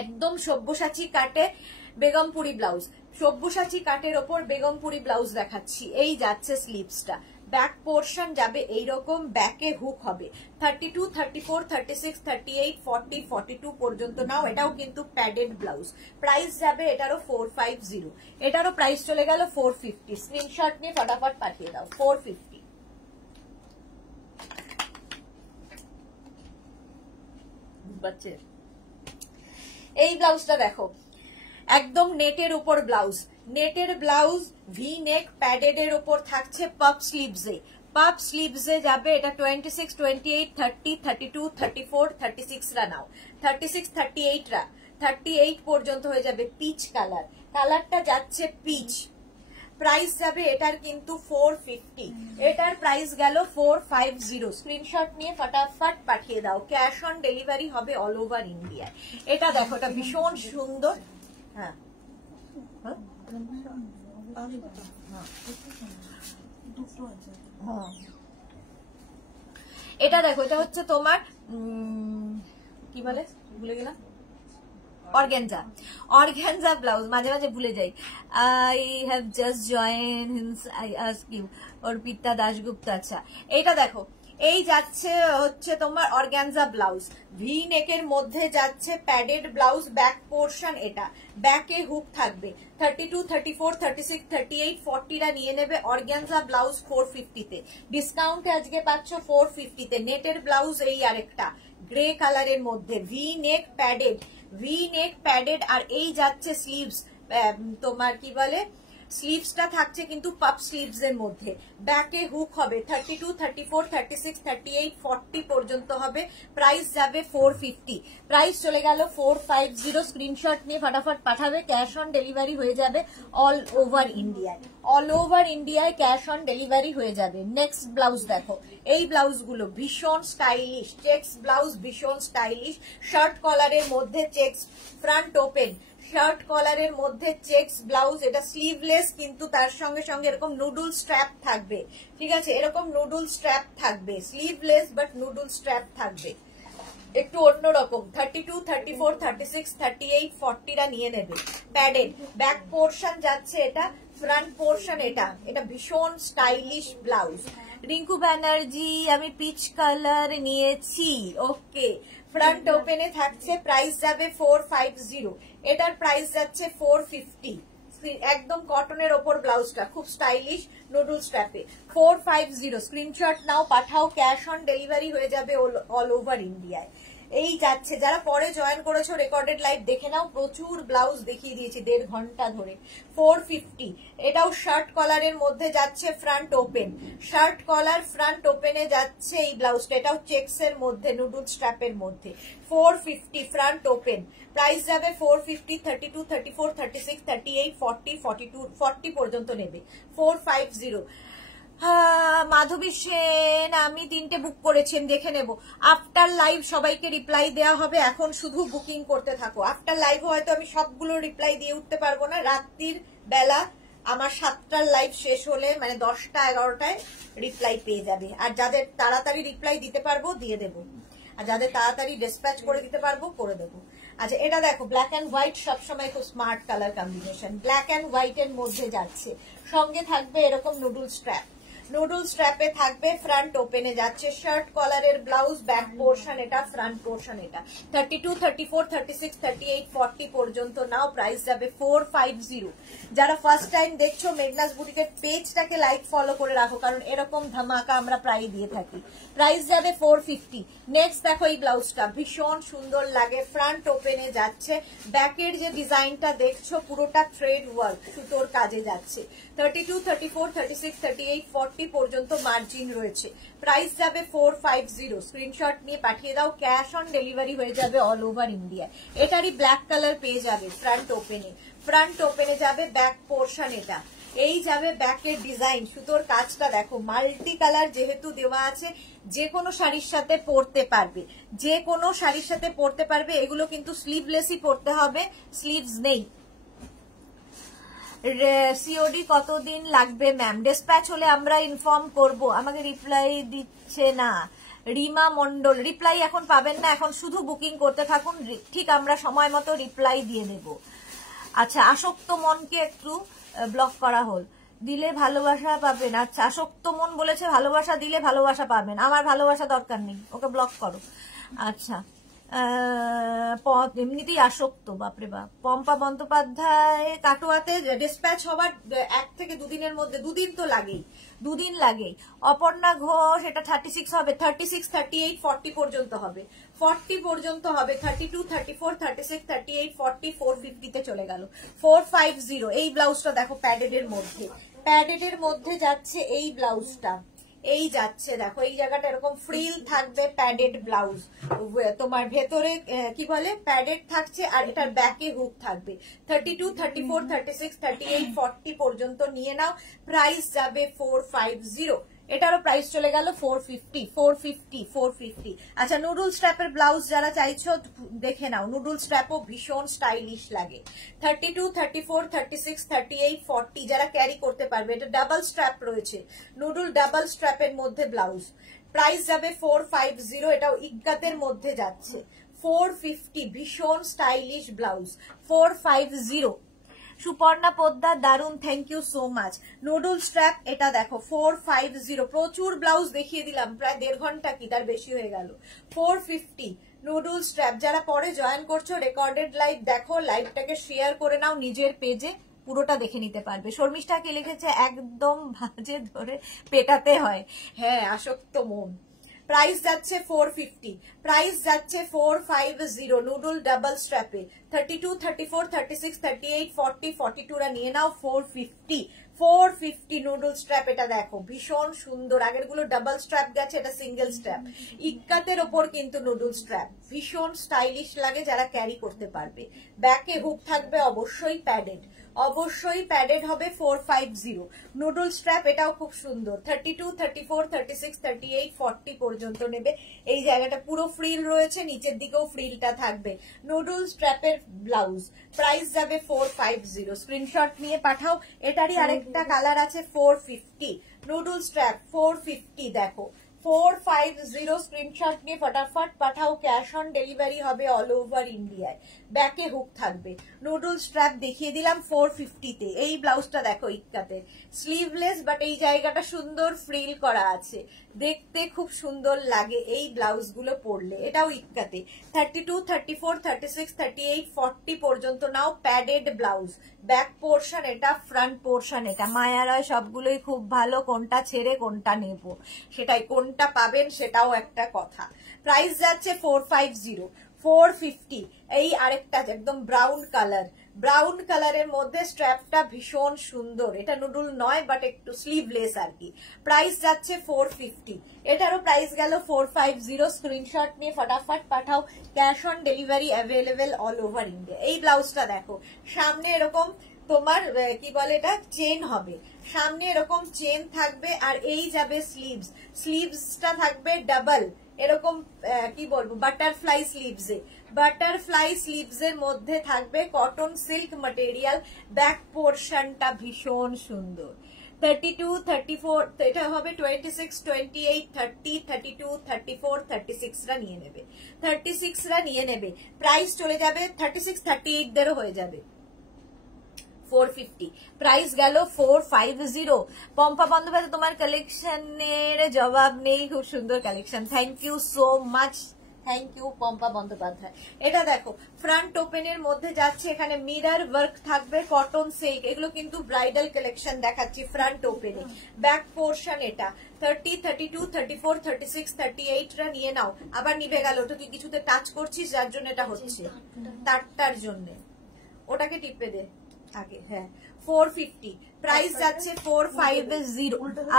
একদম সব্যসাচী কাটে বেগমপুরি ব্লাউজ, সব্যসাচী কাটের ওপর বেগমপুরি ব্লাউজ দেখাচ্ছি। এই যাচ্ছে স্লিভসটা, ব্যাক পোর্শন যাবে এইরকম, ব্যাকে হুক হবে। 32, 34, 36, 38, 40, 42 পর্যন্ত নাও। এটাও কিন্তু প্যাডেড ব্লাউজ। প্রাইস যাবে এটারও 450, এটারও প্রাইস চলে গেল 450, স্ক্রিনশট নিয়ে ফটাফট পাঠিয়ে দাও। 450। এই ব্লাউজটা দেখো, একদম নেটের উপর ব্লাউজ, নেটের ব্লাউজ, ভি নেক, প্যাডেড এর উপর থাকছে, পাপ স্লিভসে, পাপ স্লিভসে যাবে। এটা 26, 28, 30, 32, 34, 36 রা নাও, 36, 38 রা, 38 পর্যন্ত হয়ে যাবে। পিচ কালার, কালারটা যাচ্ছে পিচ, প্রাইস যাবে এটার কিন্তু 450, এটার প্রাইস গেল 450। স্ক্রিনশট নিয়ে ফটাফট পাঠিয়ে দাও, ক্যাশ অন ডেলিভারি হবে অল ওভার ইন্ডিয়া। এটা দেখো, এটা ভীষণ সুন্দর। হ্যাঁ এটা দেখো, এটা হচ্ছে তোমার কি বলে ভুলে গেলাম, অর্গানজা, অর্গানজা ব্লাউজ, মাঝে মাঝে ভুলে যাই। I have just join, I ask you, Arpita Dasgupta. আচ্ছা এইটা দেখো, এই যাচ্ছে হচ্ছে তোমার অর্গানজা ব্লাউজ, ভি নেকের মধ্যে যাচ্ছে প্যাডেড ব্লাউজ, ব্যাক পোর্শন, এটা ব্যাকে হুক থাকবে। 32, 34, 36, 38, 40টা নিয়ে নেবে। অর্গানজা ব্লাউজ 450 তে, ডিসকাউন্টে আজকে পাচ্ছ 450 তে। নেটের ব্লাউজ এই আরেকটা গ্রে কালারের মধ্যে, V neck padded, V neck padded, আর এই যাচ্ছে স্লিভস, তোমার কি বলে স্লিভসটা থাকছে কিন্তু পাপ স্লিভস এর মধ্যে, ব্যাকে হুক হবে। 32, 34, 36, 38, 40 পর্যন্ত হবে। প্রাইস যাবে 450, প্রাইস চলে গেল 450। স্ক্রিনশট নিয়ে ফটাফট পাঠাবে, ক্যাশ অন ডেলিভারি হয়ে যাবে অল ওভার ইন্ডিয়ায়, অল ওভার ইন্ডিয়ায় ক্যাশ অন ডেলিভারি হয়ে যাবে। নেক্সট ব্লাউজ দেখো, এই ব্লাউজগুলো ভীষণ স্টাইলিশ, চেক্স ব্লাউজ ভীষণ স্টাইলিশ, শার্ট কলারের মধ্যে চেক্স, ফ্রন্ট ওপেন, শার্ট কলারের মধ্যে চেক্স ব্লাউজ, এটা স্লিভলেস কিন্তু তার সঙ্গে সঙ্গে এরকম নুডল স্ট্র্যাপ থাকবে, ঠিক আছে, এরকম নুডল স্ট্র্যাপ থাকবে, স্লিভলেস বাট নুডল স্ট্র্যাপ থাকবে, একটু অন্যরকম। 32, 34, 36, 38, 40টা নিয়ে নেবে। প্যাডেড, ব্যাক পোর্শন যাচ্ছে এটা, ফ্রন্ট পোর্শন এটা, এটা ভীষণ স্টাইলিশ ব্লাউজ। রিঙ্কু ব্যানার্জি, আমি পিচ কালার নিয়েছি, ওকে। ফ্রন্ট ওপেনে থাকছে, প্রাইস যাবে 450, এটার প্রাইস যাচ্ছে 450। একদম কটনের ওপর ব্লাউজটা খুব স্টাইলিশ, নুডল স্ট্র্যাপে, 450। স্ক্রিনশট নাও, পাঠাও, ক্যাশ অন ডেলিভারি হয়ে যাবে অল ওভার ইন্ডিয়ায়। এই যাচ্ছে, যারা পরে জয়েন করেছো রেকর্ডেড লাইভ দেখে নাও, প্রচুর ব্লাউজ দেখিয়ে দিয়েছি 1.5 ঘন্টা ধরে। 450, এটাও শার্ট কলারের মধ্যে যাচ্ছে, front open, shirt collar front ওপেনে যাচ্ছে এই ব্লাউজটা, এটাও চেক্স এর মধ্যে, নুডল স্ট্র্যাপের মধ্যে, 450 ফ্রন্ট ওপেন। প্রাইস যাবে 450, 32, 34, 36, 38, 40, 42, 40 পর্যন্ত নেবে, 450। মাধবী সেন, আমি 3টে বুক করেছেন, দেখে নেব আফটার লাইভ, সবাইকে রিপ্লাই দেওয়া হবে, এখন শুধু বুকিং করতে থাকো। আফটার লাইভ হয়তো আমি সবগুলো রিপ্লাই দিয়ে উঠতে পারবো না, রাত্রির বেলা আমার 7টার লাইভ শেষ হলে মানে 10টা 11টায় রিপ্লাই পেয়ে যাবে, আর যাদের তাড়াতাড়ি রিপ্লাই দিতে পারবো দিয়ে দেবো, আর যাদের তাড়াতাড়ি ডিসপ্যাচ করে দিতে পারবো করে দেবো। আচ্ছা এটা দেখো, ব্ল্যাক অ্যান্ড হোয়াইট সবসময় খুব smart colour combination, black and white এর মধ্যে যাচ্ছে, সঙ্গে থাকবে এরকম নুডল স্ট্র্যাপ, নুডল স্ট্র্যাপে থাকবে, ফ্রন্ট ওপেনে যাচ্ছে, শার্ট কলারের ব্লাউজ, ব্যাক পোর্শন এটা, ফ্রন্ট পোর্শন এটা। 32, 34, 36, 38, 40 পর্যন্ত নাও, প্রাইস যাবে 450। যারা ফার্স্ট টাইম দেখছো মেঘনাস বুটিকের পেজটাকে লাইক ফলো করে রাখো, কারণ এরকম ধামাকা আমরা প্রায় দিয়ে থাকি। প্রাইস যাবে 450। নেক্সট দেখো, এই ব্লাউজটা ভীষণ সুন্দর লাগে, ফ্রন্ট ওপেনে যাচ্ছে, ব্যাকের যে ডিজাইনটা দেখছো পুরোটা থ্রেড ওয়ার্ক, সুতোর কাজে যাচ্ছে। 32, 34, 36, 38, 40 পর্যন্ত মার্জিন রয়েছে, প্রাইস যাবে 450। স্ক্রিনশট নিয়ে পাঠিয়ে দাও, ক্যাশ অন ডেলিভারি হয়ে যাবে অল ওভার ইন্ডিয়া। এটারই ব্ল্যাক কালার পেয়ে যাবে, ফ্রন্ট ওপেনে, ফ্রন্ট ওপেনে যাবে, ব্যাক পোর্শন এটা, এই যাবে ব্যাকের ডিজাইন, সুতোর কাজটা দেখো, মাল্টি কালার যেহেতু দেওয়া আছে, যে কোনো শাড়ির সাথে পরতে পারবে, যে কোনো শাড়ির সাথে পরতে পারবে। এগুলো কিন্তু স্লিভলেসই পরতে হবে, স্লিভস নেই। সিওডি কতদিন লাগবে ম্যাম? ডিসপ্যাচ হলে আমরা ইনফর্ম করব। আমাকে রিপ্লাই দিচ্ছে না রিমা মন্ডল, রিপ্লাই এখন পাবেন না, এখন শুধু বুকিং করতে থাকুন, ঠিক আমরা সময় মতো রিপ্লাই দিয়ে দেব। আচ্ছা, আসক্ত মনকে একটু ব্লক করা হল, দিলে ভালোবাসা পাবেন। আচ্ছা, আসক্ত মন বলেছে ভালোবাসা দিলে ভালোবাসা পাবেন, আমার ভালোবাসা দরকার নেই, ওকে ব্লক করো। আচ্ছা, এমনিতেই আসক্ত, বাপরে বাপ। পম্পা বন্দ্যোপাধ্যায়, কাটোয়াতে ডিসপ্যাচ হবার 1 থেকে 2 দিনের মধ্যে, 2 দিন তো লাগেই, 2 দিন লাগেই। অপর্ণা ঘোষ, এটা 36 হবে, 36, 38, 40 পর্যন্ত হবে, 40 পর্যন্ত হবে, 32, 34, 36, 38, 40, 450 তে চলে গেল, 450। এই ব্লাউজটা দেখো, প্যাডেড এর মধ্যে, প্যাডেড এর মধ্যে যাচ্ছে এই ব্লাউজটা, এই যাচ্ছে দেখো, এই জায়গাটা এরকম ফ্রিল থাকবে, প্যাডেড ব্লাউজ, তোমার ভেতরে কি বলে প্যাডেড থাকছে, আর এটার ব্যাকে হুক থাকবে। 32, 34, 36, 38, 40 পর্যন্ত নিয়ে নাও। প্রাইস যাবে 450। এটারও প্রাইস চলে গেল 450। আচ্ছা, নুডল স্ট্র্যাপের ব্লাউজ যারা চাইছো দেখে নাও, নুডল স্ট্র্যাপও ভীষণ স্টাইলিশ লাগে। 32, 34, 36, 38, 40 যারা ক্যারি করতে পারবে, এটা ডাবল স্ট্র্যাপ রয়েছে, নুডল ডাবল স্ট্র্যাপের মধ্যে ব্লাউজ। প্রাইস যাবে 450, এটাও ইক্কাতের মধ্যে যাচ্ছে। 450, ভীষণ স্টাইলিশ ব্লাউজ, 450। সুপর্ণা পোদ্দার, দারুন, thank you so much. Noodle strap এটা দেখো 450, প্রচুর ব্লাউজ দেখিয়ে দিলাম, প্রায় 1.5 ঘন্টা কি তার বেশি হয়ে গেল। 450 নুডল স্ট্র্যাপ। যারা পরে জয়েন করছো রেকর্ডেড লাইভ দেখো, লাইভটাকে শেয়ার করে নাও নিজের পেজে, পুরোটা দেখে নিতে পারবে। শর্মিষ্ঠাকে লিখেছে একদম ভাঁজে ধরে পেটাতে হয়, হ্যাঁ আসক্ত মন। প্রাইস যাচ্ছে 450, প্রাইস যাচ্ছে 450 নুডল ডাবল স্ট্র্যাপে। 32, 34, 36, 38, 40, 42 রা নিয়ে নাও। 450 নুডল স্ট্র্যাপ। এটা দেখো ভীষণ সুন্দর, আগের গুলো ডাবল স্ট্র্যাপ গেছে, এটা সিঙ্গেল স্ট্র্যাপ। ইক্কাতের ওপর কিন্তু নুডল স্ট্র্যাপ, ভীষণ স্টাইলিশ লাগে যারা ক্যারি করতে পারবে। ব্যাকে হুক থাকবে, অবশ্যই প্যাডেড, অবশ্যই প্যাডেড হবে। 450 নুডল স্ট্র্যাপ, এটাও খুব সুন্দর। 32, 34, 36, 38, 40 পর্যন্ত নেবে। এই জায়গাটা পুরো ফ্রিল রয়েছে, নিচের দিকেও ফ্রিলটা থাকবে। নুডল স্ট্র্যাপের ব্লাউজ, প্রাইস যাবে 450। স্ক্রিনশট নিয়ে পাঠাও। এটারই আরেকটা কালার আছে 450 নুডল স্ট্র্যাপ 450। দেখো 450 স্ক্রিনশট নিয়ে ফটাফট পাঠাও। ক্যাশ অন ডেলিভারি হবে অল ওভার ইন্ডিয়ায়। ব্যাকে হুক থাকবে। নুডল স্ট্র্যাপ দেখিয়ে দিলাম 450-তে। এই ব্লাউজটা দেখো ইক্কাতে, স্লিভলেস বাট এই জায়গাটা সুন্দর ফ্রিল করা আছে, দেখতে খুব সুন্দর লাগে এই ব্লাউজগুলো পরলে। এটাও ইক্কাতে। 32, 34, 36, 38, 40 পর্যন্ত নাও। প্যাডেড ব্লাউজ, ব্যাক পোর্শন এটা, ফ্রন্ট পোর্শন এটা। মায়ারা সবগুলোই খুব ভালো, কোনটা ছেড়ে কোনটা নেব সেটাই, কোনটা পাবেন সেটাও একটা কথা। প্রাইস যাচ্ছে 450, 450। এই আরেকটা একদম ব্রাউন কালার, ব্রাউন কালারের মধ্যে স্ট্র্যাপটা ভীষণ সুন্দর। এটা নুডল নয় বাট একটু স্লিভলেস আর কি। প্রাইস যাচ্ছে 450। এটারও প্রাইস গেল 450। স্ক্রিনশট নিয়ে ফটাফট পাঠাও। Cash on delivery available all over India. এই ব্লাউজটা দেখো, সামনে এরকম তোমার কি বলে এটা চেন হবে, সামনে এরকম চেন থাকবে, আর এই যাবে স্লিভস, স্লিভসটা থাকবে ডাবল, এরকম কি বলবো বাটারফ্লাই স্লিভসে, বাটারফ্লাই স্লিভস এর মধ্যে থাকবে কটন সিল্ক ম্যাটেরিয়াল। ব্যাক পোর্শনটা ভীষণ সুন্দর। 32, 34 এটা হবে 26, 28, 30, 32, 34, 36 রা নিয়ে নেবে, 36 রা নিয়ে নেবে। প্রাইস চলে যাবে 36, 38 দেরও হয়ে যাবে। 450 প্রাইস গেল 450। পম্পা বন্দ্যোপাধ্যায়, তোমার কালেকশনের জবাব নেই, খুব সুন্দর collection, thank you so much, thank you Pampa Bandyopadhyay. এটা দেখো ফ্রন্ট ওপেনের মধ্যে যাচ্ছে, এখানে মিরর ওয়ার্ক থাকবে, কটন সিল্ক, এগুলো কিন্তু ব্রাইডাল কালেকশন দেখাচ্ছি ফ্রন্ট ওপেনে। ব্যাক পোর্শন এটা 30, 32, 34, 36, 38 রা নিয়ে নাও। আবার নিভে গেল, ওটা তুই কিছুতে টাচ করছিস যার জন্য এটা হচ্ছে, তারটার জন্য ওটাকে টিপে দে আগে। হ্যাঁ 450 প্রাইস যাচ্ছে 450।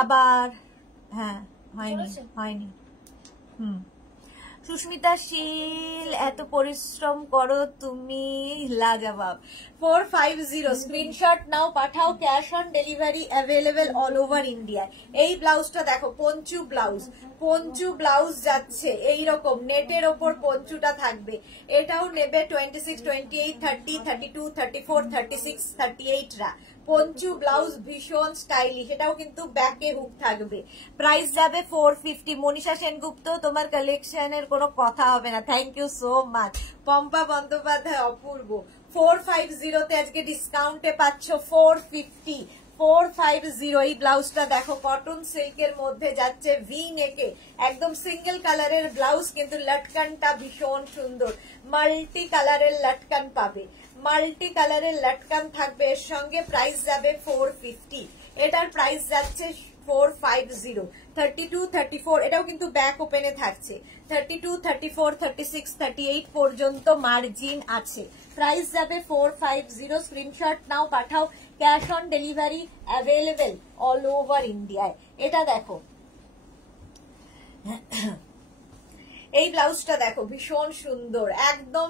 আবার হ্যাঁ হয়নি। সুস্মিতা শীল, এত পরিশ্রম করো তুমি, লাজবাব। 450 স্ক্রিনশট নাও, পাঠাও। Cash on delivery available all over India. এই ব্লাউজটা দেখো পঞ্চু ব্লাউজ, পঞ্চু ব্লাউজ যাচ্ছে এইরকম নেটের ওপর পঞ্চুটা থাকবে। এটাও নেবে 26, 28, 30, 32, 34, 36, 38 রা। পঞ্চু ব্লাউজ ভীষণ স্টাইলিশ, এটাও কিন্তু ব্যাকে হুক থাকবে। প্রাইস যাবে 450। মনীষা সেনগুপ্ত, তোমার কালেকশনের কোনো কথা হবে না, thank you so much. Pampa Bandyopadhyay, অপূর্ব। 450 তে আজকে ডিসকাউন্টে পাচ্ছ 450। 450 এই ব্লাউজটা দেখো কটন সিল্কের মধ্যে যাচ্ছে, ভি নেকে, একদম সিঙ্গেল কালারের ব্লাউজ, কিন্তু লটকানটা ভীষণ সুন্দর, মাল্টি কালারের লটকান পাবে, মাল্টি কালারের লটকান থাকবে এর সঙ্গে। প্রাইস যাবে 450। এটার প্রাইস যাচ্ছে 450। 32, 34 এটাও কিন্তু ব্যাক ওপেনে থাকছে। 32, 34, 36, 38 পর্যন্ত মার্জিন আছে। প্রাইস যাবে 450। স্ক্রিনশট নাও, পাঠাও। Cash on delivery available all over ইন্ডিয়ায়। এটা দেখো এই ব্লাউজটা দেখো ভীষণ সুন্দর, একদম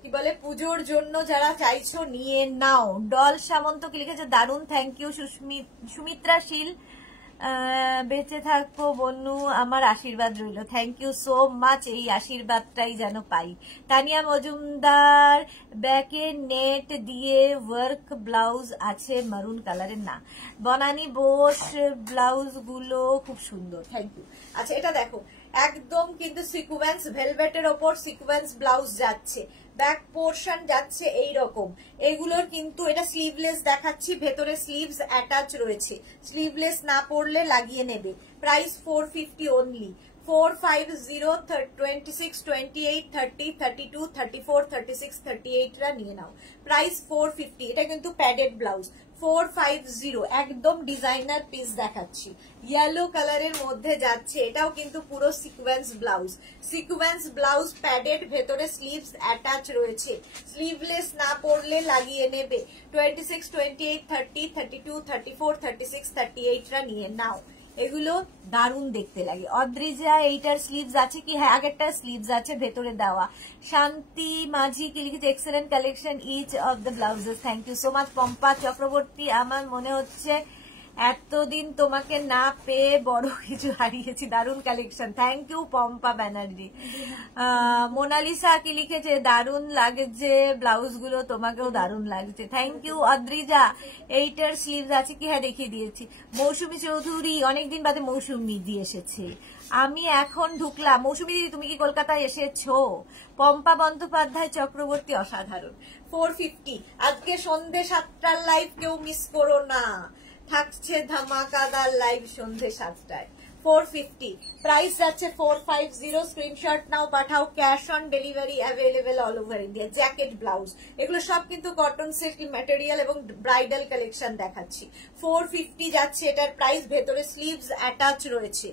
কি বলে পুজোর জন্য যারা চাইছো নিয়ে নাও। ডল সামন্ত কি লিখেছে, দারুন, থ্যাংক ইউ। সুমিত্রা শীল, বেঁচে থাকো বনু, আমার আশীর্বাদ রইল, থ্যাংক ইউ সো মাচ, এই আশীর্বাদটাই যেন পাই। তানিয়া মজুমদার, ব্যাকে নেট দিয়ে ওয়ার্ক ব্লাউজ আছে মারুন কালারের, না বনানী বোস, ব্লাউজ গুলো খুব সুন্দর, থ্যাংক ইউ। আচ্ছা এটা দেখো একদম কিন্তু সিকোয়েন্স ভেলভেটের ওপর সিকোয়েন্স ব্লাউজ যাচ্ছে, ব্যাক পোর্শন যাচ্ছে এইরকম। এগুলোর কিন্তু এটা স্লিভলেস দেখাচ্ছি, ভেতরে স্লিভস অ্যাটাচ রয়েছে, স্লিভলেস না পরলে লাগিয়ে নেবে। Price 450 only. 450, 26, 28, 30, 32, 34, 36, 38 রা নিয়ে নাও। প্রাইস 450। এটা কিন্তু প্যাডেড ব্লাউজ। 450 একদম ডিজাইনার পিস দেখাচ্ছি, ইয়েলো কালারের মধ্যে যাচ্ছে, এটাও কিন্তু পুরো sequence blouse. Sequence blouse padded, ভেতরে স্লিভস অ্যাটাচ রয়েছে, স্লিভলেস না পরলে লাগিয়ে নেবে। 26, 28, 30, 32, 34, 36, 38 রা নিয়ে নাও। এগুলো দারুণ দেখতে লাগে। অদ্রিজা, এইটার স্লিভস আছে কি? হ্যাঁ আগেরটার স্লিভস আছে ভেতরে দেওয়া। শান্তি মাঝি কি লিখেছে, excellent collection each of the blouses, thank you so much. Pampa Chakraborty, আমার মনে হচ্ছে এতদিন তোমাকে না পেয়ে বড় কিছু হারিয়েছি, দারুণ collection, thank you Pampa Banerjee. Monalisa কি লিখেছে, দারুণ লাগছে ব্লাউজ গুলো, তোমাকেও দারুণ লাগছে, থ্যাংক ইউ। অদ্রিজা, এইটার স্লিভস আছে কি? হ্যাঁ দেখিয়ে দিয়েছি। মৌসুমী চৌধুরী, অনেকদিন বাদে মৌসুমী দিয়ে এসেছে, আমি এখন ঢুকলাম। মৌসুমী দিদি তুমি কি কলকাতায় এসেছো? পম্পা বন্দ্যোপাধ্যায় চক্রবর্তী, অসাধারণ। 450 আজকে সন্ধ্যে 7টার লাইভ কেউ মিস করো না, থাকছে ধামাকাদার লাইভ সন্ধ্যে 7টায়। 450 প্রাইস যাচ্ছে 450। স্ক্রিনশট নাও, পাঠাও, cash on delivery available all over India. Jacket blouse এগুলো সব কিন্তু কটন সিল্ক ম্যাটেরিয়াল এবং ব্রাইডাল কালেকশন দেখাচ্ছি। 450 যাচ্ছে এটার প্রাইস, ভেতরে স্লিভস অ্যাটাচ রয়েছে,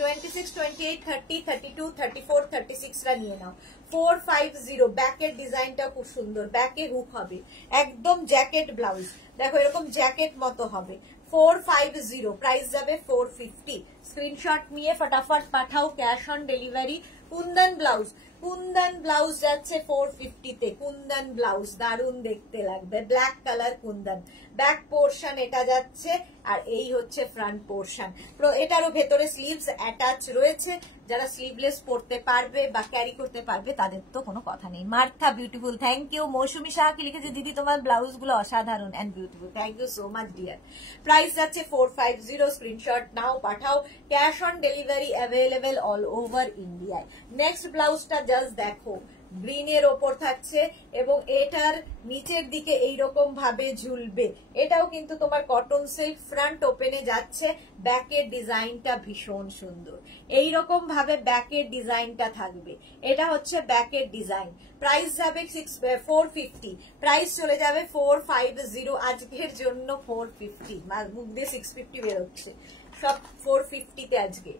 26, 28, 30, 32, 34, 36 রা নিয়ে নাও। 450 ব্যাকের ডিজাইনটা খুব সুন্দর, ব্যাকে হুক হবে, একদম জ্যাকেট ব্লাউজ, দেখো এরকম জ্যাকেট মতো হবে। 450 প্রাইস যাবে 450। স্ক্রিনশট নিয়ে ফটাফট পাঠাও, cash on delivery. Kundan blouse, kundan blouse যাচ্ছে 450 তে। কুন্দন ব্লাউজ দারুণ দেখতে লাগবে, black colour kundan. Back portion এটা যাচ্ছে, আর এই হচ্ছে ফ্রন্ট পোর্শন। এটারও ভেতরে স্লিভস অ্যাটাচ রয়েছে, যারা স্লিভলেস পরতে পারবে বা ক্যারি করতে পারবে তাদের তো কোনো কথা নেই। Martha beautiful, thank you. Mousumi Shah কি লিখেছে, দিদি তোমার ব্লাউজ গুলো অসাধারণ and beautiful, thank you so much dear. Price যাচ্ছে 450। স্ক্রিনশট নাও, পাঠাও, cash on delivery available all over ইন্ডিয়ায়। নেক্সট ব্লাউজটা জাস্ট দেখো, গ্রিনের ওপর থাকছে এবং এটার নিচের দিকে এইরকম ভাবে ঝুলবে। এটাও কিন্তু তোমার কটন সিল্ক, ফ্রন্ট ওপেনে যাচ্ছে, ব্যাকের ডিজাইনটা ভীষণ সুন্দর, এইরকম ভাবে ব্যাকের ডিজাইনটা থাকবে। এটা হচ্ছে ব্যাকের ডিজাইন। প্রাইস যাবে 450, প্রাইস চলে যাবে 450 আজকের জন্য। 450 মুখ দিয়ে 650 বেরোচ্ছে, সব 450 তে আজকে।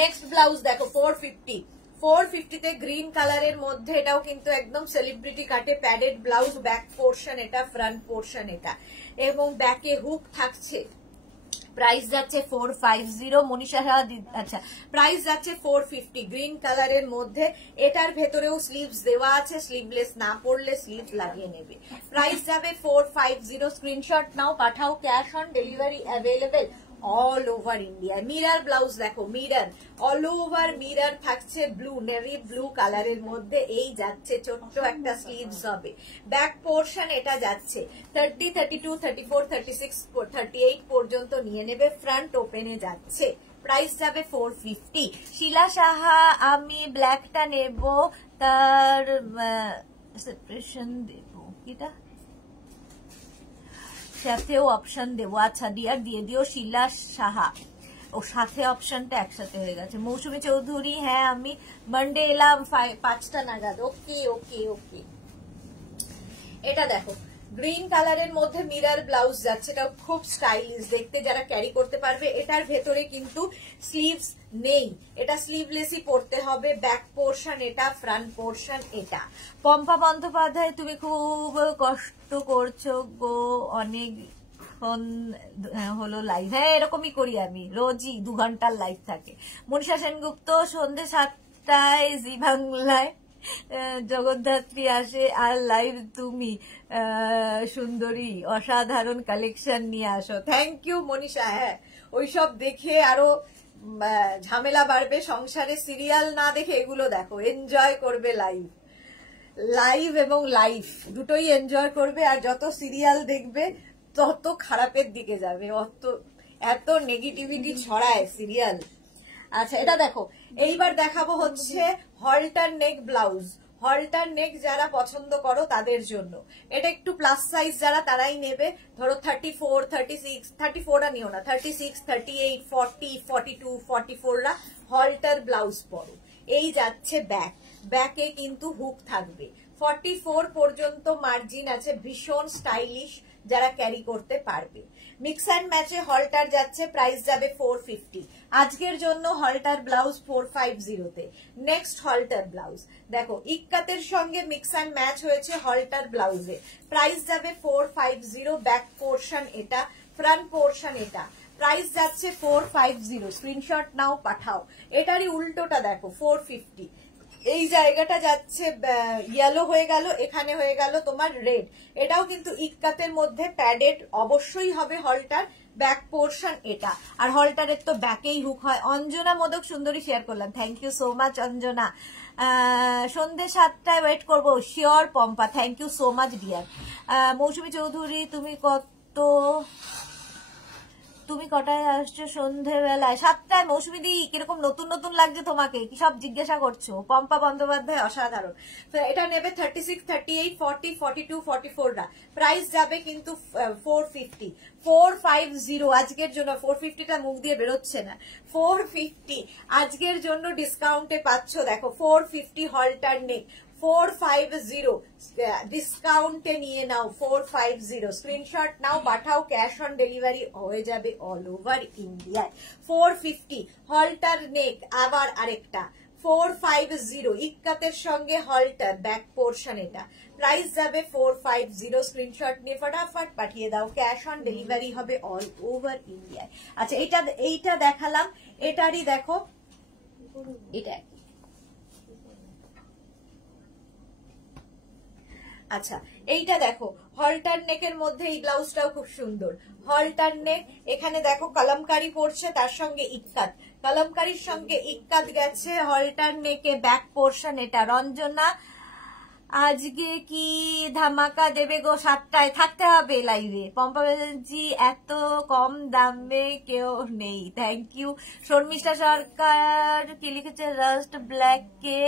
নেক্সট ব্লাউজ দেখো 450। 450 তে গ্রিন কালারের মধ্যে, এটাও কিন্তু একদম সেলিব্রিটি কাটে, প্যাডেড ব্লাউজ, ব্যাক পোর্শন এটা, ফ্রন্ট পোর্শন এটা, এবং ব্যাকে হুক থাকছে। প্রাইস যাচ্ছে 450। মনীষা, আচ্ছা প্রাইস যাচ্ছে 450 গ্রিন কালারের মধ্যে। এটার ভেতরেও স্লিভস দেওয়া আছে, স্লিভলেস না পড়লে স্লিভস লাগিয়ে নেবে। প্রাইস যাবে 450। স্ক্রিনশট নাও, পাঠাও, cash on delivery available all over India. Mirror blouse দেখো, মিরার অল ওভার মিরার থাকছে, ব্লু, নেভি ব্লু কালারের মধ্যে। এই যাচ্ছে ছোট্ট একটা স্লিভস হবে, ব্যাক পোর্শন এটা যাচ্ছে 30, 32, 34, 36, 38 পর্যন্ত নিয়ে নেবে, ফ্রন্ট ওপেনে যাচ্ছে। প্রাইস যাবে 450। শিলা সাহা, আমি ব্ল্যাকটা নেব, তার সেপারেশন দেব, কিটা সাথেও অপশন দেবো। আচ্ছা ডিয়ার দিয়ে দিও শিলা সাহা, ও সাথে অপশনটা একসাথে হয়ে গেছে। মৌসুমী চৌধুরী, হ্যাঁ আমি মানডে এলাম 5টা নাগাদ। ওকে ওকে ওকে। এটা দেখো গ্রিন কালারের মধ্যে মিরার ব্লাউজ যাচ্ছে, এটা খুব স্টাইলিশ দেখতে, যারা ক্যারি করতে পারবে। এটার ভেতরে কিন্তু স্লিভস নেই, এটা স্লিভলেসই পরতে হবে। ব্যাক পোর্শন এটা, ফ্রন্ট পোর্শন এটা। পম্পা বন্দ্যোপাধ্যায়, তুমি খুব কষ্ট করছো গো, অনেক এখন হলো লাইভ। হ্যাঁ, এরকমই করি আমি, রোজই 2 ঘন্টার লাইভ থাকে। মনীষা সেনগুপ্ত সন্ধ্যে 7টায় জি বাংলায় জগদ্ধাত্রী আসে আর লাইভ তুমি সুন্দরী অসাধারণ কালেকশন নিয়ে আসো। Thank you Manisha. হ্যাঁ, ওইসব দেখে আরো ঝামেলা বাড়বে সংসারে। সিরিয়াল না দেখে এগুলো দেখো, এনজয় করবে লাইভ এবং লাইফ দুটোই এনজয় করবে। আর যত সিরিয়াল দেখবে তত খারাপের দিকে যাবে, এত নেগেটিভিটি ছড়ায় সিরিয়াল। আচ্ছা, এটা দেখো, এইবার দেখাবো হচ্ছে হলটার নেক ব্লাউজ। হলটার নেক যারা পছন্দ করো তাদের জন্য এটা একটু প্লাস সাইজ যারা, তারাই নেবে। ধরো 34, 36, 34টা নিও না, 36, 38, 40, 42, 44রা হলটার ব্লাউজ পরো। এই যাচ্ছে ব্যাকে কিন্তু হুক থাকবে। 44 পর্যন্ত মার্জিন আছে, ভীষণ স্টাইলিশ, যারা ক্যারি করতে পারবে। মিক্স অ্যান্ড ম্যাচে হলটার যাচ্ছে, প্রাইস যাবে 450। আজকের জন্য হলটার ব্লাউজ 450-তে। নেক্সট হলটার ব্লাউজ দেখো, ইক্কাতের সঙ্গে মিক্স অ্যান্ড ম্যাচ হয়েছে হলটার ব্লাউজে, প্রাইস যাবে 450। ব্যাক পোর্শন এটা, ফ্রন্ট পোর্শন এটা, প্রাইস যাচ্ছে 450। স্ক্রিনশট নাও, পাঠাও। এটারই উল্টোটা দেখো, 450। এই জায়গাটা যাচ্ছে ইয়েলো হয়ে গেল, এখানে হয়ে গেল তোমার রেড। এটাও কিন্তু ইক্কাতের মধ্যে প্যাডেড অবশ্যই হবে হলটার। ব্যাক পোর্শন এটা, আর হলটারের তো ব্যাকেই হুক হয়। অঞ্জনা মোদক সুন্দরী শেয়ার করলাম, thank you so much Anjana. সন্ধ্যে 7টায় ওয়েট করবো, sure Pampa, thank you so much dear. Mousumi Chowdhury তুমি কটায় আসছো? সন্ধ্যেবেলায় 7টায়। মৌসুমী দি, কিরকম নতুন নতুন লাগছে তোমাকে, কি সব জিজ্ঞাসা করছো? পম্পা বন্দ্যোপাধ্যায় অসাধারণ। এটা নেবে 36, 38, 40, 42, 44রা, প্রাইস যাবে কিন্তু 450। 450 আজকের জন্য। 450টা মুখ দিয়ে বেরোচ্ছে না। 450 আজকের জন্য ডিসকাউন্টে পাচ্ছ। দেখো 450 হলটার নেক, 450 ডিসকাউন্টে নিয়ে নাও। 450 স্ক্রিনশট নাও, পাঠাও, ক্যাশ অন ডেলিভারি হয়ে যাবে অল ওভার ইন্ডিয়ায়। 450 হলটার নেক, আবার আরেকটা 450 ইক্কাতের সঙ্গে হলটার ব্যাক পোর্শন এটা, প্রাইস যাবে 450। স্ক্রিনশট নিয়ে ফটাফট পাঠিয়ে দাও, ক্যাশ অন ডেলিভারি হবে অল ওভার ইন্ডিয়ায়। আচ্ছা, এইটা দেখালাম, এটারই দেখো, এটা আচ্ছা, এইটা দেখো হলটার নেকের মধ্যে এই ব্লাউজটাও খুব সুন্দর। হলটার নেক, এখানে দেখো কলমকারি পড়ছে, তার সঙ্গে ইক্কাত, কলমকারির সঙ্গে ইক্কাত গেছে হলটার নেকে। ব্যাক পোর্শন এটা। রঞ্জনা, আজকে কি ধামাকা দেবে গো? 7টায় থাকতে হবে লাইভে। পম্পা ব্যানার্জি, এত কম দামে কেউ নেই, থ্যাংক ইউ। শর্মিষ্ঠা সরকার কি লিখেছে? রাস্ট ব্ল্যাকে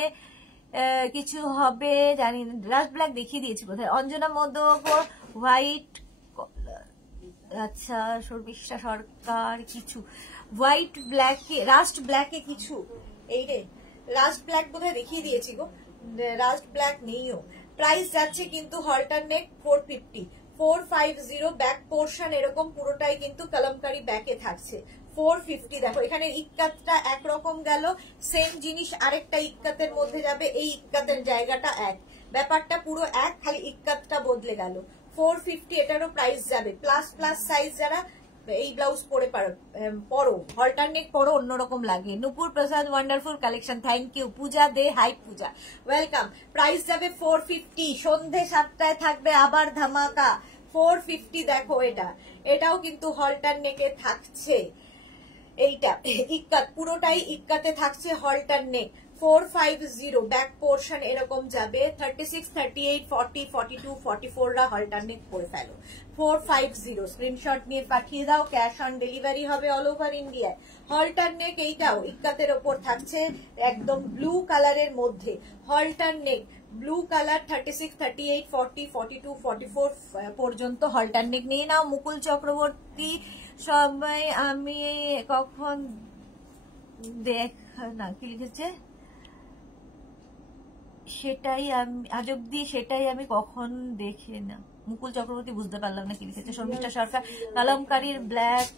কিছু হবে জানি না, রাস্ট ব্ল্যাক দেখিয়ে দিয়েছি বোধহয়। অঞ্জনা মোদক, হোয়াইট, আচ্ছা শর্মিষ্ঠা সরকার, কিছু হোয়াইট ব্ল্যাকে, রাস্ট ব্ল্যাকে কিছু, এই রে রাস্ট ব্ল্যাক বোধহয় দেখিয়ে দিয়েছি গো, রাস্ট ব্ল্যাক নেইও। প্রাইস যাচ্ছে কিন্তু হলটার নেক 450। 450 ব্যাক পোর্শন এরকম পুরোটাই কিন্তু কলমকারি ব্যাকে থাকছে। 450 দেখো, এখানে ইক্কাতটা একরকম গেল, সেম জিনিস আরেকটা ইক্কাতের মধ্যে যাবে। এই ইক্কাতের জায়গাটা এক, ব্যাপারটা পুরো এক, খালি ইক্কাতটা বদলে গেল। 450 এটারও প্রাইস যাবে। প্লাস সাইজ যারা এই ব্লাউজ পরো অল্টারনেট পরো, অন্যরকম লাগে। Nupur Prasad, wonderful collection, thank you. Puja De, hi Puja, welcome. Price যাবে 450। সন্ধ্যে 7টায় থাকবে আবার ধামাকা। 450 দেখো, এটাও কিন্তু হলটার নেকে থাকছে। এইটা ইক্কাত, পুরোটাই ইক্কাতে থাকছে হলটার নেক। 450 ব্যাক পোর্শন এরকম যাবে। 36, 38, 40, 42, 44রা হলটার নেক করে ফেলো। 450 স্ক্রিনশট নিয়ে পাঠিয়ে দাও, ক্যাশ অন ডেলিভারি হবে অল ওভার ইন্ডিয়ায়। হলটার নেক এইটাও ইক্কাতের ওপর থাকছে, একদম ব্লু কালারের মধ্যে হলটার নেক, ব্লু কালার। 36, 38, 40, 42, 44 পর্যন্ত হলটার নেক নিয়ে নাও। মুকুল চক্রবর্তী, সবাই আমি কখন না কি লিখেছে, সেটাই আমি আজ অব্দি, সেটাই আমি কখন দেখে না। মুকুল চক্রবর্তী, বুঝতে পারলাম না কি লিখেছে। শর্মিষ্ঠা সরকার, কলমকারির ব্ল্যাক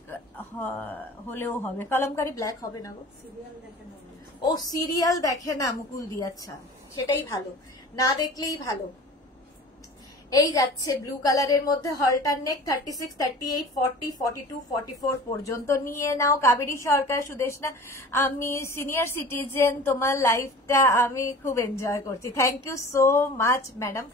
হলেও হবে, কলমকারি ব্ল্যাক হবে না গো, ও সিরিয়াল দেখে না মুকুল দি, আচ্ছা সেটাই ভালো, না দেখলেই ভালো। এই যাচ্ছে ব্লু কালারের মধ্যে হলটার নেক 36, 38, 40, 42, 44 পর্যন্ত নিয়ে নাও। কাবেরী সরকার, সুদেশনা, আমি সিনিয়র সিটিজেন, তোমার লাইফটা আমি খুব এনজয় করছি। Thank you so much madam,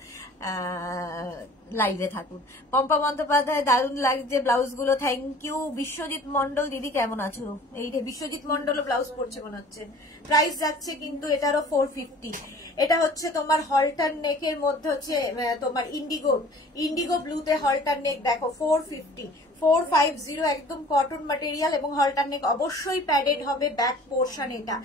লাইভে থাকুন। পম্পা বন্দ্যোপাধ্যায়, দারুণ লাগছে ব্লাউজ গুলো, থ্যাংক ইউ। বিশ্বজিৎ মন্ডল, দিদি কেমন আছো? এই যে বিশ্বজিৎ মন্ডলও ব্লাউজ পরছে মনে হচ্ছে। প্রাইস যাচ্ছে কিন্তু এটারও 450। এটা হচ্ছে তোমার হলটার নেকের মধ্যে হচ্ছে তোমার ইন্ডিগো ব্লুতে হলটার নেক দেখো 450 একদম কটন ম্যাটেরিয়াল এবং হলটার নেক অবশ্যই প্যাডেড হবে ব্যাক পোর্শন। এটা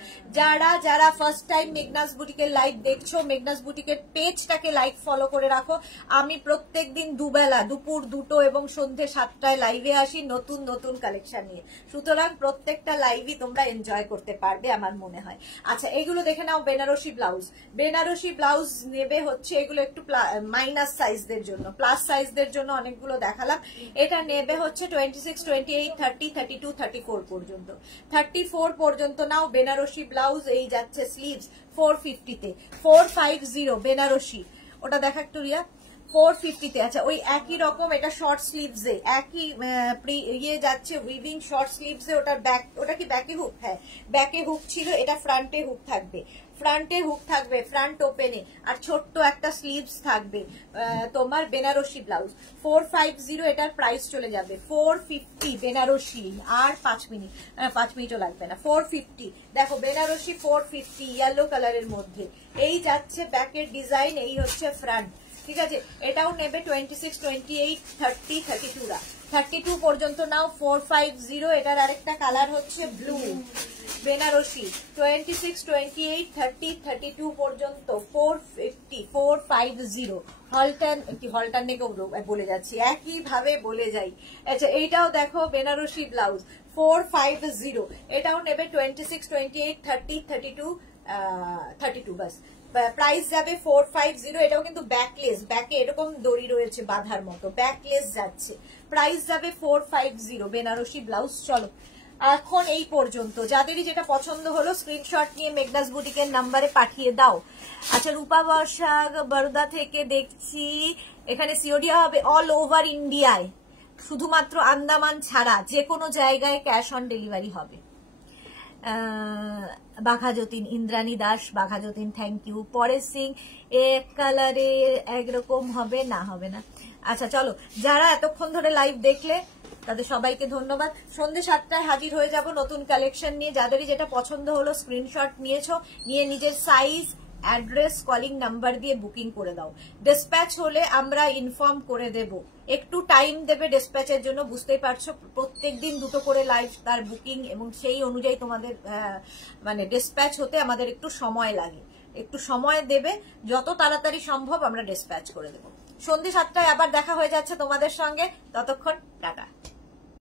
যারা ফার্স্ট টাইম মেঘনাস বুটিকের লাইভ দেখছো, মেঘনাস বুটিকের পেজটাকে লাইক ফলো করে রাখো। আমি প্রত্যেকদিন দুবেলা দুপুর 2টো এবং সন্ধ্যে 7টায় লাইভে আসি নতুন নতুন কালেকশন নিয়ে, সুতরাং প্রত্যেকটা লাইভই তোমরা এনজয় করতে পারবে আমার মনে হয়। আচ্ছা এগুলো দেখে নাও, বেনারসি ব্লাউজ নেবে হচ্ছে এগুলো একটু মাইনাস সাইজদের জন্য, প্লাস সাইজদের জন্য অনেকগুলো দেখালাম। এটা নেবে হচ্ছে 26, 28, 30, 32, 34 পর্যন্ত। 34 পর্যন্ত নাও বেনারসি ব্লাউজ। এই যাচ্ছে স্লিভস 450-তে, 450 বেনারসি। ওটা দেখা একটু রিয়া, 450-তে। আচ্ছা ওই একই রকম এটা শর্ট স্লিভসে, একই ইয়ে যাচ্ছে উইভিং শর্ট স্লিভসে। ওটার ব্যাক, ওটা কি ব্যাকে হুক? হ্যাঁ ব্যাকে হুক ছিল, এটা ফ্রন্টে হুক থাকবে, ফ্রন্ট ওপেনে, আর ছোট্ট একটা স্লিভস থাকবে তোমার বেনারসি ব্লাউজ। 450 এটার প্রাইস চলে যাবে 450 বেনারসি। আর 5 মিনিটও লাগবে না। 450 দেখো বেনারসি 450 ইয়েলো কালারের মধ্যে। এই যাচ্ছে ব্যাকের ডিজাইন, এই হচ্ছে ফ্রন্ট। ঠিক আছে, এটাও নেবে 26, 28, 30, 32 32 পর্যন্ত নাও 450। এটার আরেকটা কালার হচ্ছে ব্লু বেনারসি 26, 28, 30, 32 পর্যন্ত 450 হলটার নেকেও বলে যাচ্ছি, একই ভাবে বলে যাই। আচ্ছা এইটাও দেখো বেনারসি ব্লাউজ 450। এটাও নেবে 26, 28, 30, 32 বাস। প্রাইস যাবে 450। এটাও কিন্তু ব্যাকলেস, ব্যাকে এরকম দড়ি রয়েছে বাঁধার মতো, ব্যাকলেস যাচ্ছে। প্রাইস যাবে 450 বেনারসি ব্লাউজ। চলো এখন এই পর্যন্ত, যাদেরই যেটা পছন্দ হলো স্ক্রিনশট নিয়ে মেঘনাস বুটিকের নাম্বারে পাঠিয়ে দাও। আচ্ছা রূপা বর্ষা বরোদা থেকে দেখছি, এখানে সিওডি হবে অল ওভার ইন্ডিয়ায়, শুধুমাত্র আন্দামান ছাড়া যে কোনো জায়গায় ক্যাশ অন ডেলিভারি হবে। Bagha Jatin, Indrani Das, Bagha Jatin, thank you. পরেশ সিং, এক কালারে একরকম হবে না, হবে না। আচ্ছা চলো, যারা এতক্ষণ ধরে লাইভ দেখলে তাদের সবাইকে ধন্যবাদ। সন্ধ্যে 7টায় হাজির হয়ে যাব নতুন কালেকশন নিয়ে। যাদেরই যেটা পছন্দ হলো স্ক্রিনশট নিয়েছো, নিয়ে নিজের সাইজ, অ্যাড্রেস, কলিং নাম্বার দিয়ে বুকিং করে দাও। ডিসপ্যাচ হলে আমরা ইনফর্ম করে দেব, একটু টাইম দেবে ডিসপ্যাচের জন্য, বুঝতেই পারছো প্রত্যেকদিন 2টো করে লাইভ তার বুকিং, এবং সেই অনুযায়ী তোমাদের মানে ডিসপ্যাচ হতে আমাদের একটু সময় লাগে, একটু সময় দেবে, যত তাড়াতাড়ি সম্ভব আমরা ডিসপ্যাচ করে দেব। সন্ধ্যে 7টায় আবার দেখা হয়ে যাচ্ছে তোমাদের সঙ্গে, ততক্ষণ টাটা।